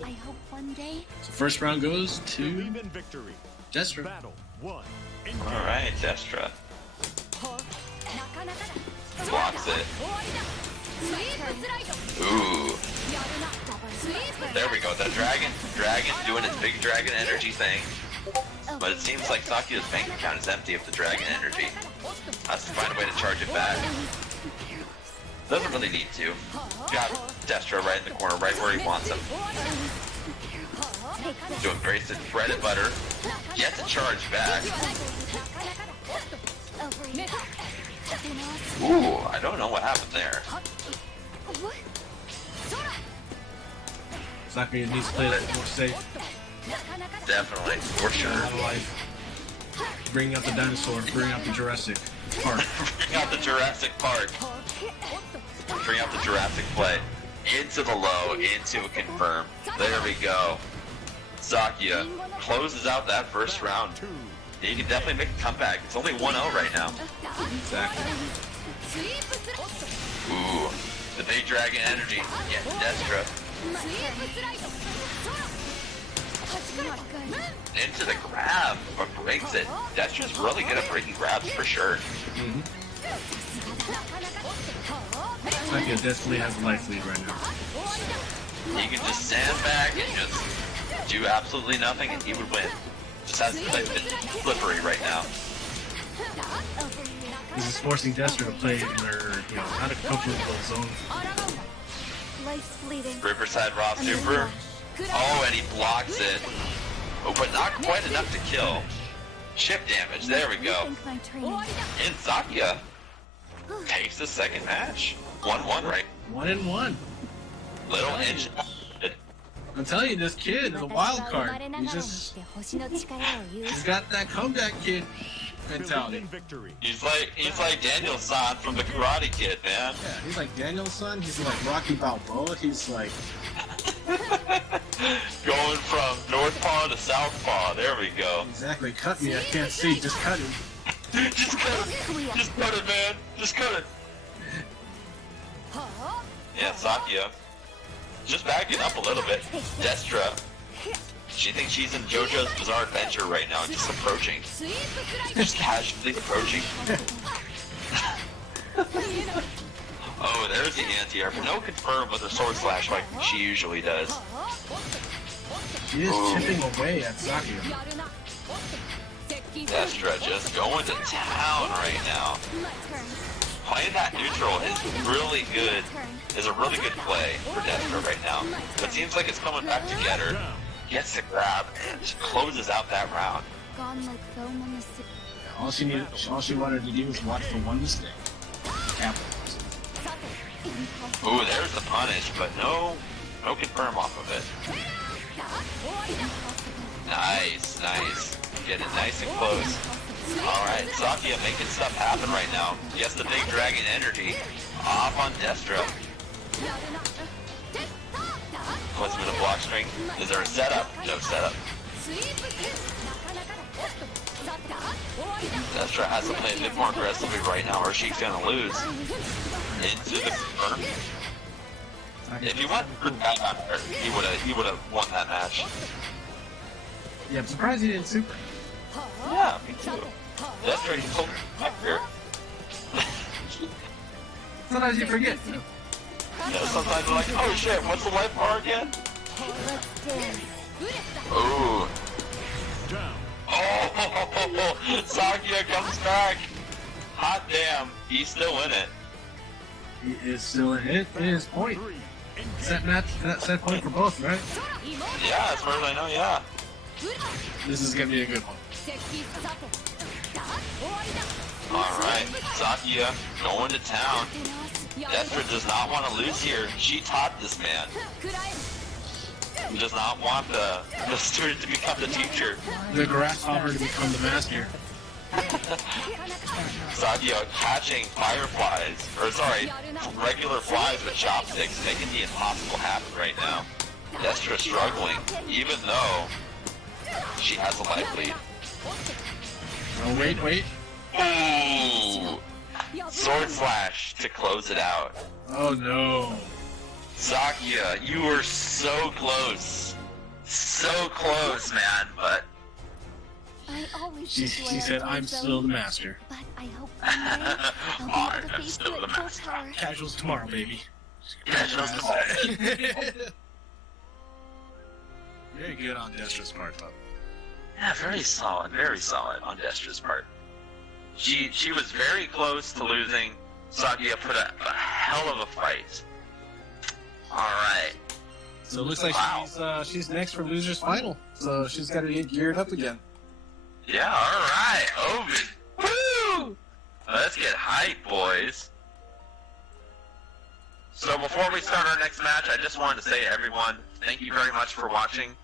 I hope one day. So first round goes to Believe in victory. Destra. Battle 1. Alright, Destra. Blocks it. Ooh. There we go. The dragon doing its big dragon energy thing. But it seems like Sakuya's bank account is empty of the dragon energy. Has to find a way to charge it back. Doesn't really need to. Got Destra right in the corner, right where he wants him. Doing great to bread and butter. Get to charge back. Ooh, I don't know what happened there. Sakuya needs to play that more safe. Definitely, for sure. Out of life. Bring out the dinosaur. Bring out the Jurassic Park. Bring out the Jurassic Park. Bring out the Jurassic play. Into the low, into a confirm. There we go. Sakuya closes out that first round. You can definitely make a comeback. It's only 1-0 right now. Exactly. Ooh, the big dragon energy. Yeah, Destra. Into the grab, but breaks it. Destra's really good at breaking grabs for sure. Sakuya definitely has a life lead right now. He can just stand back and just do absolutely nothing and he would win. Just has to play a bit slippery right now. This is forcing Destra to play in their, not a comfortable zone. Life's fleeting. Riverside Raw Super. Oh, and he blocks it. Oh, but not quite enough to kill. Chip damage, there we go. My training. And Sakuya takes the second match. 1-1 right. 1-1. Little inch. I'm telling you, this kid is a wild card. He's got that comeback kid Believe mentality. in victory. He's like Daniel-san from the Karate Kid, man. Yeah, he's like Daniel's son. He's like Rocky Balboa. He's like, Going from North Paw to South Paw. There we go. exactly, cut me. I can't see. Just cut him. Just cut it. Just cut it, man. Just cut it. Yeah, Sakuya. Just backing up a little bit. Destra. She thinks she's in JoJo's Bizarre Adventure right now, just approaching. Just casually approaching. Oh, there's the anti-air, but no confirm with a sword slash like she usually does. She is chipping away at Sakuya. Destra just going to town right now. Playing that neutral is really good. Is a really good play for Destra right now. But it seems like it's coming back together. Gets the grab and just closes out that round. Gone like foam on the sea. All she wanted to do was watch for one mistake. Capitalize. Ooh, there's the punish, but no confirm off of it. Nice. Getting nice and close. Alright, Sakuya making stuff happen right now. Gets the big dragon energy. Off on Destra. Puts him in a block string. Is there a setup? No setup. Destra has to play a bit more aggressively right now or she's gonna lose. Into the confirm. If he went for that on her, he would have won that match. Yeah, I'm surprised he didn't super. Yeah, me too. Destra, he's holding back here. Sometimes you forget. Yeah, sometimes they're like, oh shit, what's the life bar again? Ooh. Down. Oh, Sakuya comes back. Hot damn, he's still in it. He is still in it. It is point. 3. Set match, set point for both, right? Yeah, as far as I know, yeah. This is gonna be a good one. Alright, Sakuya going to town. Destra does not want to lose here. She taught this man. He does not want the student to become the teacher. The grasshopper to become the master. Sakuya catching fireflies, or sorry, regular flies with chopsticks, making the impossible happen right now. Destra struggling, even though she has a life lead. Oh, wait. Ooh! Sword slash to close it out. Oh no. Zakia, you were so close. So close, man, but... I always She said, I'm still the master. But I hope one day I'll be able to I'm face still you the at full master. power. Casuals tomorrow, baby. Casuals tomorrow. Very good on Destra's part, though. Yeah, very solid on Destra's part. She was very close to losing. Zakia put a hell of a fight. Alright. So it looks like she's next for Losers Final. So she's got to get geared up again. Yeah, alright, Obi. Woo! Let's get hype, boys. So before we start our next match, I just wanted to say to everyone, thank you very much for watching.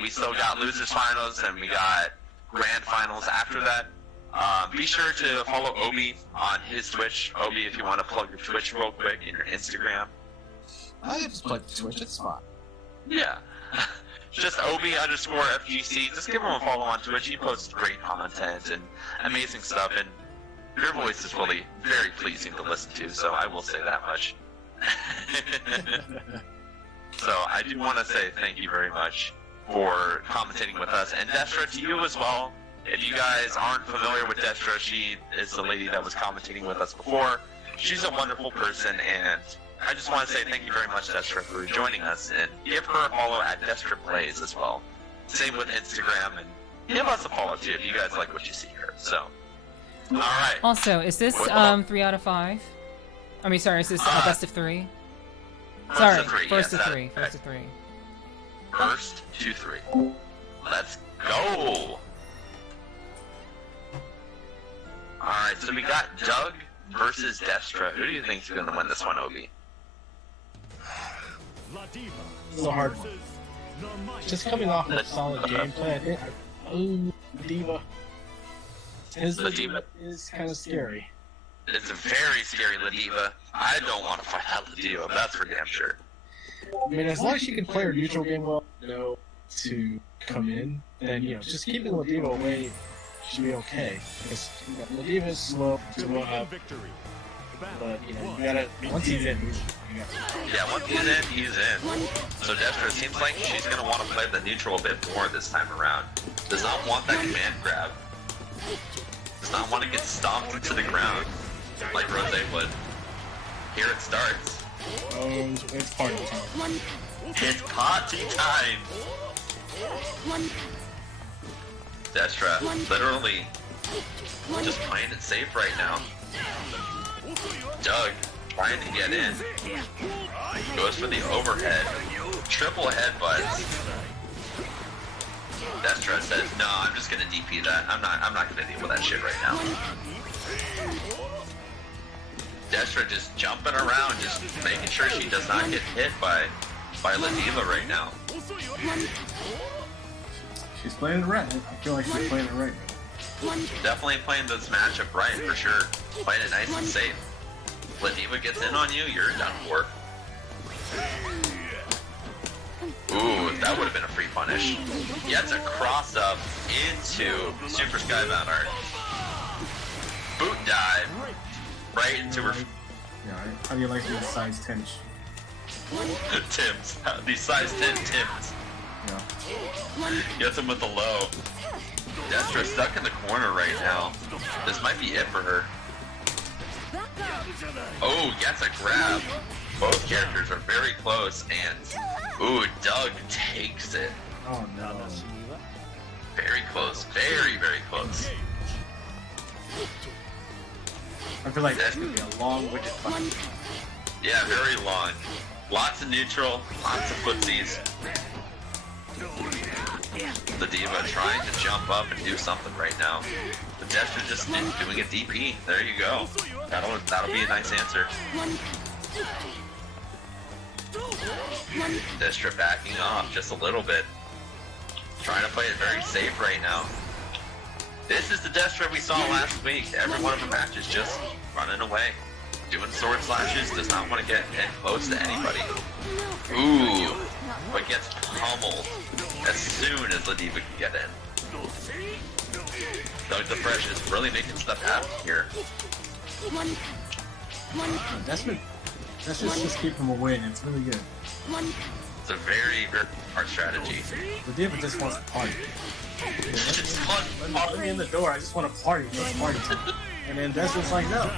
We still got Losers Finals and we got Grand Finals after that. Be sure to follow Obi on his Twitch. Obi, if you want to plug your Twitch real quick and your Instagram. I just play Twitch, it's fine. Yeah. Just Obi_FGC. Just give him a follow on Twitch. He posts great content and amazing stuff, and your voice is really very pleasing to listen to, so I will say that much. So I do want to say thank you very much for commentating with us, and Destra, to you as well. If you guys aren't familiar with Destra, she is the lady that was commentating with us before. She's a wonderful person, and I just want to say thank you very much, Destra, for joining us, and give her a follow at destraplays as well. Same with Instagram, and give us a follow too if you guys like what you see here. So, alright. Also, is this 3 out of 5? I mean, sorry, is this best of 3? Sorry, first of 3. First of 3. First to 3. Let's go! Alright, so we got Doug versus Destra. Who do you think is going to win this one, Obi? This is a hard one. Just coming off of solid gameplay, I think. Ooh, Diva. His Diva is kind of scary. It's a very scary Ladiva. I don't want to fight out Ladiva, that's for damn sure. I mean, as long as she can play her neutral game well, to come in, then, just keeping Ladiva away should be okay. Because, Ladiva is slow to run up. But, you gotta, once he's in, Yeah, once he's in, he's in. So Destra, seems like she's gonna want to play the neutral a bit more this time around. Does not want that command grab. Does not want to get stomped into the ground like Rose would. Here it starts. It's party time. It's party time! Destra, literally just playing it safe right now. Doug, trying to get in. Goes for the overhead. Triple headbutts. Destra says, no, I'm just gonna DP that. I'm not gonna deal with that shit right now. Destra just jumping around, just making sure she does not get hit by Ladiva right now. She's playing it right. I feel like she's playing it right. Definitely playing this matchup right, for sure. Playing it nice and safe. Ladiva gets in on you, you're done for. Ooh, that would have been a free punish. Gets a cross up into Super Skybound Art. Boot dive. Right into her. Yeah, how do you like these size 10? Tims. These size 10 Tims. Yeah. Gets him with the low. Destra stuck in the corner right now. This might be it for her. Oh, gets a grab. Both characters are very close, and ooh, Doug takes it. Oh no. Very close. Very, very close. I feel like that's gonna be a long wicked fight. Yeah, very long. Lots of neutral, lots of footsies. The Diva trying to jump up and do something right now. The Destra just doing a DP. There you go. That'll be a nice answer. Destra backing off just a little bit. Trying to play it very safe right now. This is the Destra we saw last week. Every one of her matches just running away. Doing sword slashes, does not want to get close to anybody. Ooh, but gets pummeled as soon as Ladiva can get in. Doug the Fresh is really making stuff happen here. One cut. One cut. That's just keep him away, and it's really good. One cut. It's a very, very hard strategy. The diva just wants to party. Just Let me in the door. I just want to party. Let's party time. And then Desmond's like, no.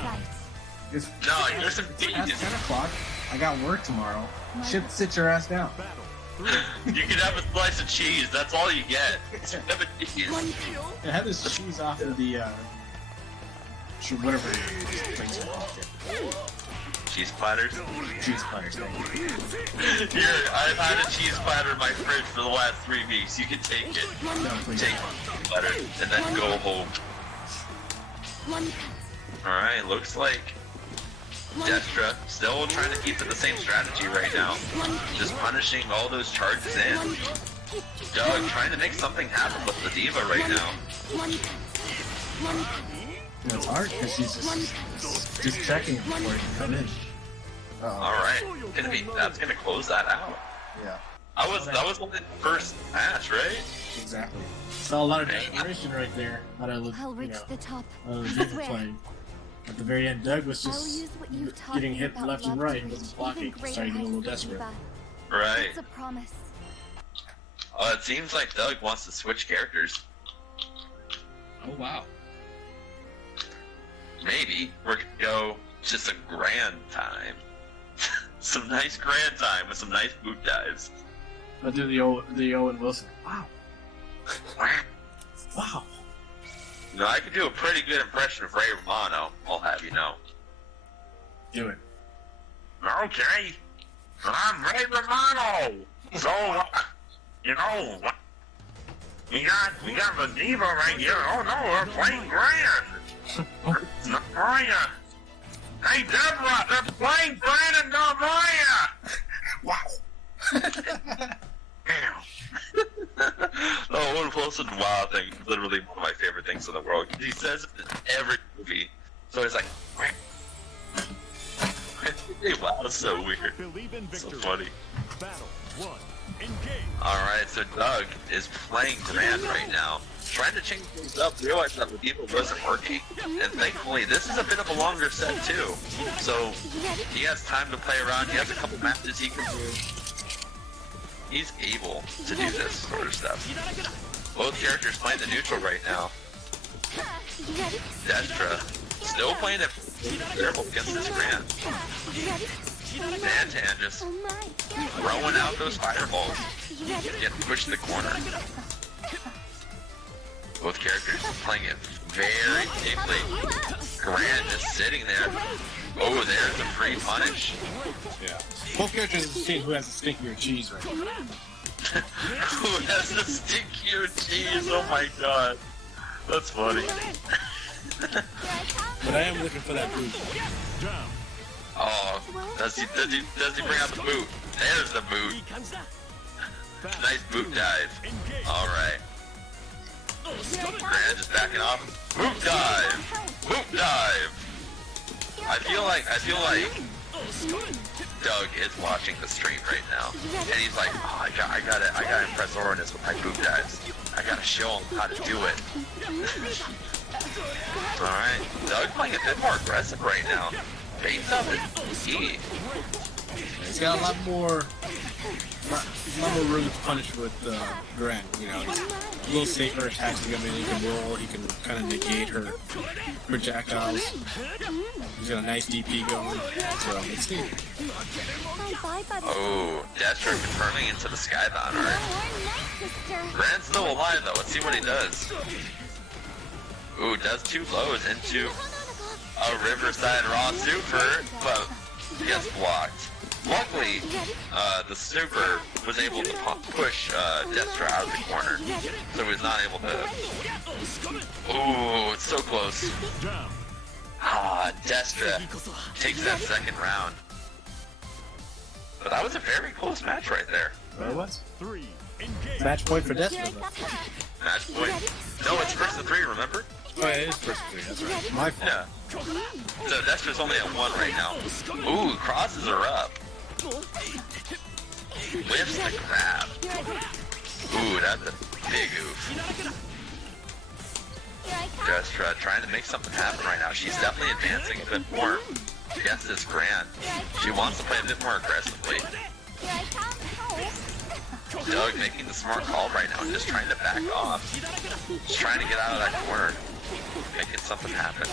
It's No, you're some past 10 o'clock. I got work tomorrow. Sit your ass down. You can have a slice of cheese. That's all you get. Have a cheese. I had this cheese off of the, whatever things are called. Cheese platters. Cheese platters. Here, I've had a cheese platter in my fridge for the last 3 weeks. You can take it. No, please. Take the platter and then go home. Alright, looks like Destra still trying to keep to the same strategy right now. Just punishing all those charges in. Doug trying to make something happen with the diva right now. You know, it's hard because she's just checking it before you can come in. Alright, that's gonna close that out. Yeah. That was only the first match, right? Exactly. Saw a lot of desperation right there. I'll reach the top. The diva playing. At the very end, Doug was just getting hit left and right. He wasn't blocking. Starting to get a little desperate. Right. It's a promise. It seems like Doug wants to switch characters. Oh wow. Maybe we're gonna go just a grand time. Some nice grand time with some nice boot dives. I'll do the Owen Wilson. Wow. Wow. No, I could do a pretty good impression of Ray Romano, I'll have you know. Do it. Okay. I'm Ray Romano! So, you know, we got the diva right here. Oh no, we're playing grand! Navaya! Hey Deborah, they're playing grand and Navaya! Wow. Damn. Oh, Owen Wilson wow thing is literally one of my favorite things in the world. He says it in every movie. So he's like, wow, that's so weird. So funny. Battle 1. Engage. Alright, so Doug is playing Grand right now. Trying to change things up, realized that the diva wasn't working. And thankfully, this is a bit of a longer set too. So he has time to play around. He has a couple matches he can do. He's able to do this sort of stuff. Both characters playing the neutral right now. Destra still playing it careful against this Grand. Bantan just throwing out those fireballs. Getting pushed in the corner. Both characters playing it very safely. Grand just sitting there. Oh, there's a free punish. Yeah. Both characters have seen who has the stinkier cheese right now. Who has the stinkier cheese? Oh my god. That's funny. But I am looking for that boot. Oh, does he bring out the boot? There's the boot. Nice boot dive. Alright. Grand just backing off. Boot dive! Boot dive! I feel like Doug is watching the stream right now, and he's like, oh, I gotta impress Orinus with my boot dives. I gotta show him how to do it. Alright, Doug playing a bit more aggressive right now. Base up is key. He's got a lot more room to punish with Gren. You know, he's a little safer attacks to come in. He can roll. He can kind of negate her projectiles. He's got a nice DP going. So let's see. Oh, Destra confirming into the Skybound. Alright. Gren's still alive though. Let's see what he does. Ooh, does 2 lows into a Riverside Raw Super, but gets blocked. Luckily, the Super was able to push Destra out of the corner, so he was not able to... Ooh, it's so close. Ah, Destra takes that second round. But that was a very close match right there. What it was? Match point for Destra, though. Match point. No, it's first to 3, remember? Oh, yeah, it is first 3, that's right. My fault. Yeah. So Destra's only at 1 right now. Ooh, crosses are up. Whips the grab. Ooh, that's a big oof. Destra trying to make something happen right now. She's definitely advancing a bit more against this Gran. She wants to play a bit more aggressively. Doug making the smart call right now, just trying to back off. Just trying to get out of that corner. Making something happen.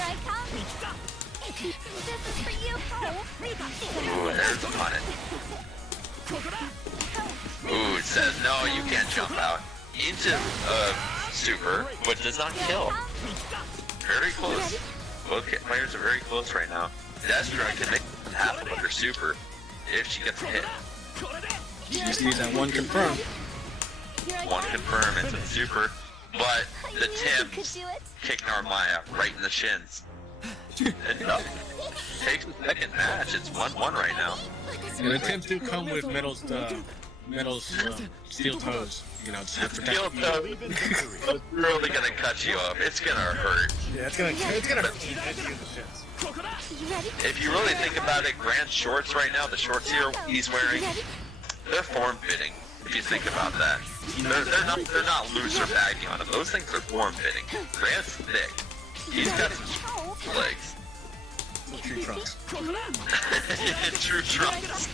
Ooh, there's a punish. Ooh, it says, no, you can't jump out. Into super, which does not kill. Very close. Both players are very close right now. Destra can make it happen with her super if she gets hit. You just need that one confirm. One confirm into the super, but the Tims kick Narmaya right in the shins. And takes the second match. It's 1-1 right now. And the Tims do come with metal's steel toes. You know, to protect Steel toe. It's really gonna cut you up. It's gonna hurt. Yeah, it's gonna hurt you in the shins. If you really think about it, Grant's shorts right now, the shorts he's wearing, they're form-fitting. If you think about that, they're not loose or baggy on him. Those things are form-fitting. Grant's thick. He's got some legs. True trunks. True trunks.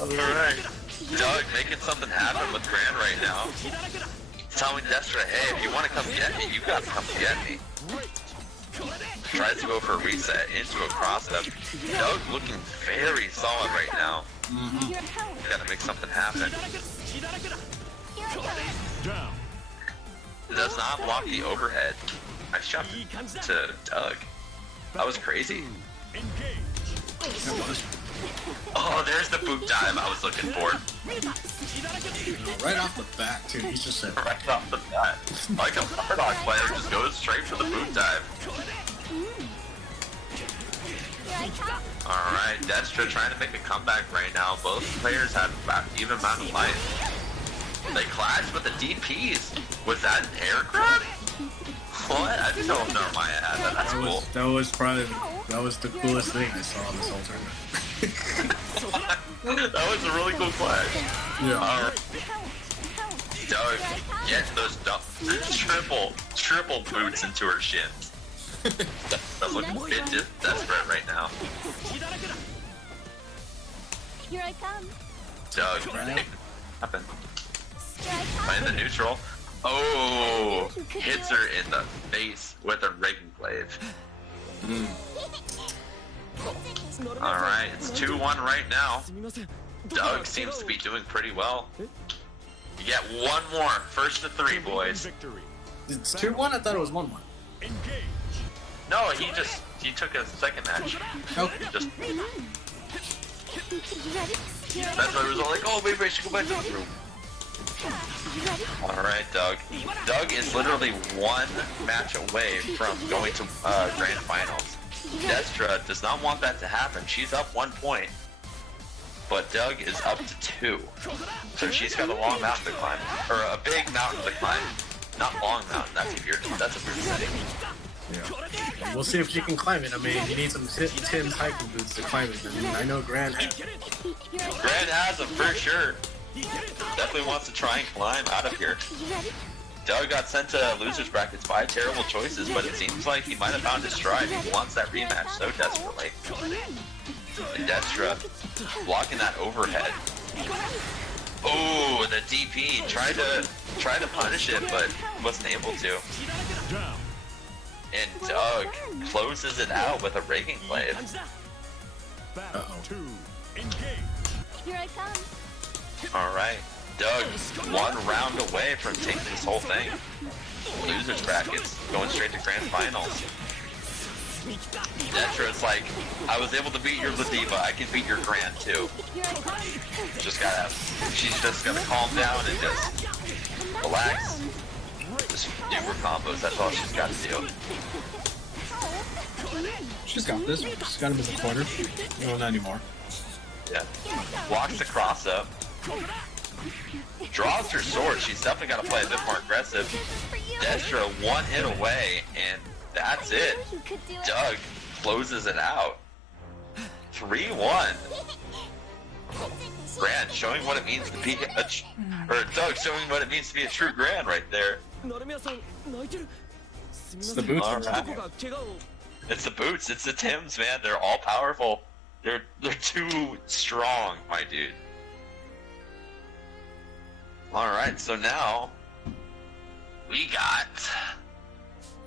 Alright. Doug making something happen with Grant right now. Telling Destra, hey, if you want to come get me, you gotta come get me. Tries to go for a reset into a cross-up. Doug looking very solid right now. Gotta make something happen. Does not block the overhead. Nice job to Doug. That was crazy. Oh, there's the boot dive I was looking for. Right off the bat, too. He's just said Right off the bat. Like a Murdoch player just goes straight for the boot dive. Alright, Destra trying to make a comeback right now. Both players have about even amount of life. They clashed with the DPs. Was that an air grab? What? I didn't know if Narmaya had that. That's cool. That was the coolest thing I saw in this whole tournament. That was a really cool flag. Yeah. Doug getting those triple boots into her shins. That's looking a bit desperate right now. Here I come. Doug, happen. Playing the neutral. Oh, hits her in the face with a Reagan glaive. Alright, it's 2-1 right now. Doug seems to be doing pretty well. You get one more. First to 3, boys. It's 2-1? I thought it was 1-1. No, he took a second match. Okay. Just, that's why it was all like, oh, maybe I should go back to the room. Alright, Doug. Doug is literally one match away from going to Grand Finals. Destra does not want that to happen. She's up 1 point. But Doug is up to 2. So she's got a long mountain to climb. Or a big mountain to climb. Not long mountain, that's a weird setting. Yeah. We'll see if she can climb it. I mean, you need some Tim's hiking boots to climb it. I mean, I know Gran has. Gran has them for sure. Definitely wants to try and climb out of here. Doug got sent to losers brackets by terrible choices, but it seems like he might have found his stride. He wants that rematch so desperately. And Destra blocking that overhead. Oh, the DP tried to punish it, but wasn't able to. And Doug closes it out with a Reagan glaive. Here I come. Alright, Doug, 1 round away from taking this whole thing. Losers brackets, going straight to Grand Finals. Destra's like, I was able to beat your Ladiva, I can beat your Grand too. She's just gotta calm down and just relax. Just do her combos, that's all she's got to do. She's got this. She's got him in the corner. No, not anymore. Yeah. Blocks the cross up. Draws her sword. She's definitely got to play a bit more aggressive. Destra 1 hit away, and that's it. Doug closes it out. 3-1. Grand showing what it means to be Doug showing what it means to be a true Grand right there. It's the boots. Alright. It's the boots. It's the Tims, man. They're all powerful. They're too strong, my dude. Alright, so now we got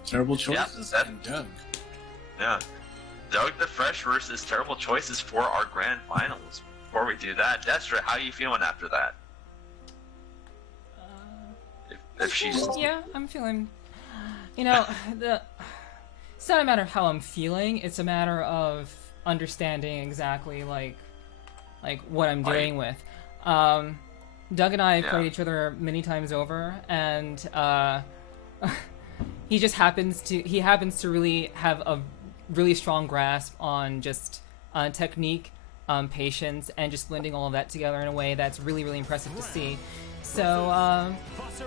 Terrible choices Yep, and Doug. yeah, Doug the Fresh versus Terrible Choices for our grand finals. Before we do that, Destra, how are you feeling after that? If she's Yeah, I'm feeling. You know, it's not a matter of how I'm feeling. It's a matter of understanding exactly like what I'm dealing with. Doug and I have played each other many times over, and he happens to really have a really strong grasp on just technique, patience, and just blending all of that together in a way that's really, really impressive to see. So,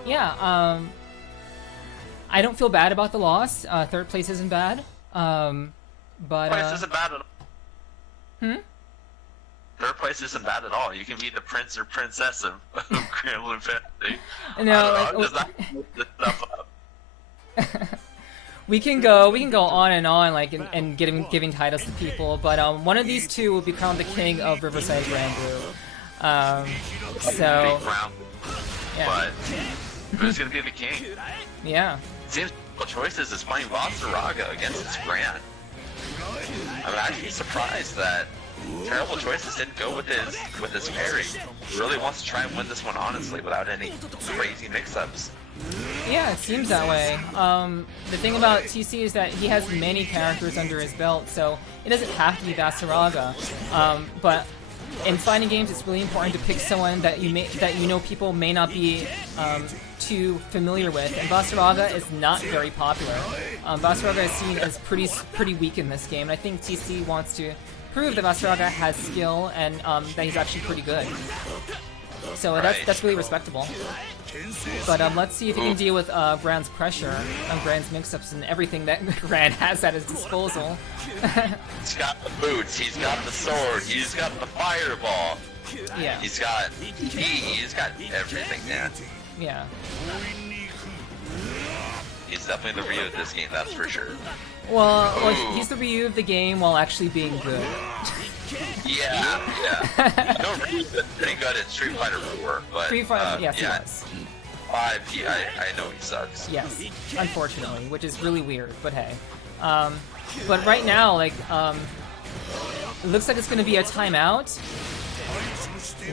yeah, I don't feel bad about the loss. Third place isn't bad. But place isn't bad at all. Hmm? Third place isn't bad at all. You can be the prince or princess of Granblue Fantasy. No, does that this stuff up? we can go on and on, like, and giving titles to people, but one of these two will become the king of Riverside Granblue. So, yeah. But who's gonna be the king? Yeah. It seems Choices is playing Vasaraga against his Grant. I'm actually surprised that Terrible Choices didn't go with his parry. He really wants to try and win this one honestly without any crazy mix-ups. Yeah, it seems that way. The thing about TC is that he has many characters under his belt, so it doesn't have to be Vasaraga. But in fighting games, it's really important to pick someone that you know people may not be too familiar with. And Vasaraga is not very popular. Vasaraga is seen as pretty weak in this game, and I think TC wants to prove that Vasaraga has skill and that he's actually pretty good. So that's really respectable. But let's see if he can deal with Gran's pressure, Gran's mix-ups, and everything that Gran has at his disposal. He's got the boots, he's got the sword, he's got the fireball. Yeah. He's got everything, man. Yeah. He's definitely the Ryu of this game, that's for sure. Well, he's the Ryu of the game while actually being good. Yeah. No, Ryu's been pretty good at Street Fighter 4, but Street Fighter, yes, he was. 5, I know he sucks. Yes, unfortunately, which is really weird, but hey. But right now, like, it looks like it's going to be a timeout.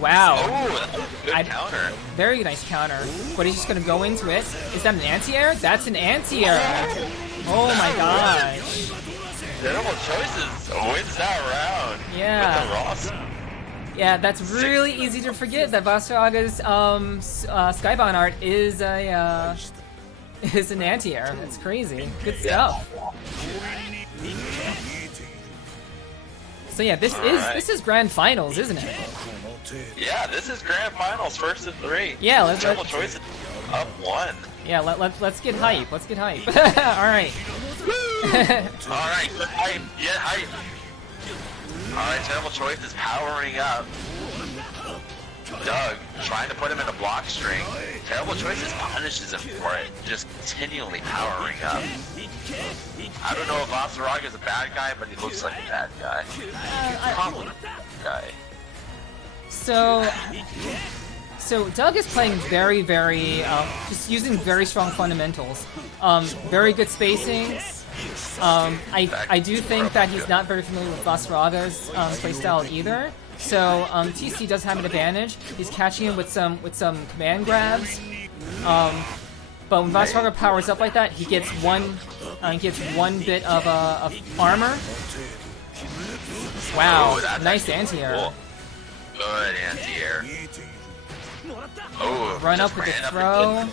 Wow. Oh, good counter. Very nice counter. But he's just going to go into it. Is that an anti-air? That's an anti-air. Oh my gosh. Terrible Choices wins that round. Yeah. With the Ross. Yeah, that's really easy to forget that Vasaraga's Skybound art is an anti-air. That's crazy. Good stuff. So yeah, this is grand finals, isn't it? Yeah, this is grand finals, first of 3. Yeah, Terrible Choices up 1. Yeah, let's get hype. Let's get hype. All right. All right, get hype. Get hype. All right, Terrible Choices powering up. Doug trying to put him in a block string. Terrible Choices punishes him for it, just continually powering up. I don't know if Vasaraga is a bad guy, but he looks like a bad guy. Probably a bad guy. So Doug is playing very, just using very strong fundamentals. Very good spacing. I do think that he's not very familiar with Vasaraga's playstyle either. So TC does have an advantage. He's catching him with some command grabs. But when Vasaraga powers up like that, he gets one bit of armor. Wow, nice anti-air. Cool. Good anti-air. Oh, Run up with the throw.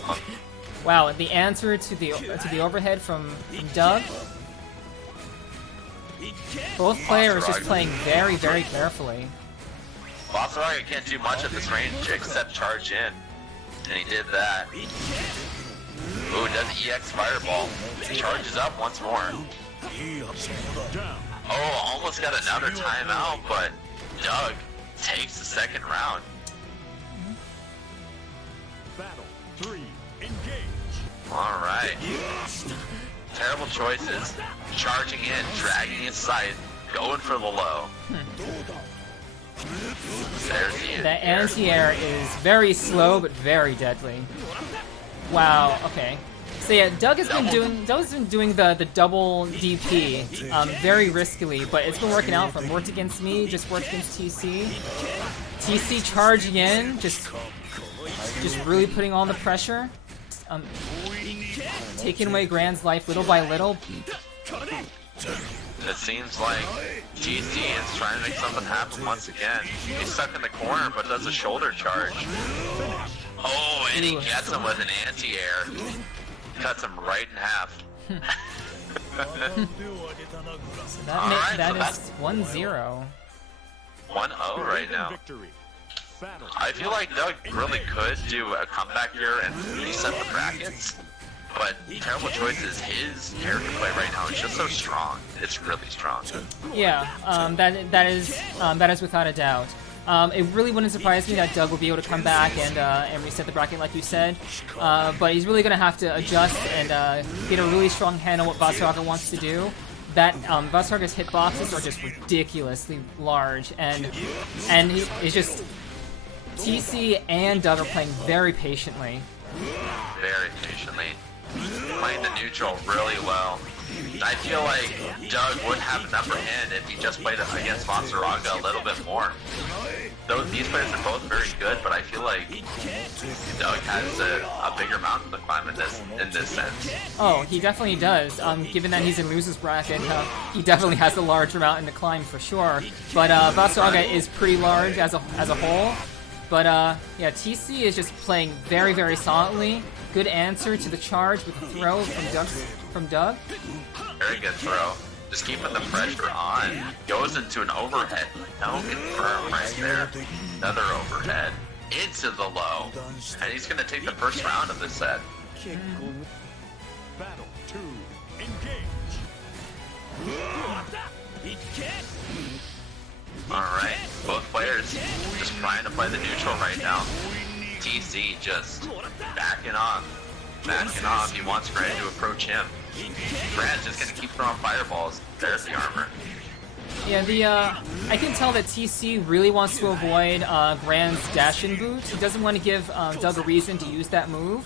Wow, the answer to the overhead from Doug. Both players just playing very, very carefully. Vasaraga can't do much at this range except charge in, and he did that. Ooh, does the EX Fireball. He charges up once more. Oh, almost got another timeout, but Doug takes the second round. Battle 3, engage. Alright. Terrible choices. Charging in, dragging his scythe, going for the low. There's the That anti-air is very slow but very deadly. Wow. Okay. So yeah, Doug has been doing the double DP very riskily, but it's been working out for him. Worked against me, just worked against TC. TC charging in, just really putting on the pressure, taking away Gran's life little by little. It seems like GC is trying to make something happen once again. He's stuck in the corner, but does a shoulder charge. Oh, and he gets him with an anti-air. Cuts him right in half. That is 1-0. 1-0 right now. I feel like Doug really could do a comeback here and reset the brackets, but Terrible Choices, his character play right now is just so strong. It's really strong. Yeah, that is without a doubt. It really wouldn't surprise me that Doug will be able to come back and reset the bracket like you said, but he's really going to have to adjust and get a really strong handle on what Vasaraga wants to do. That Vasaraga's hitboxes are just ridiculously large, and it's just TC and Doug are playing very patiently. Very patiently. Playing the neutral really well. I feel like Doug would have an upper hand if he just played against Vasaraga a little bit more. These players are both very good, but I feel like Doug has a bigger mountain to climb in this sense. Oh, he definitely does. Given that he's in loser's bracket, he definitely has a larger mountain to climb for sure. But Vasaraga is pretty large as a whole. But yeah, TC is just playing very, very solidly. Good answer to the charge with the throw from Doug. Very good throw. Just keeping the pressure on. Goes into an overhead. No confirm right there. Another overhead. Into the low. And he's going to take the first round of this set. Battle 2, engage. Alright, both players just trying to play the neutral right now. TC just backing off. He wants Gran to approach him. Gran's just gonna keep throwing fireballs. There's the armor. Yeah, I can tell that TC really wants to avoid Gran's dash-in boot. He doesn't want to give Doug a reason to use that move,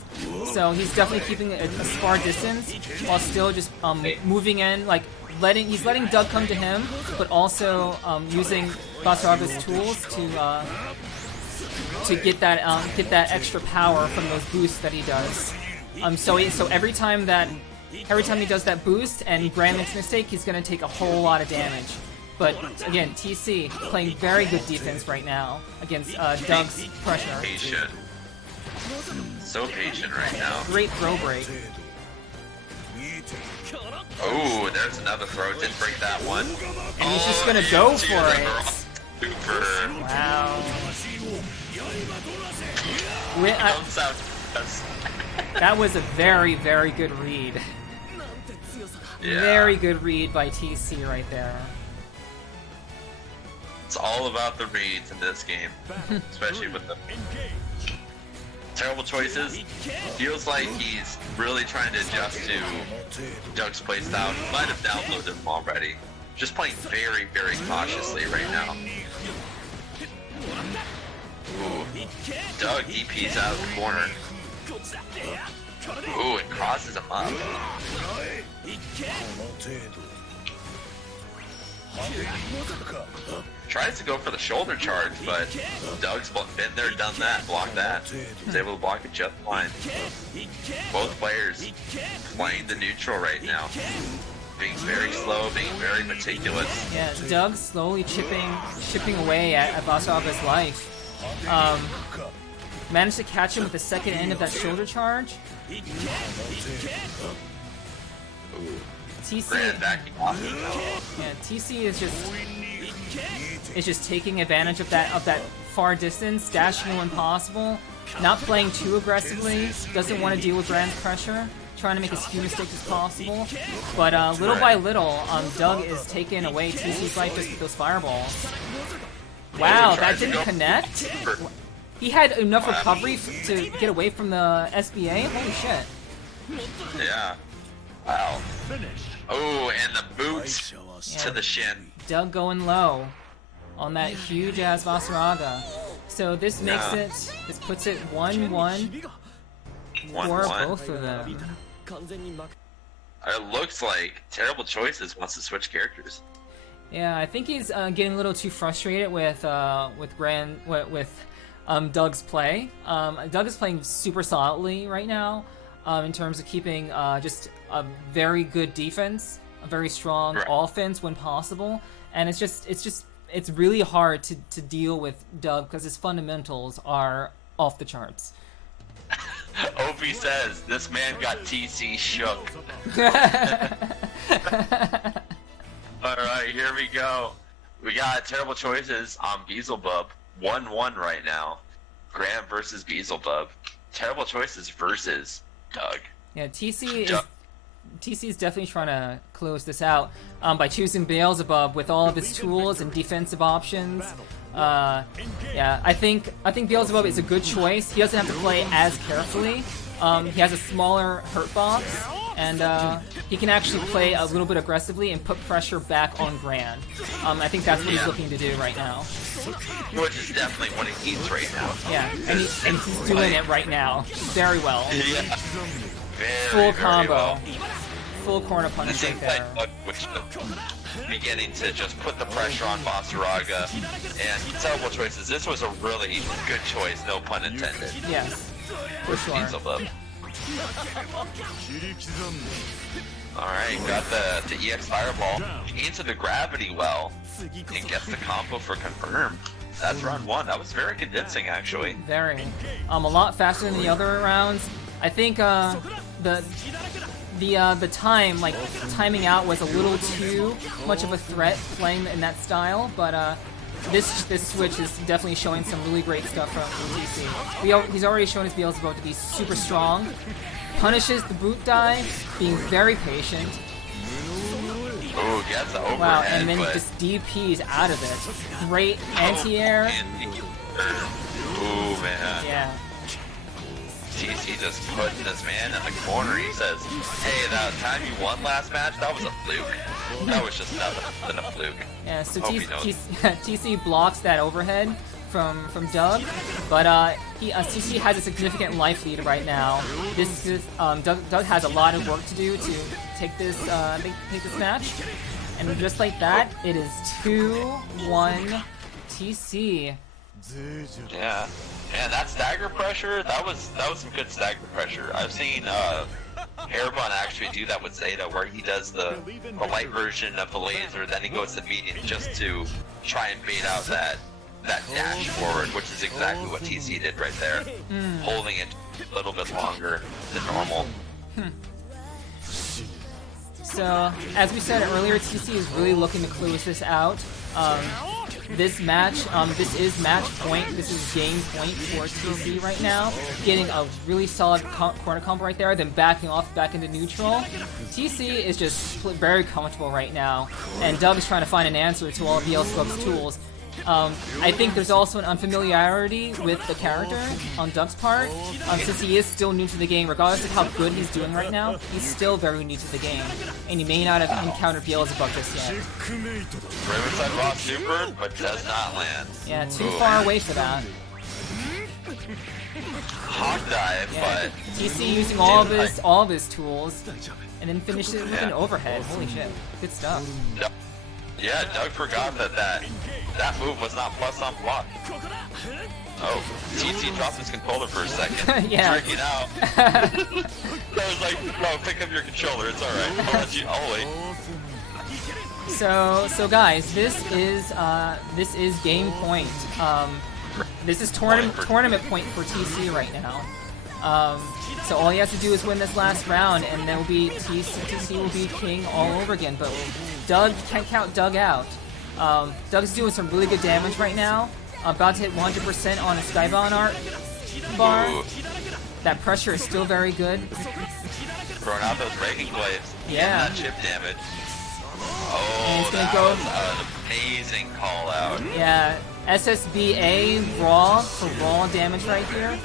so he's definitely keeping a far distance while still just moving in, like he's letting Doug come to him, but also using Vasaraga's tools to get that extra power from those boosts that he does. So every time he does that boost and Gran makes a mistake, he's going to take a whole lot of damage. But again, TC playing very good defense right now against Doug's pressure. Patient. So patient right now. Great throw break. Oh, there's another throw. Didn't break that one. And he's just going to go for it. Super. Wow. That was a very, very good read. Yeah. Very good read by TC right there. It's all about the reads in this game, especially with the Terrible Choices. Feels like he's really trying to adjust to Doug's playstyle. He might have downloaded him already. Just playing very, very cautiously right now. Ooh. Doug DP's out of the corner. Ooh, it crosses him up. Tries to go for the shoulder charge, but Doug's been there, done that, blocked that. He's able to block it just fine. Both players playing the neutral right now. Being very slow, being very meticulous. Yeah, Doug slowly chipping away at Vasaraga's life. Managed to catch him with the second end of that shoulder charge. TC is just taking advantage of that far distance, dashing when possible, not playing too aggressively, doesn't want to deal with Gran's pressure, trying to make as few mistakes as possible. But little by little, Doug is taking away TC's life just with those fireballs. Wow, that didn't connect? He had enough recovery to get away from the SBA? Holy shit. Yeah. Wow. Finish. Oh, and the boots to the shin. Doug going low on that huge ass Vasaraga. So this makes this puts it 1-1 for 1-1. both of them. It looks like Terrible Choices wants to switch characters. Yeah, I think he's getting a little too frustrated with Doug's play. Doug is playing super solidly right now, in terms of keeping just a very good defense, a very strong offense when possible, and it's really hard to deal with Doug because his fundamentals are off the charts. Ovi says this man got TC shook. Alright, here we go. We got Terrible Choices on Beelzebub. 1-1 right now. Graham versus Beelzebub. Terrible Choices versus Doug. Yeah, TC is definitely trying to close this out by choosing Beelzebub with all of his tools and defensive options. Yeah, I think Beelzebub is a good choice. He doesn't have to play as carefully. He has a smaller hurt box, and he can actually play a little bit aggressively and put pressure back on Gran. I think that's what he's looking to do right now. Which is definitely what he needs right now. Yeah, and he's doing it right now very well. Yeah. Full combo. Well. Full corner punch It right seems there. like which beginning to just put the pressure on Vasaraga and Terrible Choices. This was a really good choice, no pun intended. Yes, for sure. Beelzebub. Alright, got the EX Fireball into the Gravity Well and gets the combo for confirmed. That's round 1. That was very convincing, actually. Very. A lot faster than the other rounds. I think the timing out was a little too much of a threat playing in that style, but this switch is definitely showing some really great stuff from TC. He's already shown his Beelzebub to be super strong. Punishes the boot dive, being very patient. Oh, gets the overhead, Wow, and then just DPs out of it. Great anti-air. Ooh, man. Yeah. TC just putting this man in the corner. He says, hey, that time you won last match, that was a fluke. That was just nothing than a fluke. Yeah, so Hope he knows. TC blocks that overhead from Doug, but TC has a significant life lead right now. Doug has a lot of work to do to take this match, and just like that, it is 2-1 TC. Yeah, and that stagger pressure, that was some good stagger pressure. I've seen Airbun actually do that with Zeta, where he does the light version of the laser, then he goes to medium just to try and bait out that dash forward, which is exactly what TC did right there, holding it a little bit longer than normal. So, as we said earlier, TC is really looking to close this out. This match, this is match point, this is game point for TC right now. Getting a really solid corner combo right there, then backing off back into neutral. TC is just very comfortable right now, and Doug is trying to find an answer to all of Beelzebub's tools. I think there's also an unfamiliarity with the character on Doug's part, since he is still new to the game. Regardless of how good he's doing right now, he's still very new to the game, and he may not have encountered Beelzebub just yet. Riverside raw super, but does not land. Yeah, too far away for that. Hawk dive, Yeah, but TC using all of his tools, and then finishes it with an overhead. Holy shit, good stuff. yeah, Doug forgot that move was not plus on block. Oh, TC dropped his controller for a second. Yeah. Freaking out. I was like, no, pick up your controller, it's alright. I'll wait. So guys, this is game point. This is tournament point for TC right now. So all he has to do is win this last round, and then TC will be king all over again. But Doug can't count Doug out. Doug's doing some really good damage right now. About to hit 100% on a Skybound art bar. Ooh. That pressure is still very good. Throwing out those breaking blades. Yeah. That chip damage. And Oh, he's gonna that go- was an amazing call out. Yeah, SSBA raw for raw damage right here.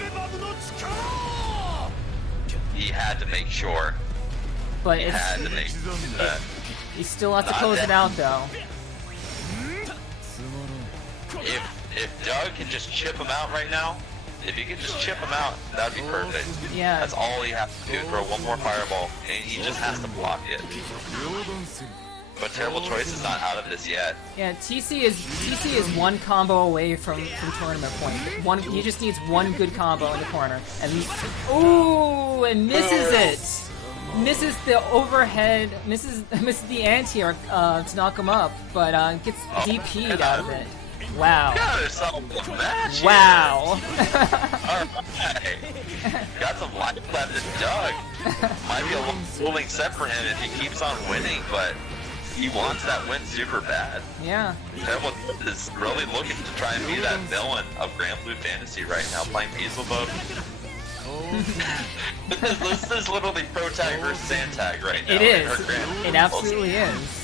He had to make sure. But He it's had to make that. he still has to Not close that- it out though. If Doug can just chip him out right now, if he can just chip him out, that'd be perfect. Yeah. That's all he has to do. Throw one more fireball, and he just has to block it. But Terrible Choice is not out of this yet. Yeah, TC is one combo away from tournament point. He just needs one good combo in the corner, and ooh, and misses it. Misses the overhead, misses the anti-air to knock him up, but gets DP'd out of it. Wow. Got yourself a match. Wow. Alright. Got some life left in Doug. Might be a little fooling set for him if he keeps on winning, but he wants that win super bad. Yeah. Terrible is really looking to try and be that villain of Granblue Fantasy right now, playing Beelzebub. This is literally Pro Tag versus Antag right now. It is. It absolutely is.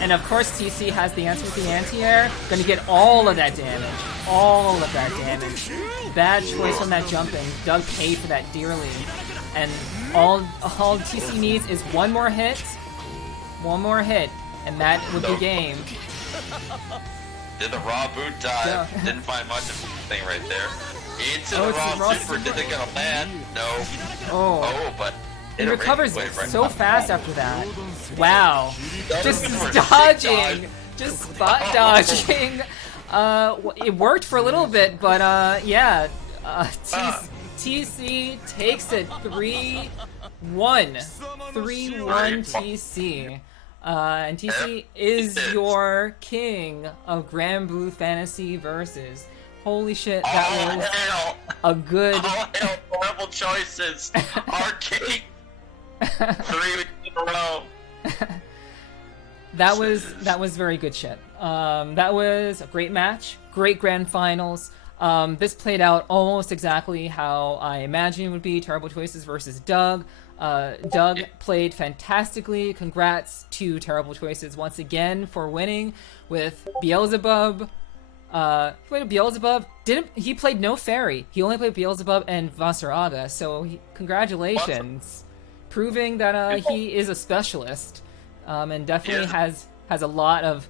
And of course TC has the answer with the anti-air. Gonna get all of that damage. All of that damage. Bad choice on that jumping. Doug paid for that dearly. And all TC needs is one more hit. One more hit. And that would be game. Did the raw boot dive. Didn't find much of anything right there. Into the raw super. Did it gonna land? No. Oh, but he recovers right so fast after that. Wow. Just dodging. Just spot dodging. It worked for a little bit, but yeah. TC takes it 3-1. 3-1 TC. And TC is your king of Granblue Fantasy Versus. Holy shit, that was a good... All hail, horrible choices. Our king. 3 weeks in a row. That was very good shit. That was a great match, great grand finals. This played out almost exactly how I imagined it would be. Terrible Choices versus Doug. Doug played fantastically. Congrats to Terrible Choices once again for winning with Beelzebub. Beelzebub he played no fairy. He only played Beelzebub and Vasaraga. So congratulations, proving that he is a specialist, and definitely has a lot of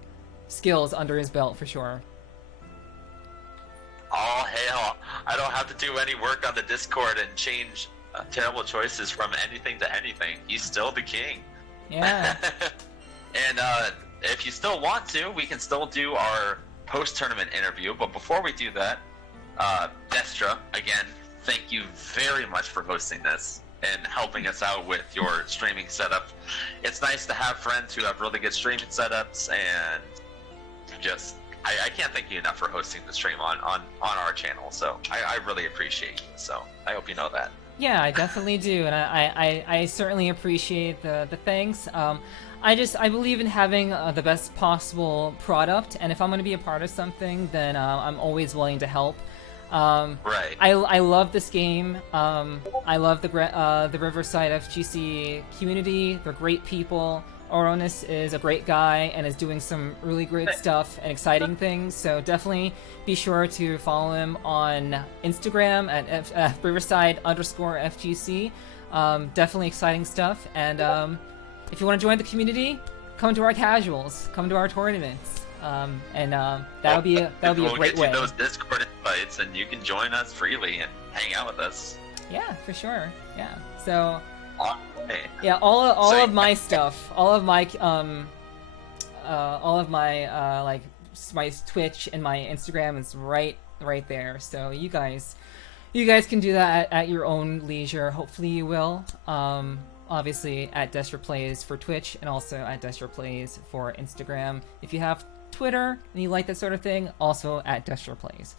skills under his belt for sure. All hail! I don't have to do any work on the Discord and change Terrible Choices from anything to anything. He's still the king. Yeah. And if you still want to, we can still do our post-tournament interview. But before we do that, Destra, again, thank you very much for hosting this and helping us out with your streaming setup. It's nice to have friends who have really good streaming setups, and just I can't thank you enough for hosting the stream on our channel. So I really appreciate you. So I hope you know that. Yeah, I definitely do, and I certainly appreciate the thanks. I believe in having the best possible product, and if I'm going to be a part of something, then I'm always willing to help. Right. I love this game. I love the Riverside FGC community. They're great people. Oronis is a great guy and is doing some really great stuff and exciting things. So definitely be sure to follow him on Instagram at Riverside_FGC. Definitely exciting stuff. And if you want to join the community, come to our casuals, come to our tournaments. That'll be a great way. We'll get you those Discord invites, and you can join us freely and hang out with us. Yeah, for sure. Yeah. So. Hey. Yeah, all of my stuff, all of my like my Twitch and my Instagram is right there. So you guys can do that at your own leisure. Hopefully you will. Obviously at destraplays for Twitch and also at destraplays for Instagram. If you have Twitter and you like that sort of thing, also at destraplays.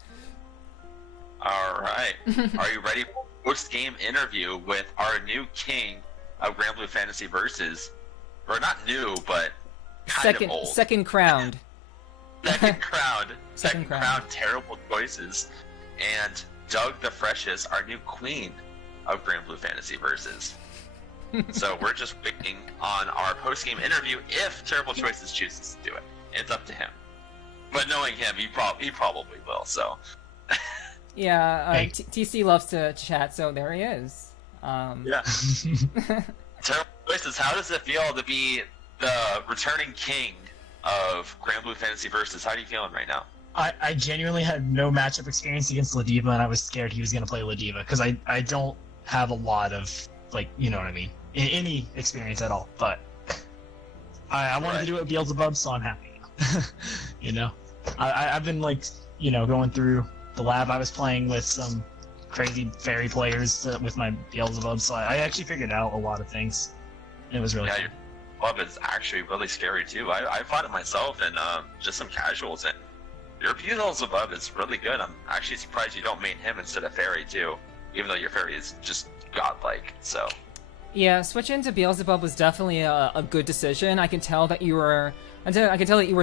All right. Are you ready for a post-game interview with our new king of Granblue Fantasy Versus? Or not new, but kind of old. Second crowned. Second crowned. Second crowned. Terrible Choices. And Doug the Freshest, our new queen of Granblue Fantasy Versus. So we're just waiting on our post-game interview if Terrible Choices chooses to do it. It's up to him. But knowing him, he probably will, so... Yeah, TC loves to chat, so there he is. Yeah. Terrible Choices, how does it feel to be the returning king of Granblue Fantasy Versus? How are you feeling right now? I genuinely had no matchup experience against Ladiva, and I was scared he was going to play Ladiva, because I don't have a lot of, like, you know what I mean, any experience at all, but I wanted to do it with Beelzebub, so I'm happy. You know? I've been, like, you know, going through the lab. I was playing with some crazy fairy players with my Beelzebub, so I actually figured out a lot of things. It was really fun. Your club is actually really scary too. I fought it myself and just some casuals, and your Beelzebub is really good. I'm actually surprised you don't main him instead of Fairy too, even though your Fairy is just godlike. So Yeah, switching to Beelzebub was definitely a good decision. I can tell that you were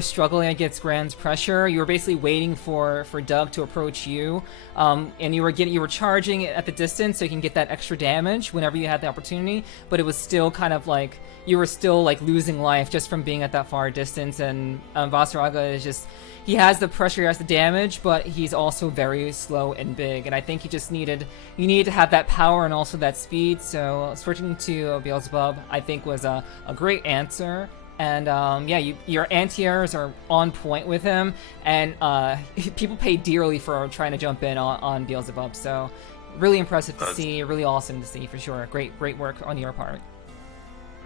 struggling against Grand's pressure. You were basically waiting for Doug to approach you, and you were charging at the distance so you can get that extra damage whenever you had the opportunity. But it was still kind of like you were still like losing life just from being at that far distance. And Vasaraga is just, he has the pressure, he has the damage, but he's also very slow and big. And I think you needed to have that power and also that speed. So switching to Beelzebub, I think, was a great answer. And yeah, your anti-airs are on point with him, and people pay dearly for trying to jump in on Beelzebub. So really impressive to see, really awesome to see for sure. Great work on your part.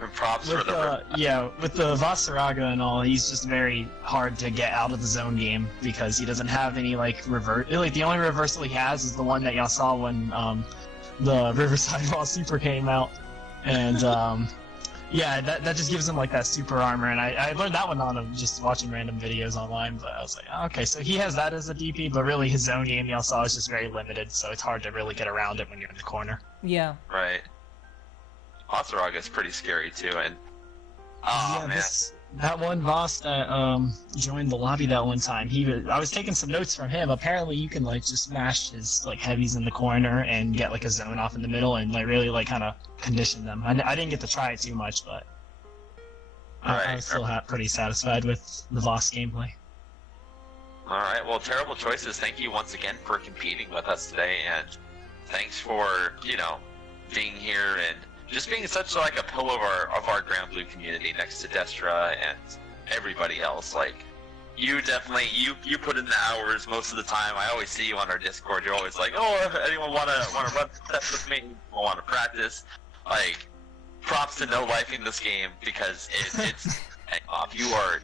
And props With, for the yeah, with the Vasaraga and all, he's just very hard to get out of the zone game because he doesn't have any like revert. Like the only reversal he has is the one that y'all saw when the Riverside Raw Super came out, and yeah, that just gives him like that super armor. And I learned that one on just watching random videos online. But I was like, oh, okay, so he has that as a DP, but really his zone game y'all saw is just very limited, so it's hard to really get around it when you're in the corner. Yeah. right. Vasaraga is pretty scary too, and oh yeah, man. That one boss that joined the lobby that one time, I was taking some notes from him. Apparently you can like just mash his like heavies in the corner and get like a zone off in the middle and like really like kind of condition them. I didn't get to try it too much, but I was still pretty satisfied with the Voss gameplay. Alright, well, Terrible Choices, thank you once again for competing with us today, and thanks for, you know, being here and just being such like a pillar of our Granblue community next to Destra and everybody else. Like, you definitely, you put in the hours most of the time. I always see you on our Discord. You're always like, oh, if anyone wanna run steps with me, want to practice. Like, props to no lifing this game because it's off. You are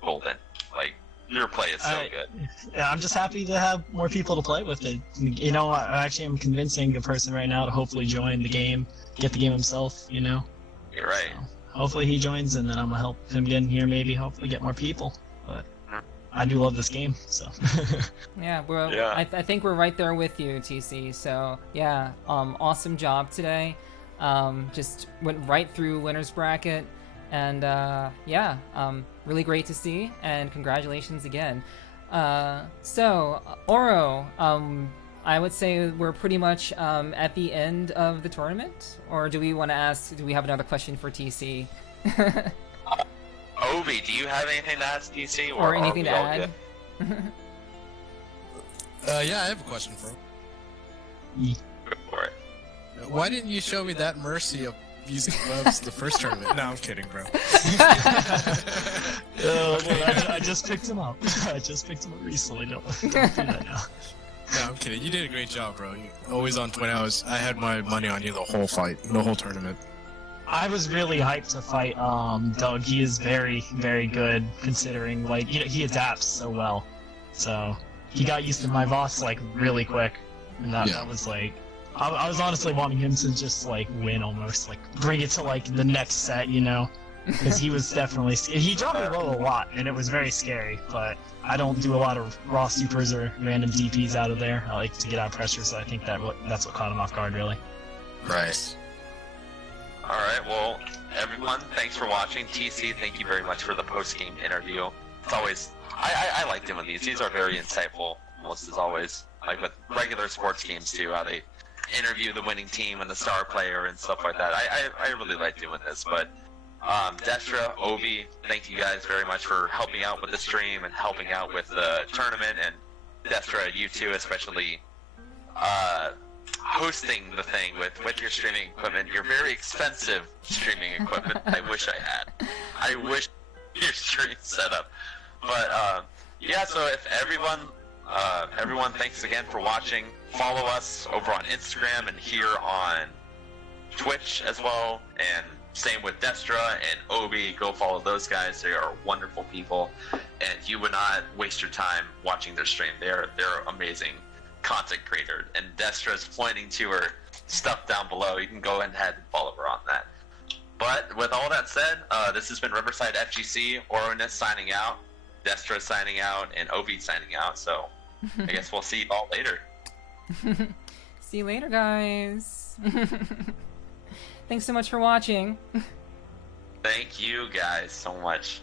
golden. Like, your play is so good. Yeah, I'm just happy to have more people to play with it. You know, I actually am convincing a person right now to hopefully join the game, get the game himself, you know? You're right. So, hopefully he joins, and then I'm gonna help him get in here, maybe hopefully get more people. But I do love this game, so. Yeah, I think we're right there with you, TC. So yeah, awesome job today. Just went right through winner's bracket, and yeah, really great to see, and congratulations again. So Oro, I would say we're pretty much at the end of the tournament, or do we want to ask? Do we have another question for TC? Obi, do you have anything to ask TC, or anything to add? Yeah, I have a question for him. Go for it. Why didn't you show me that mercy of using gloves the first tournament? No, I'm kidding, bro. I just picked him up. I just picked him up recently. Don't do that now. No, I'm kidding. You did a great job, bro. You always on 20 hours. I had my money on you the whole fight, the whole tournament. I was really hyped to fight Doug. He is very, very good, considering, like, you know, he adapts so well. So, he got used to my Voss, like, really quick. And that was, like... I was honestly wanting him to just, like, win almost. Like, bring it to, like, the next set, you know? Because he was definitely... He dropped me low a lot, and it was very scary. But I don't do a lot of raw supers or random DPs out of there. I like to get out of pressure, so I think that's what caught him off guard, really. Right. Alright, well, everyone, thanks for watching. TC, thank you very much for the post-game interview. It's always... I like doing these. These are very insightful, almost as always. Like with regular sports games, too, how they interview the winning team and the star player and stuff like that. I really like doing this, but Destra, Ovi, thank you guys very much for helping out with the stream and helping out with the tournament, and Destra, you too, especially hosting the thing with your streaming equipment, your very expensive streaming equipment. I wish I had. I wish your stream setup. But yeah, so if everyone, thanks again for watching. Follow us over on Instagram and here on Twitch as well, and same with Destra and Obi. Go follow those guys. They are wonderful people, and you would not waste your time watching their stream. They're amazing content creator, and Destra's pointing to her stuff down below. You can go ahead and follow her on that. But with all that said, this has been Riverside FGC. Oronus signing out, Destra signing out, and Obi signing out. So I guess we'll see you all later. See you later, guys. Thanks so much for watching. Thank you guys so much.